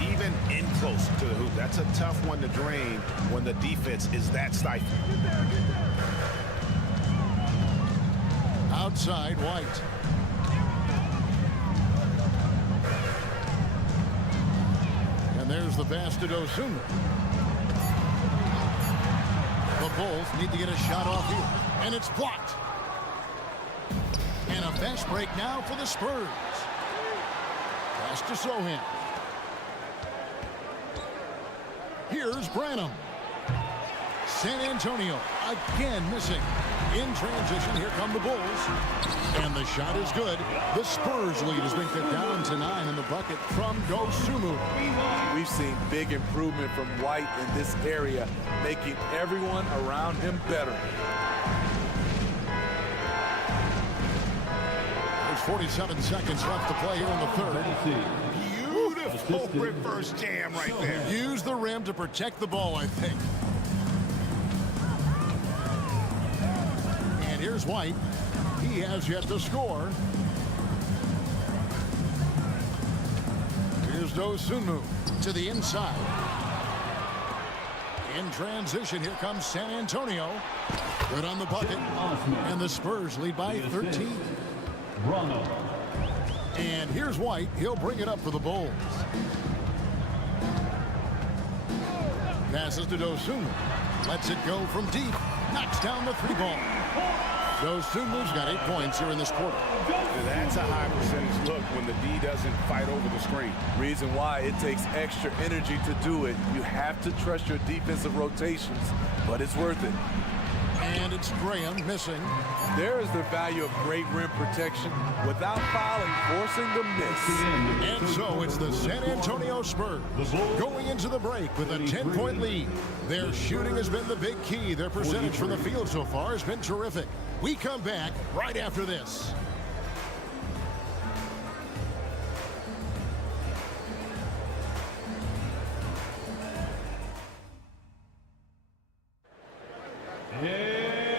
Even in close to the hoop. That's a tough one to drain when the defense is that stifling. Outside, White. And there's the pass to Dosunmu. The Bulls need to get a shot off here. And it's blocked. And a fast break now for the Spurs. Pass to Sohan. Here's Branham. San Antonio again missing. In transition, here come the Bulls. And the shot is good. The Spurs lead has been cut down to 9 in the bucket from Dosunmu. We've seen big improvement from White in this area, making everyone around him better. There's 47 seconds left to play here in the third. Beautiful reverse jam right there. Use the rim to protect the ball, I think. And here's White. He has yet to score. Here's Dosunmu to the inside. In transition, here comes San Antonio. Good on the bucket. And the Spurs lead by 13. And here's White. He'll bring it up for the Bulls. Passes to Dosunmu. Lets it go from deep. Knocks down the 3-ball. Dosunmu's got 8 points here in this quarter. That's a high percentage look when the D doesn't fight over the screen. Reason why it takes extra energy to do it. You have to trust your defensive rotations, but it's worth it. And it's Graham missing. There is the value of great rim protection without fouling, forcing the miss. And so it's the San Antonio Spurs going into the break with a 10-point lead. Their shooting has been the big key. Their percentage from the field so far has been terrific. We come back right after this.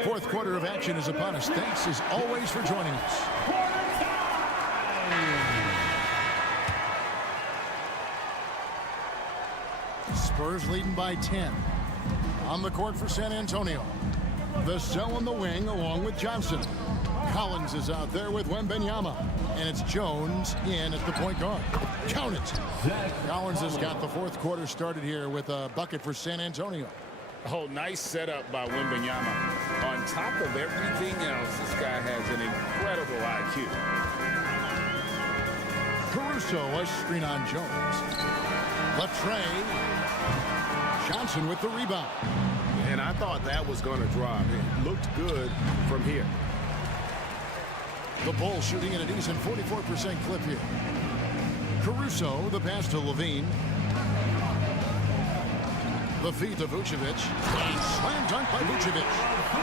Fourth quarter. quarter of action is upon us. Thanks as always for joining us. Spurs leading by 10. On the court for San Antonio. Vassell on the wing along with Johnson. Collins is out there with Wembanyama. And it's Jones in at the point guard. Count it. Collins has got the fourth quarter started here with a bucket for San Antonio. Oh, nice setup by Wembanyama. On top of everything else, this guy has an incredible IQ. Caruso, a screen on Jones. Latrey. Johnson with the rebound. And I thought that was going to drop. It looked good from here. The Bulls shooting at a decent 44% clip here. Caruso, the pass to Levine. The feed to Vucevic. A slam dunk by Vucevic.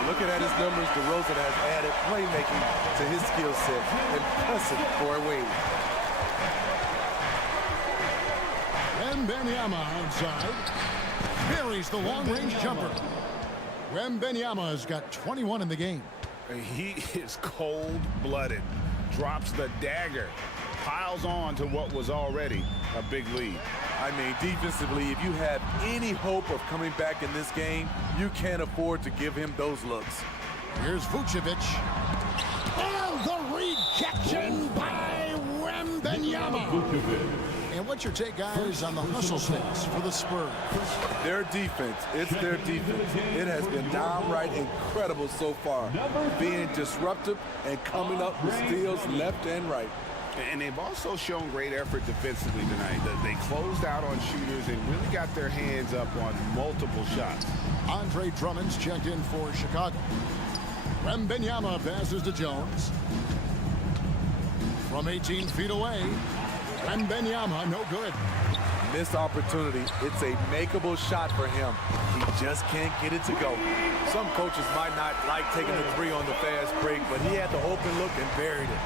Looking at his numbers, DeRozan has added playmaking to his skill set. Impressive for a wing. Wembanyama outside. Buries the long-range jumper. Wembanyama has got 21 in the game. He is cold-blooded. Drops the dagger. Piles on to what was already a big lead. I mean, defensively, if you have any hope of coming back in this game, you can't afford to give him those looks. Here's Vucevic. And the rejection by Wembanyama. And what's your take, guys, on the hustle stats for the Spurs? Their defense, it's their defense. It has been downright incredible so far, being disruptive and coming up with steals left and right. And they've also shown great effort defensively tonight. They closed out on shooters and really got their hands up on multiple shots. Andre Drummond's checked in for Chicago. Wembanyama passes to Jones. From 18 feet away, Wembanyama, no good. Missed opportunity. It's a makeable shot for him. He just can't get it to go. Some coaches might not like taking the three on the fast break, but he had the open look and buried it.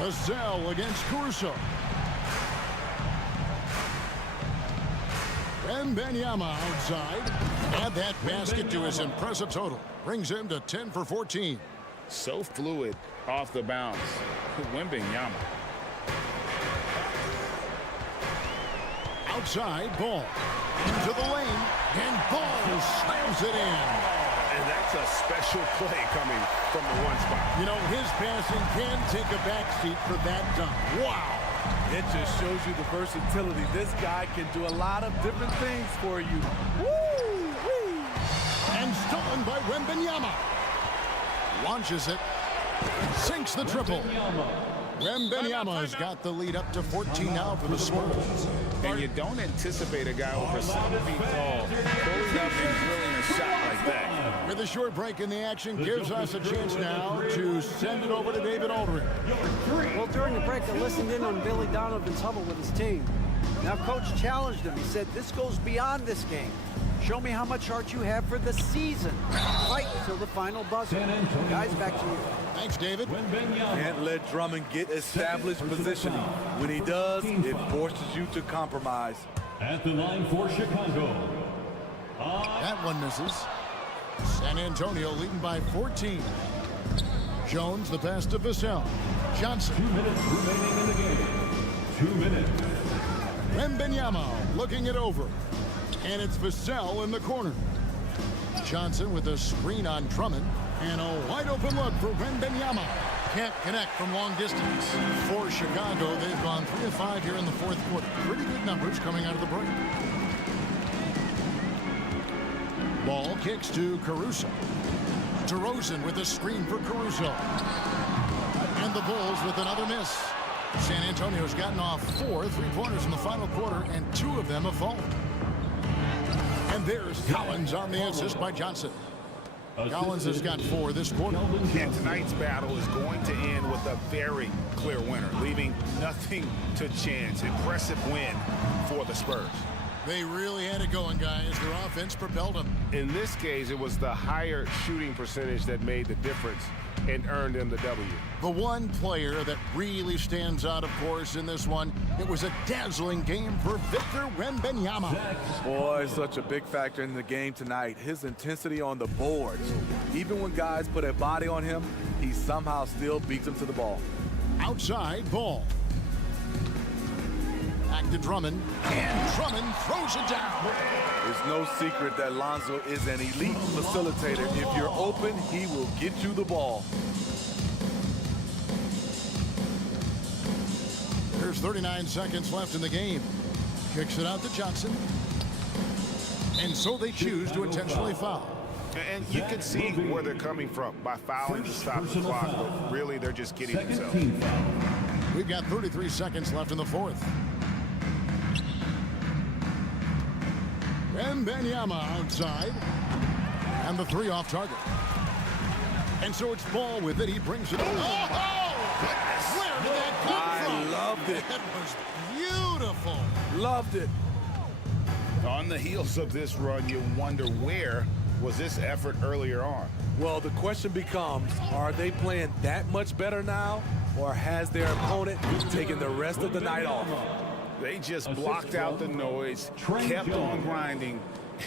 Vassell against Caruso. Wembanyama outside. Add that basket to his impressive total. Brings him to 10 for 14. So fluid off the bounce. Wembanyama. Outside, Ball. Into the lane. And Ball slams it in. And that's a special play coming from the one spot. You know, his passing can take a backseat for that dunk. Wow. It just shows you the versatility. This guy can do a lot of different things for you. Woo-wee. And stolen by Wembanyama. Launches it. Sinks the triple. Wembanyama's got the lead up to 14 now for the Spurs. And you don't anticipate a guy over 7 feet tall pulling up and drilling a shot like that. With a short break in the action, gives us a chance now to send it over to David Aldridge. Well, during the break, I listened in on Billy Donovan's huddle with his team. Now, Coach challenged him. He said, this goes beyond this game. Show me how much heart you have for the season. Fight until the final buzzer. Guys, back to you. Thanks, David. Can't let Drummond get established positioning. When he does, it forces you to compromise. At the line for Chicago. That one misses. San Antonio leading by 14. Jones, the pass to Vassell. Johnson. 2 minutes remaining in the game. 2 minutes. Wembanyama looking it over. And it's Vassell in the corner. Johnson with a screen on Drummond. And a wide open look for Wembanyama. Can't connect from long distance. For Chicago, they've gone 3 of 5 here in the fourth quarter. Pretty good numbers coming out of the break. Ball kicks to Caruso. DeRozan with a screen for Caruso. And the Bulls with another miss. San Antonio's gotten off 4 3-pointers in the final quarter, and 2 of them have fallen. And there's Collins on the assist by Johnson. Collins has got 4 this quarter. And tonight's battle is going to end with a very clear winner, leaving nothing to chance. Impressive win for the Spurs. They really had it going, guys. Their offense propelled them. In this case, it was the higher shooting percentage that made the difference. and earned them the W. The one player that really stands out, of course, in this one, it was a dazzling game for Victor Wembanyama. Boy, such a big factor in the game tonight. His intensity on the boards. Even when guys put a body on him, he somehow still beats them to the ball. Outside ball. Back to Drummond, and Drummond throws it down. It's no secret that Lonzo is an elite facilitator. If you're open, he will get you the ball. There's 39 seconds left in the game. Kicks it out to Johnson. And so they choose to intentionally foul. And you can see where they're coming from by fouling to stop the clock, but really they're just kidding themselves. We've got 33 seconds left in the fourth. Wembanyama outside. And the three off target. And so it's Ball with it. He brings it. Oh! Where did that come from? I loved it. That was beautiful. Loved it. On the heels of this run, you wonder where was this effort earlier on? Well, the question becomes, are they playing that much better now, or has their opponent taken the rest of the night off? They just blocked out the noise, kept on grinding,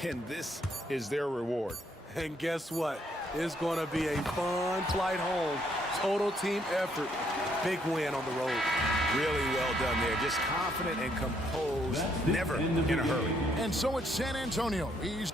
and this is their reward. And guess what? It's going to be a fun flight home. Total team effort. Big win on the road. Really well done there. Just confident and composed, never in a hurry. And so it's San Antonio. He's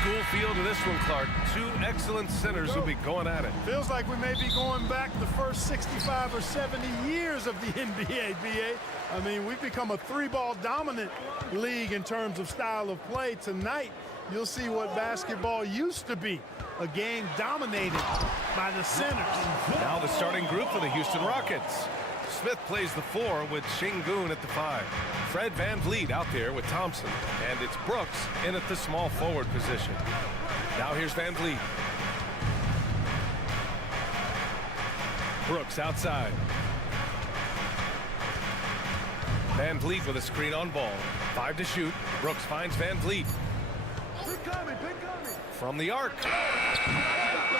School feel to this one, Clark. Two excellent centers will be going at it. Feels like we may be going back the first 65 or 70 years of the NBA, B.A. I mean, we've become a three-ball dominant league in terms of style of play. Tonight, you'll see what basketball used to be, a game dominated by the centers. Now the starting group for the Houston Rockets. Smith plays the 4 with Şengün at the 5. Fred VanVleet out there with Thompson. And it's Brooks in at the small forward position. Now here's VanVleet. Brooks outside. VanVleet with a screen on ball. 5 to shoot. Brooks finds VanVleet. From the arc.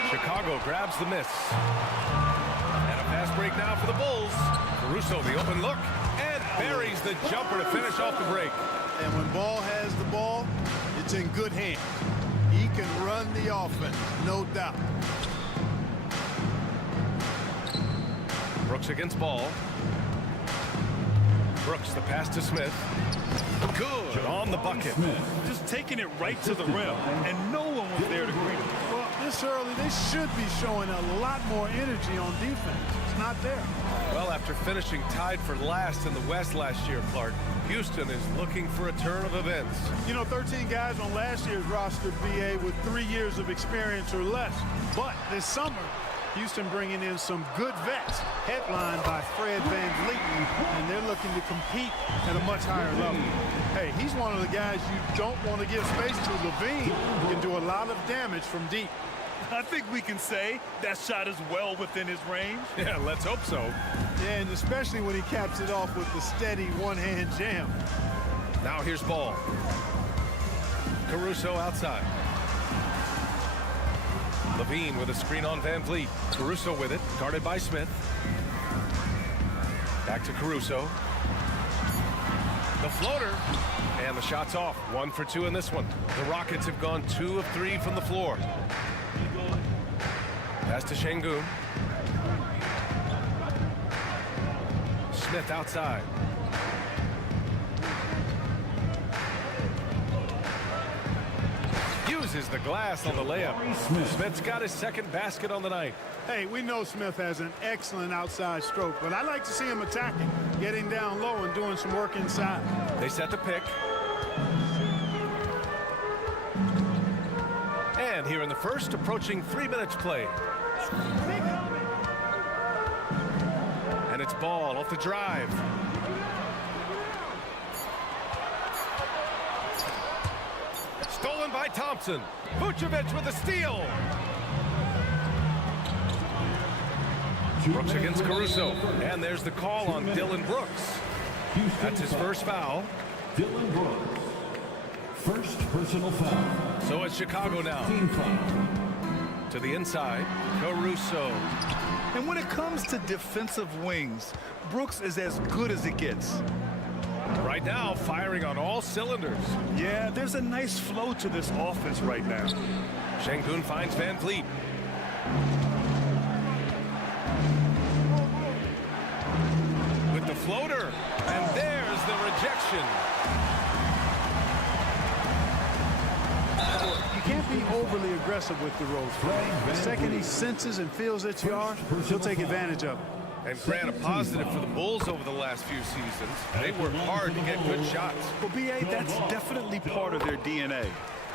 Chicago grabs the miss. And a fast break now for the Bulls. Caruso, the open look, and buries the jumper to finish off the break. And when Ball has the ball, it's in good hands. He can run the offense, no doubt. Brooks against Ball. Brooks, the pass to Smith. Good on the bucket. Just taking it right to the rim, and no one was there to greet him. Well, this early, they should be showing a lot more energy on defense. It's not there. Well, after finishing tied for last in the West last year, Clark, Houston is looking for a turn of events. You know, 13 guys on last year's roster, B.A., with 3 years of experience or less. But this summer, Houston bringing in some good vets, headlined by Fred VanVleet, and they're looking to compete at a much higher level. Hey, he's one of the guys you don't want to give space to. Levine can do a lot of damage from deep. I think we can say that shot is well within his range. Yeah, let's hope so. Yeah, and especially when he caps it off with the steady one-hand jam. Now here's Ball. Caruso outside. Levine with a screen on VanVleet. Caruso with it, guarded by Smith. Back to Caruso. The floater. And the shot's off. 1 for 2 in this one. The Rockets have gone 2 of 3 from the floor. Pass to Şengün. Smith outside. Uses the glass on the layup. Smith's got his second basket on the night. Hey, we know Smith has an excellent outside stroke, but I like to see him attacking, getting down low and doing some work inside. They set the pick. And here in the first, approaching 3 minutes play. And it's Ball off the drive. Stolen by Thompson. Vucevic with a steal. Brooks against Caruso. And there's the call on Dylan Brooks. That's his first foul. Dylan Brooks. First personal foul. So it's Chicago now. Team foul. To the inside, Caruso. And when it comes to defensive wings, Brooks is as good as it gets. Right now, firing on all cylinders. Yeah, there's a nice flow to this offense right now. Şengün finds VanVleet. With the floater, and there's the rejection. You can't be overly aggressive with the Rose flag. The second he senses and feels that you are, he'll take advantage of it. And grant a positive for the Bulls over the last few seasons. They work hard to get good shots. Well, B.A., that's definitely part of their DNA.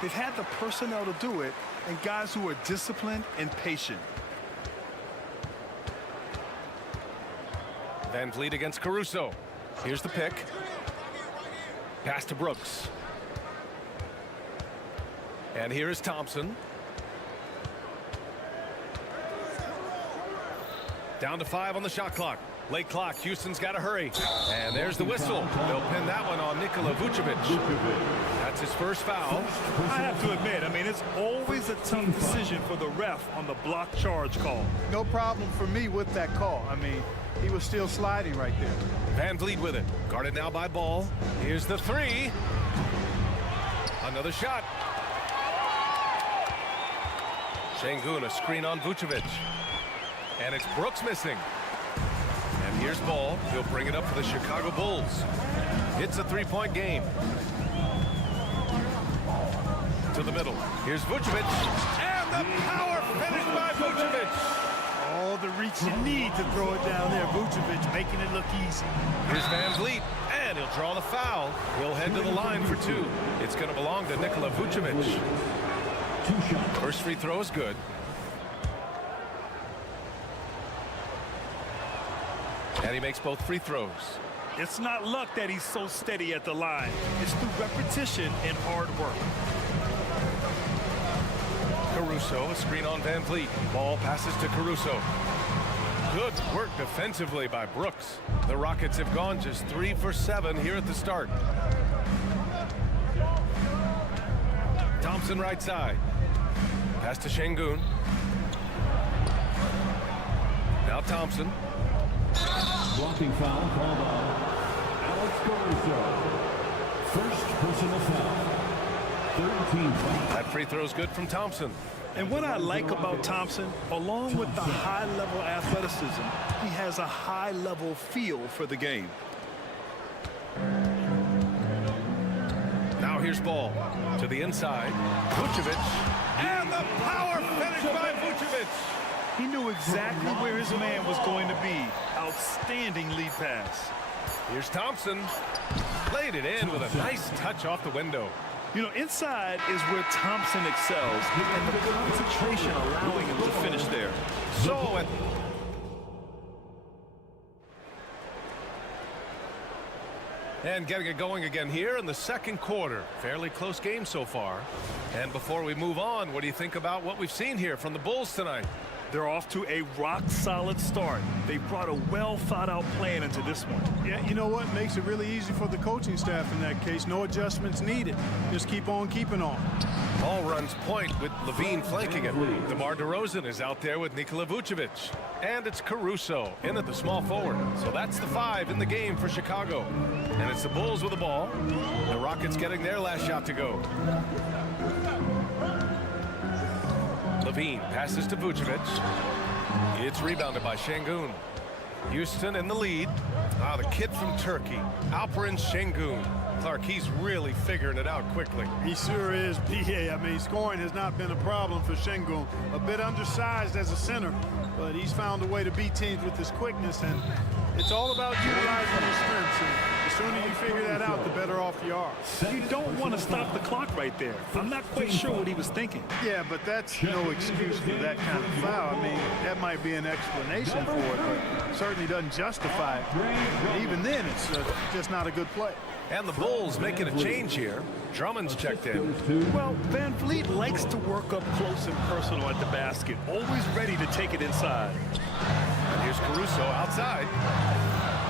They've had the personnel to do it, and guys who are disciplined and patient. VanVleet against Caruso. Here's the pick. Pass to Brooks. And here is Thompson. Down to 5 on the shot clock. Late clock. Houston's got to hurry. And there's the whistle. They'll pin that one on Nikola Vucevic. That's his first foul. I have to admit, I mean, it's always a tough decision for the ref on the block charge call. No problem for me with that call. I mean, he was still sliding right there. VanVleet with it. Guarded now by Ball. Here's the 3. Another shot. Şengün, a screen on Vucevic. And it's Brooks missing. And here's Ball. He'll bring it up for the Chicago Bulls. It's a 3-point game. to the middle. Here's Vucevic, and the power finish by Vucevic. All the reach you need to throw it down there. Vucevic making it look easy. Here's Van Vliet, and he'll draw the foul. He'll head to the line for two. It's going to belong to Nikola Vucevic. First free throw is good. And he makes both free throws. It's not luck that he's so steady at the line. It's through repetition and hard work. Caruso, a screen on Van Vliet. Ball passes to Caruso. Good work defensively by Brooks. The Rockets have gone just 3 for 7 here at the start. Thompson right side. Pass to Şengün. Now Thompson. Blocking foul called on Alex Caruso. First personal foul. 13 foul. That free throw is good from Thompson. And what I like about Thompson, along with the high-level athleticism, he has a high-level feel for the game. Now here's Ball to the inside. Vucevic, and the power finish by Vucevic. He knew exactly where his man was going to be. Outstanding lead pass. Here's Thompson. Played it in with a nice touch off the window. You know, inside is where Thompson excels, and the concentration allowing him to finish there. So and getting it going again here in the second quarter. Fairly close game so far. And before we move on, what do you think about what we've seen here from the Bulls tonight? They're off to a rock-solid start. They brought a well-thought-out plan into this one. Yeah, you know what? Makes it really easy for the coaching staff in that case. No adjustments needed. Just keep on keeping on. Ball runs point with Levine flanking him. DeMar DeRozan is out there with Nikola Vucevic. And it's Caruso in at the small forward. So that's the 5 in the game for Chicago. And it's the Bulls with the ball. The Rockets getting their last shot to go. Levine passes to Vucevic. It's rebounded by Şengün. Houston in the lead. The kid from Turkey, Alperen Şengün. Clark, he's really figuring it out quickly. He sure is, B.A. I mean, scoring has not been a problem for Şengün. A bit undersized as a center, but he's found a way to beat teams with his quickness, and it's all about utilizing his strengths. And the sooner you figure that out, the better off you are. You don't want to stop the clock right there. I'm not quite sure what he was thinking. Yeah, but that's no excuse for that kind of foul. I mean, that might be an explanation for it, but certainly doesn't justify it. And even then, it's just not a good play. And the Bulls making a change here. Drummond's checked in. Well, Van Vliet likes to work up close and personal at the basket, always ready to take it inside. And here's Caruso outside.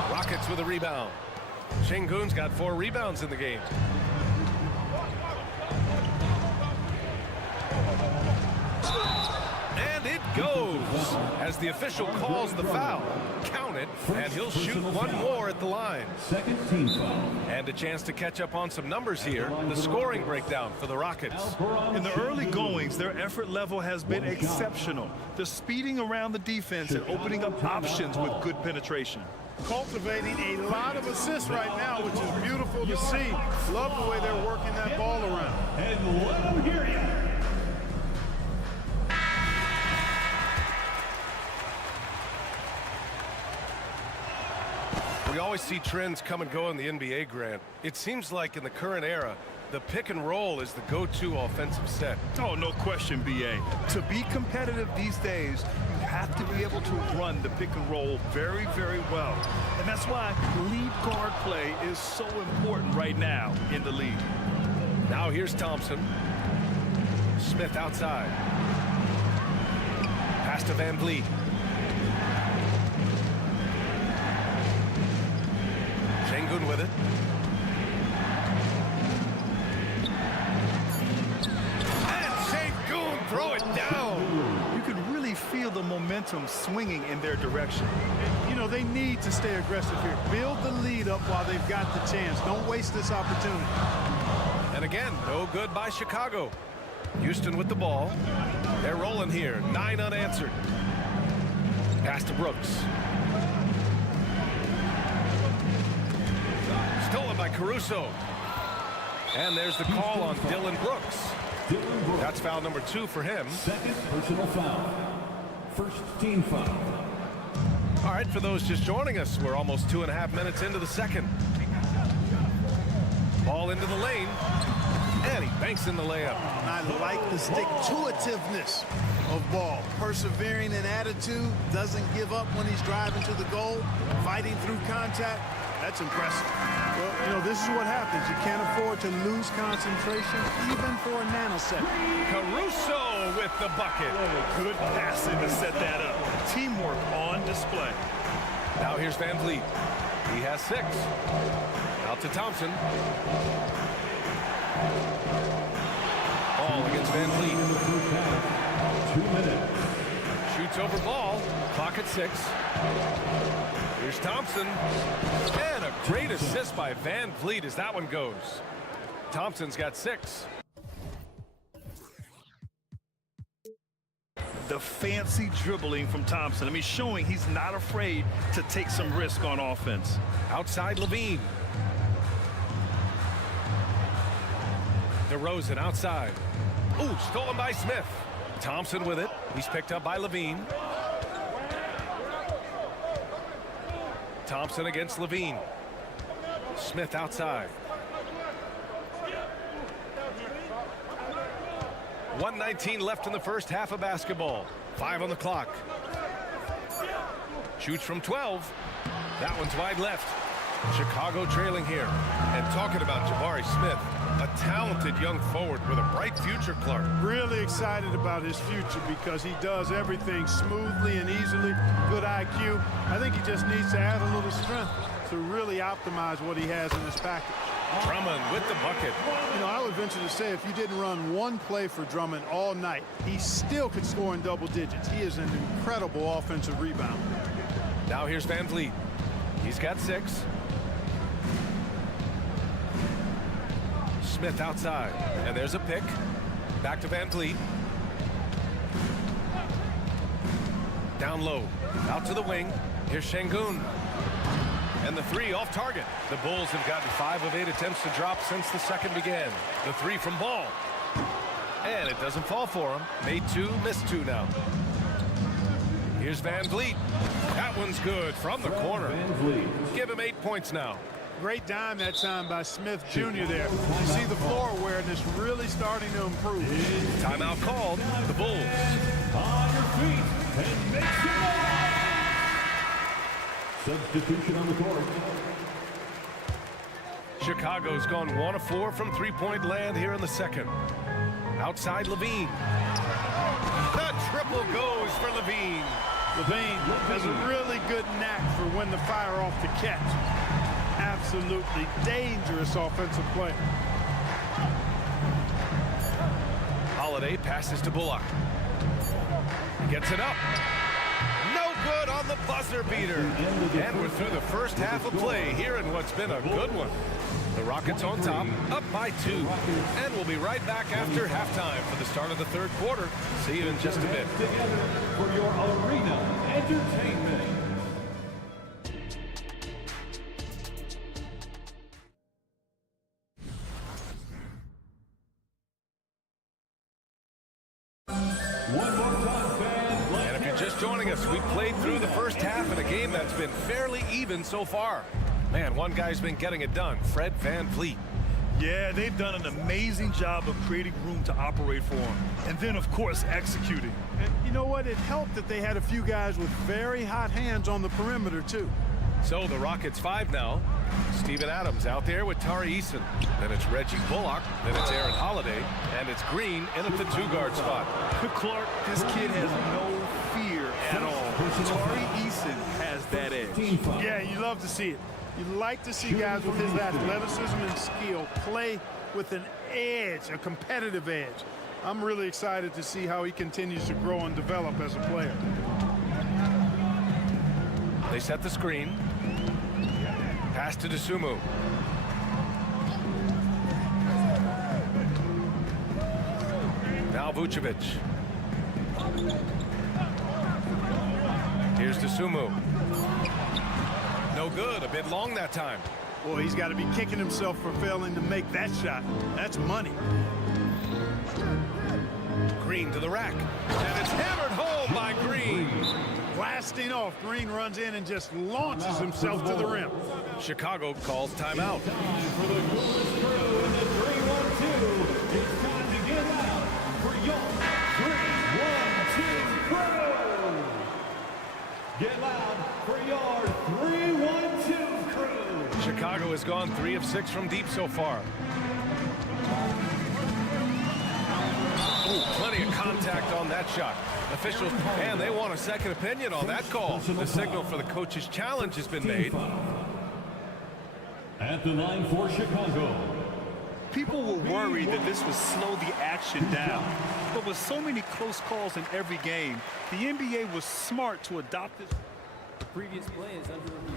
Rockets with a rebound. Şengün's got 4 rebounds in the game. And it goes as the official calls the foul. Count it, and he'll shoot one more at the line. Second team foul. And a chance to catch up on some numbers here. The scoring breakdown for the Rockets. In the early goings, their effort level has been exceptional. They're speeding around the defense and opening up options with good penetration. Cultivating a lot of assists right now, which is beautiful to see. Love the way they're working that ball around. And let them hear you. We always see trends come and go in the NBA, Grant. It seems like in the current era, the pick and roll is the go-to offensive set. Oh, no question, B.A. To be competitive these days, you have to be able to run the pick and roll very, very well. And that's why lead guard play is so important right now in the league. Now here's Thompson. Smith outside. Pass to Van Vliet. Şengün with it. And Şengün throw it down. You can really feel the momentum swinging in their direction. And, you know, they need to stay aggressive here. Build the lead up while they've got the chance. Don't waste this opportunity. And again, no good by Chicago. Houston with the ball. They're rolling here. 9 unanswered. Pass to Brooks. Stolen by Caruso. And there's the call on Dylan Brooks. That's foul number 2 for him. Second personal foul. First team foul. All right, for those just joining us, we're almost 2.5 minutes into the second. Ball into the lane, and he banks in the layup. I like the stick-to-itiveness of Ball. Persevering in attitude, doesn't give up when he's driving to the goal, fighting through contact. That's impressive. Well, you know, this is what happens. You can't afford to lose concentration, even for a nanosecond. Caruso with the bucket. Good passing to set that up. Teamwork on display. Now here's Van Vliet. He has 6. Out to Thompson. Ball against Van Vliet. 2 minutes. Shoots over Ball. Clock at 6. Here's Thompson. And a great assist by Van Vliet as that one goes. Thompson's got 6. The fancy dribbling from Thompson. I mean, showing he's not afraid to take some risk on offense. Outside Levine. DeRozan outside. Ooh, stolen by Smith. Thompson with it. He's picked up by Levine. Thompson against Levine. Smith outside. 1:19 left in the first half of basketball. 5 on the clock. Shoots from 12. That one's wide left. Chicago trailing here. And talking about Jabari Smith, a talented young forward with a bright future, Clark. Really excited about his future because he does everything smoothly and easily. Good IQ. I think he just needs to add a little strength to really optimize what he has in his package. Drummond with the bucket. You know, I would venture to say if you didn't run one play for Drummond all night, he still could score in double digits. He is an incredible offensive rebounder. Now here's Van Vliet. He's got 6. Smith outside. And there's a pick. Back to Van Vliet. Down low. Out to the wing. Here's Şengün. And the 3 off target. The Bulls have gotten 5 of 8 attempts to drop since the second began. The 3 from Ball. And it doesn't fall for him. Made 2, missed 2 now. Here's Van Vliet. That one's good from the corner. Give him 8 points now. Great dime that time by Smith Jr. there. You see the floor awareness really starting to improve. Timeout called. The Bulls. On your feet and make some noise. Substitution on the court. Chicago's gone 1 of 4 from three-point land here in the second. Outside Levine. The triple goes for Levine. Levine has a really good knack for when to fire off the catch. Absolutely dangerous offensive play. Holiday passes to Bullock. He gets it up. No good on the buzzer beater. And we're through the first half of play here in what's been a good one. The Rockets on top, up by 2. And we'll be right back after halftime for the start of the third quarter. See you in just a bit. Together for your arena entertainment. One more time, fans. And if you're just joining us, we played through the first half in a game that's been fairly even so far. Man, one guy's been getting it done, Fred Van Vliet. Yeah, they've done an amazing job of creating room to operate for him. And then, of course, executing. And you know what? It helped that they had a few guys with very hot hands on the perimeter, too. So the Rockets 5 now. Steven Adams out there with Tari Eason. Then it's Reggie Bullock. Then it's Aaron Holiday. And it's Green in at the 2-guard spot. Clark, this kid has no fear at all. Tari Eason has that edge. Yeah, you love to see it. You like to see guys with his athleticism and skill play with an edge, a competitive edge. I'm really excited to see how he continues to grow and develop as a player. They set the screen. Pass to Dosunmu. Now Vucevic. Here's Dosunmu. No good. A bit long that time. Boy, he's got to be kicking himself for failing to make that shot. That's money. Green to the rack. And it's hammered home by Green. Blasting off, Green runs in and just launches himself to the rim. Chicago calls timeout. For the coolest crew in the 3-1-2, it's time to get out for your 3-1-2 crew. Get loud for your 3-1-2 crew. Chicago has gone 3 of 6 from deep so far. Ooh, plenty of contact on that shot. Officials, and they want a second opinion on that call. The signal for the coach's challenge has been made. At the line for Chicago. People were worried that this would slow the action down. But with so many close calls in every game, the NBA was smart to adopt this. The previous play is under review.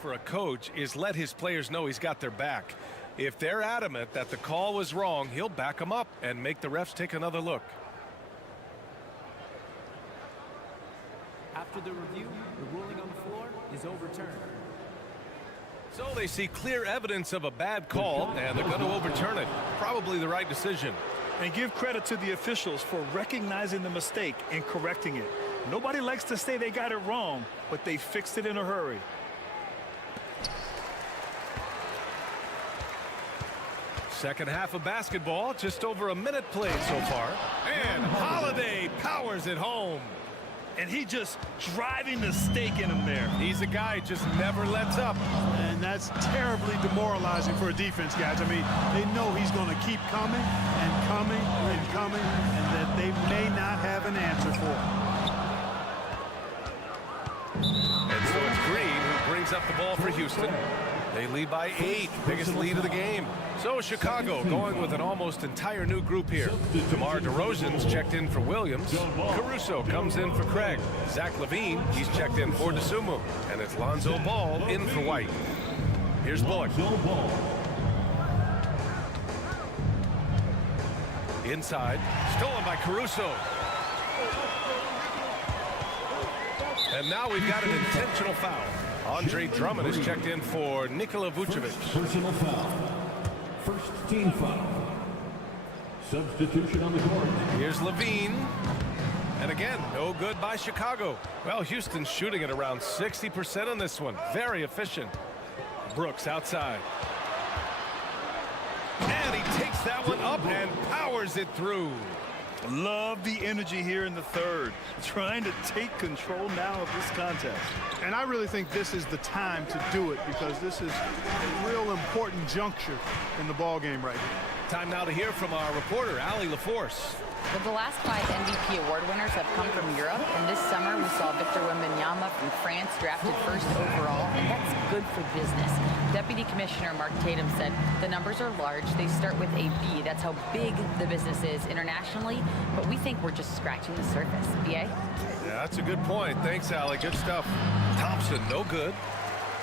For a coach is let his players know he's got their back. If they're adamant that the call was wrong, he'll back them up and make the refs take another look. After the review, the ruling on the floor is overturned. So they see clear evidence of a bad call, and they're going to overturn it. Probably the right decision. And give credit to the officials for recognizing the mistake and correcting it. Nobody likes to say they got it wrong, but they fixed it in a hurry. Second half of basketball, just over a minute played so far. And Holiday powers it home. And he just driving the stake in him there. He's a guy who just never lets up. And that's terribly demoralizing for a defense, guys. I mean, they know he's going to keep coming and coming and coming, and that they may not have an answer for him. And so it's Green who brings up the ball for Houston. They lead by 8, biggest lead of the game. So Chicago going with an almost entire new group here. DeMar DeRozan's checked in for Williams. Caruso comes in for Craig. Zach LaVine, he's checked in for DeSumo. And it's Lonzo Ball in for White. Here's Bullock. Inside, stolen by Caruso. And now we've got an intentional foul. Andre Drummond is checked in for Nikola Vucevic. Personal foul. First team foul. Substitution on the court. Here's Levine. And again, no good by Chicago. Well, Houston's shooting at around 60% on this one. Very efficient. Brooks outside. And he takes that one up and powers it through. Love the energy here in the third. Trying to take control now of this contest. And I really think this is the time to do it, because this is a real important juncture in the ball game right here. Time now to hear from our reporter, Allie LaForce. Well, the last 5 MVP award winners have come from Europe, and this summer we saw Victor Wembanyama from France drafted first overall, and that's good for business. Deputy Commissioner Mark Tatum said the numbers are large. They start with a B. That's how big the business is internationally, but we think we're just scratching the surface. B.A.? Yeah, that's a good point. Thanks, Allie. Good stuff. Thompson, no good.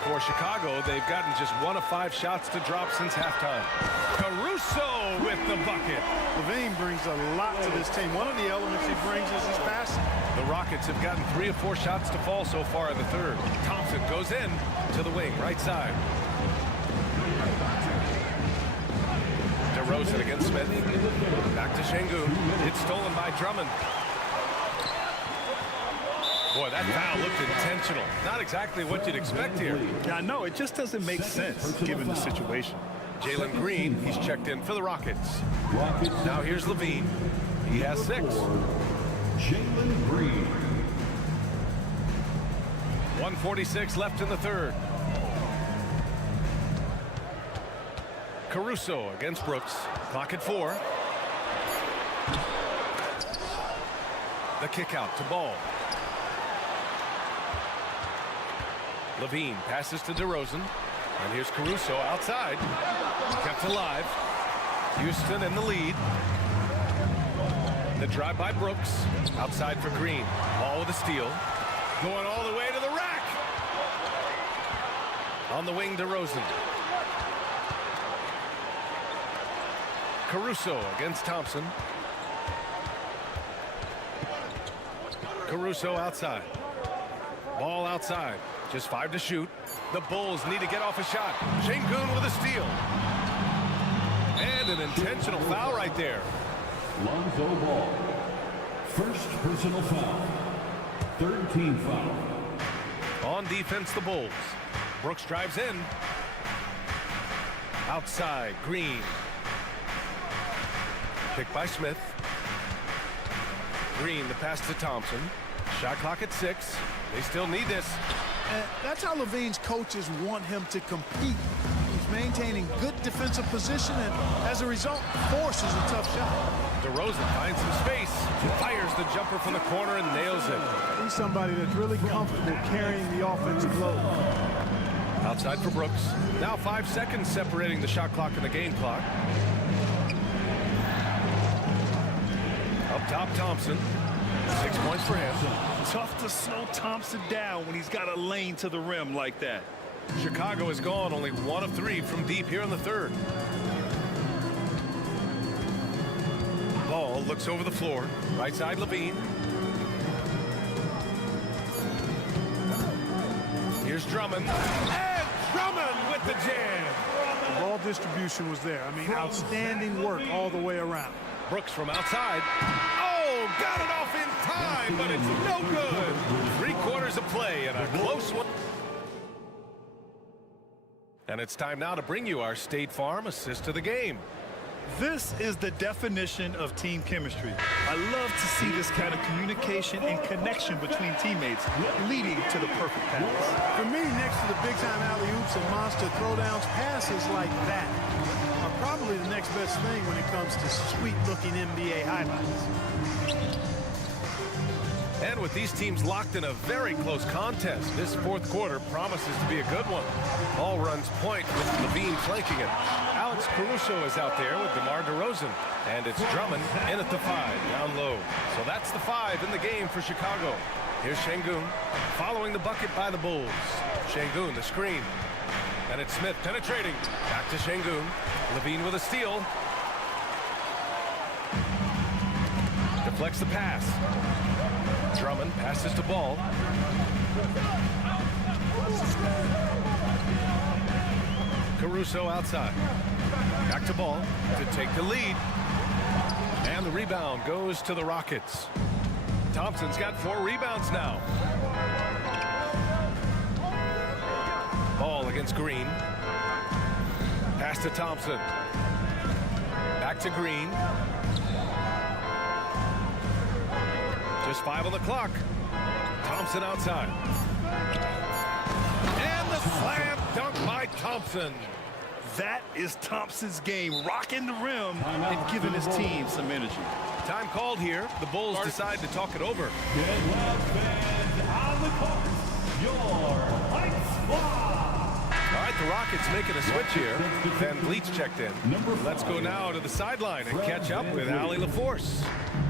For Chicago, they've gotten just 1 of 5 shots to drop since halftime. Caruso with the bucket. LaVine brings a lot to this team. One of the elements he brings is his passing. The Rockets have gotten 3 of 4 shots to fall so far in the third. Thompson goes in to the wing, right side. DeRozan against Smith. Back to Şengün. It's stolen by Drummond. Boy, that foul looked intentional. Not exactly what you'd expect here. Yeah, no, it just doesn't make sense given the situation. Jalen Green, he's checked in for the Rockets. Now here's Levine. He has 6. Jalen Green. 1:46 left in the third. Caruso against Brooks. Clock at 4. The kick out to Ball. Levine passes to DeRozan. And here's Caruso outside. Kept alive. Houston in the lead. The drive by Brooks. Outside for Green. Ball with a steal. Going all the way to the rack. On the wing, DeRozan. Caruso against Thompson. Caruso outside. Ball outside. Just 5 to shoot. The Bulls need to get off a shot. Şengün with a steal. And an intentional foul right there. Lonzo Ball. First personal foul. Third team foul. On defense, the Bulls. Brooks drives in. Outside, Green. Picked by Smith. Green, the pass to Thompson. Shot clock at 6. They still need this. And that's how Levine's coaches want him to compete. He's maintaining good defensive position and, as a result, forces a tough shot. DeRozan finds some space. Fires the jumper from the corner and nails it. He's somebody that's really comfortable carrying the offensive load. Outside for Brooks. Now 5 seconds separating the shot clock and the game clock. Up top, Thompson. 6 points for him. Tough to slow Thompson down when he's got a lane to the rim like that. Chicago is gone, only 1 of 3 from deep here in the third. Ball looks over the floor. Right side, Levine. Here's Drummond. And Drummond with the jam. The ball distribution was there. I mean, outstanding work all the way around. Brooks from outside. Oh, got it off in time, but it's no good. 3/4 of play and a close one. And it's time now to bring you our State Farm assist of the game. This is the definition of team chemistry. I love to see this kind of communication and connection between teammates leading to the perfect pass. For me, next to the big-time alley-oops and monster throwdowns, passes like that are probably the next best thing when it comes to sweet-looking NBA highlights. And with these teams locked in a very close contest, this 4th quarter promises to be a good one. Ball runs point with Levine flanking it. Alex Caruso is out there with DeMar DeRozan. And it's Drummond in at the 5, down low. So that's the 5 in the game for Chicago. Here's Şengün following the bucket by the Bulls. Şengün, the screen. And it's Smith penetrating. Back to Şengün. Levine with a steal. Deflects the pass. Drummond passes to Ball. Caruso outside. Back to Ball to take the lead. And the rebound goes to the Rockets. Thompson's got 4 rebounds now. Ball against Green. Pass to Thompson. Back to Green. Just 5 on the clock. Thompson outside. And the slam dunk by Thompson. That is Thompson's game, rocking the rim and giving his team some energy. Time called here. The Bulls decide to talk it over. Get loud, fans, on the court. Your White Squad. All right, the Rockets making a switch here. Van Vliet's checked in. Let's go now to the sideline and catch up with Allie LaForce.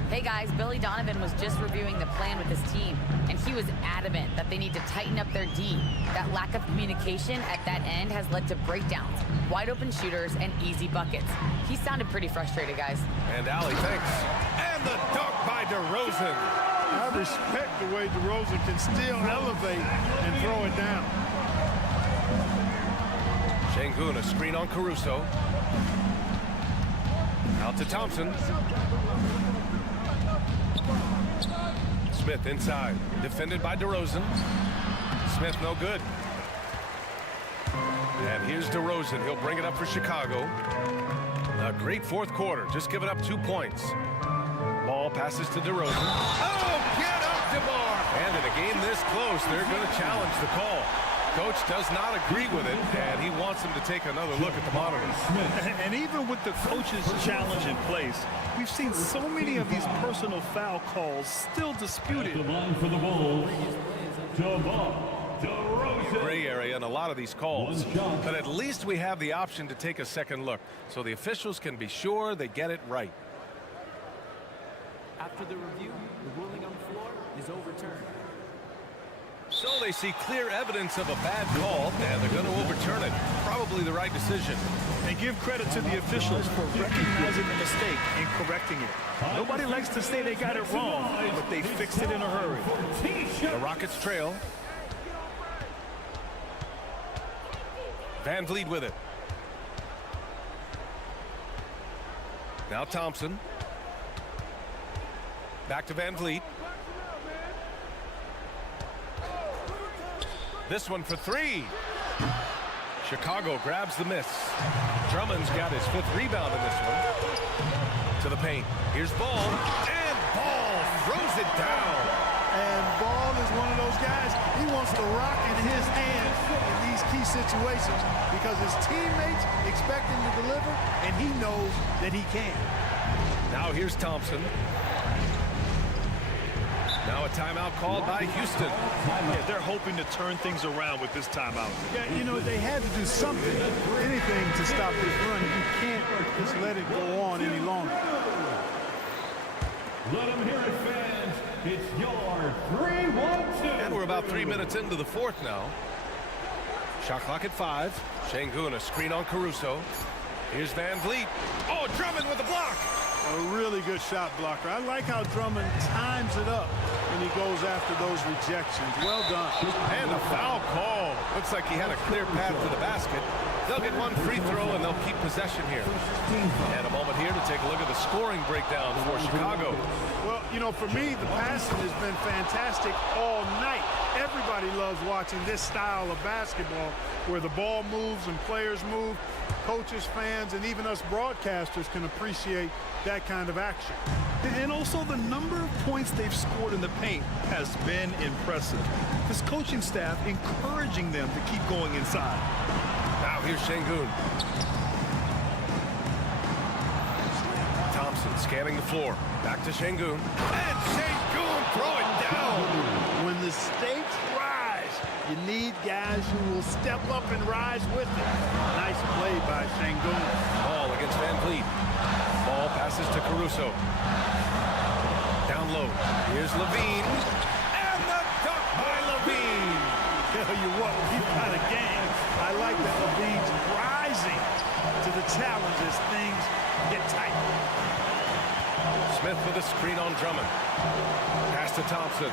Hey guys, Billy Donovan was just reviewing the plan with his team, and he was adamant that they need to tighten up their D. That lack of communication at that end has led to breakdowns, wide open shooters, and easy buckets. He sounded pretty frustrated, guys. And Allie thinks. And the dunk by DeRozan. I respect the way DeRozan can still elevate and throw it down. Şengün, a screen on Caruso. Out to Thompson. Smith inside, defended by DeRozan. Smith no good. And here's DeRozan. He'll bring it up for Chicago. A great 4th quarter, just giving up 2 points. Ball passes to DeRozan. Oh, get up, DeMar! And in a game this close, they're going to challenge the call. Coach does not agree with it, and he wants him to take another look at the monitors. And even with the coach's challenge in place, we've seen so many of these personal foul calls still disputed. The line for the Bulls, DeMar DeRozan. Gray area in a lot of these calls, but at least we have the option to take a second look, so the officials can be sure they get it right. After the review, the ruling on the floor is overturned. So they see clear evidence of a bad call, and they're going to overturn it. Probably the right decision. They give credit to the officials for recognizing the mistake and correcting it. Nobody likes to say they got it wrong, but they fixed it in a hurry. The Rockets trail. Van Vliet with it. Now Thompson. Back to Van Vliet. This one for three. Chicago grabs the miss. Drummond's got his 5th rebound in this one. To the paint. Here's Ball. And Ball throws it down. And Ball is one of those guys, he wants the rock in his hands in these key situations because his teammates expect him to deliver, and he knows that he can. Now here's Thompson. Now a timeout called by Houston. Yeah, they're hoping to turn things around with this timeout. Yeah, you know, they had to do something, anything to stop this run. You can't just let it go on any longer. Let them hear it, fans. It's your 3-1-2. And we're about 3 minutes into the 4th now. Shot clock at 5. Şengün, a screen on Caruso. Here's Van Vliet. Oh, Drummond with the block. A really good shot blocker. I like how Drummond times it up when he goes after those rejections. Well done. And a foul call. Looks like he had a clear path to the basket. They'll get one free throw and they'll keep possession here. And a moment here to take a look at the scoring breakdown for Chicago. Well, you know, for me, the passing has been fantastic all night. Everybody loves watching this style of basketball where the ball moves and players move. Coaches, fans, and even us broadcasters can appreciate that kind of action. And also the number of points they've scored in the paint has been impressive. This coaching staff encouraging them to keep going inside. Now here's Şengün. Thompson scanning the floor. Back to Şengün. And Şengün throw it down. When the stakes rise, you need guys who will step up and rise with it. Nice play by Şengün. Ball against Van Vliet. Ball passes to Caruso. Down low. Here's Levine. And the dunk by Levine. Tell you what, we've got a game. I like that Levine's rising to the challenge as things get tight. Smith with a screen on Drummond. Pass to Thompson.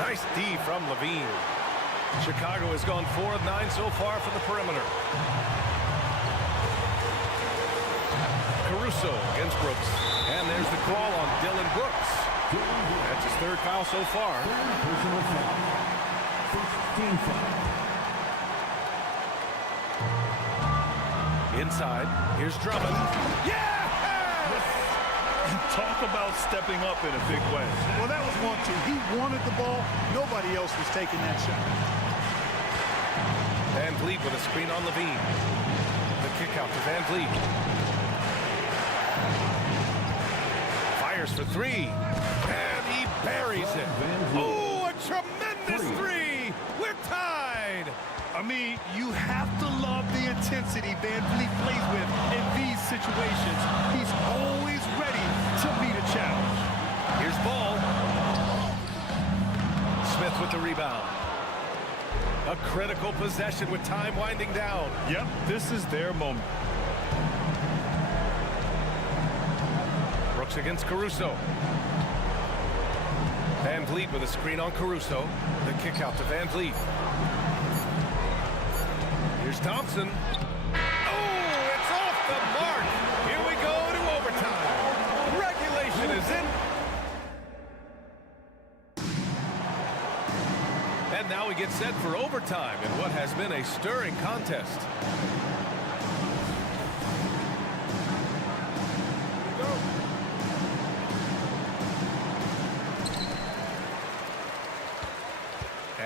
Nice D from Levine. Chicago has gone 4 of 9 so far from the perimeter. Caruso against Brooks. And there's the call on Dylan Brooks. That's his 3rd foul so far. Personal foul. 16 foul. Inside, here's Drummond. Yeah! Talk about stepping up in a big way. Well, that was 1-2. He wanted the ball. Nobody else was taking that shot. Van Vliet with a screen on Levine. The kick out to Van Vliet. Fires for 3. And he buries it. Oh, a tremendous 3. We're tied. I mean, you have to love the intensity Van Vliet plays with in these situations. He's always ready to meet a challenge. Here's Ball. Smith with the rebound. A critical possession with time winding down. Yep, this is their moment. Brooks against Caruso. Van Vliet with a screen on Caruso. The kick out to Van Vliet. Here's Thompson. Oh, it's off the mark. Here we go to overtime. Regulation is in. And now we get set for overtime in what has been a stirring contest.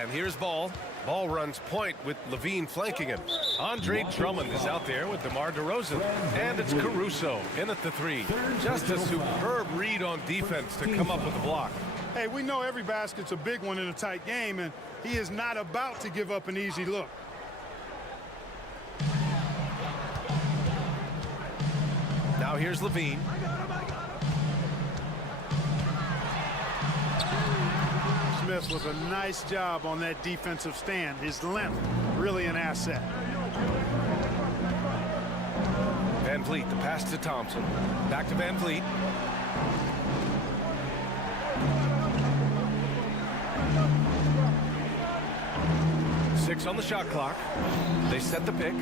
And here's Ball. Ball runs point with Levine flanking him. Andre Drummond is out there with DeMar DeRozan. And it's Caruso in at the 3. Just a superb read on defense to come up with the block. Hey, we know every basket's a big one in a tight game, and he is not about to give up an easy look. Now here's Levine. Smith with a nice job on that defensive stand. His length, really an asset. Van Vliet, the pass to Thompson. Back to Van Vliet. minutes on the shot clock. They set the pick.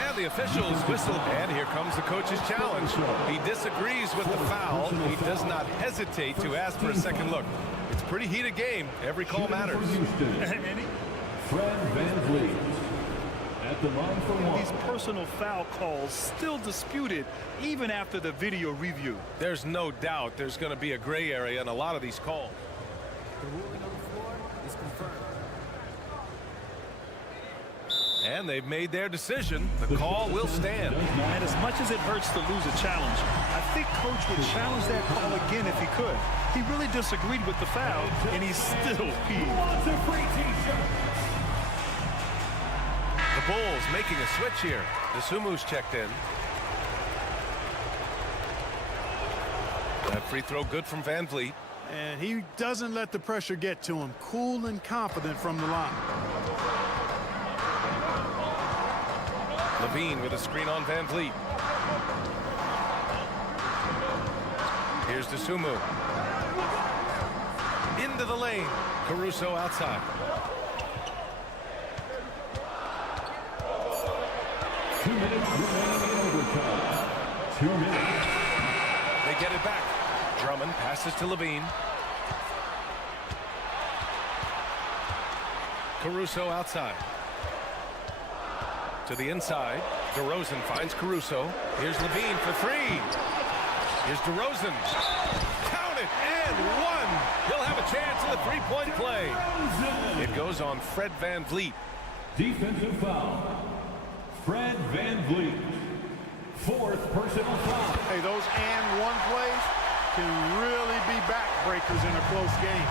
And the officials whistle. And here comes the coach's challenge. He disagrees with the foul. He does not hesitate to ask for a second look. It's a pretty heated game. Every call matters. Fred VanVleet at the line for one. These personal foul calls still disputed even after the video review. There's no doubt there's going to be a gray area in a lot of these calls. The ruling on the floor is confirmed. And they've made their decision. The call will stand. And as much as it hurts to lose a challenge, I think Coach would challenge that call again if he could. He really disagreed with the foul, and he's still peeved. The Bulls making a switch here. Desumu's checked in. That free throw good from VanVleet. And he doesn't let the pressure get to him. Cool and confident from the line. Levine with a screen on VanVleet. Here's Desumu. Into the lane. Caruso outside. Two minutes remaining in overtime. 2 minutes. They get it back. Drummond passes to Levine. Caruso outside. To the inside. DeRozan finds Caruso. Here's Levine for three. Here's DeRozan. Count it and one. He'll have a chance in the three-point play. It goes on Fred VanVleet. Defensive foul. Fred VanVleet. Fourth personal foul. Hey, those and one plays can really be backbreakers in a close game.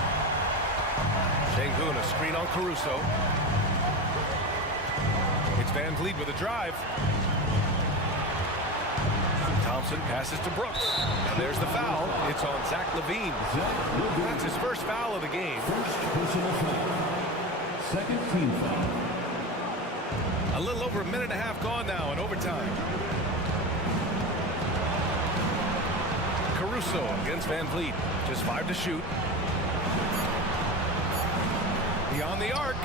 Şengün, a screen on Caruso. It's VanVleet with a drive. Thompson passes to Brooks. And there's the foul. It's on Zach LaVine. That's his first foul of the game. First personal foul. Second team foul. A little over a minute and a half gone now in overtime. Caruso against VanVleet. Just 5 to shoot. Beyond the arc.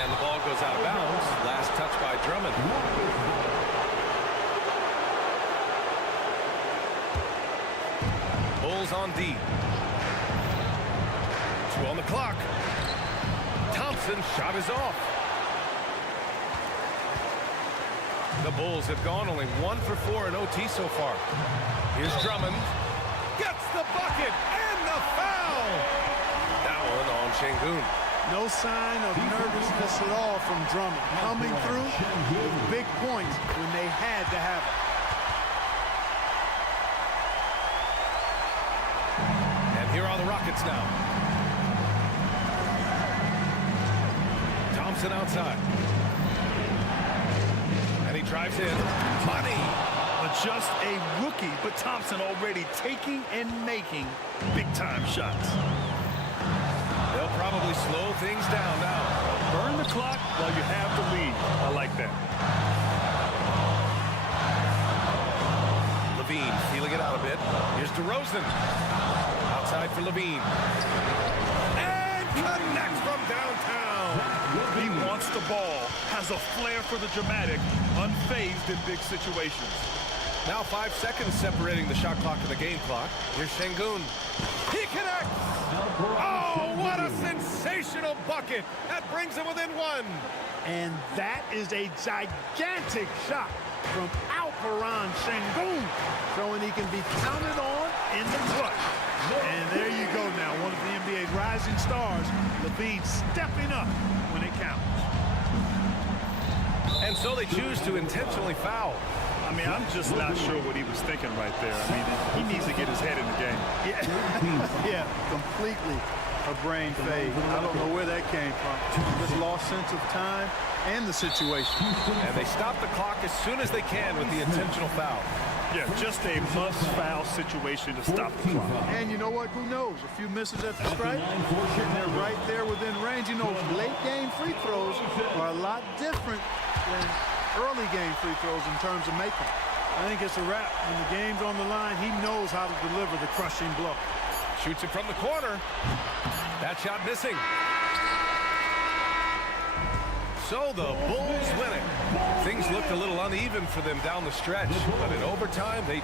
And the ball goes out of bounds. Last touch by Drummond. Bulls on D. 2 on the clock. Thompson's shot is off. The Bulls have gone only 1 for 4 in OT so far. Here's Drummond. Gets the bucket and the foul. That one on Şengün. No sign of nervousness at all from Drummond. Coming through with big points when they had to have it. And here are the Rockets now. Thompson outside. And he drives in. Money. Just a rookie, but Thompson already taking and making big-time shots. They'll probably slow things down now. Burn the clock while you have the lead. I like that. Levine feeling it out a bit. Here's DeRozan. Outside for Levine. And connects from downtown. He wants the ball, has a flair for the dramatic, unfazed in big situations. Now 5 seconds separating the shot clock and the game clock. Here's Şengün. He connects. Oh, what a sensational bucket. That brings him within 1. And that is a gigantic shot from Alperen Şengün, showing he can be counted on in the clutch. And there you go now, one of the NBA's rising stars, Levine stepping up when it counts. And so they choose to intentionally foul. I mean, I'm just not sure what he was thinking right there. I mean, he needs to get his head in the game. Yeah, completely a brain fade. I don't know where that came from. Just lost sense of time and the situation. And they stop the clock as soon as they can with the intentional foul. Yeah, just a must-foul situation to stop the clock. And you know what? Who knows? A few misses at the stripe, and they're right there within range. You know, late-game free throws are a lot different than early game free throws in terms of making. I think it's a wrap. When the game's on the line, he knows how to deliver the crushing blow. Shoots it from the corner. That shot missing. So the Bulls win it. Things looked a little uneven for them down the stretch, but in overtime, they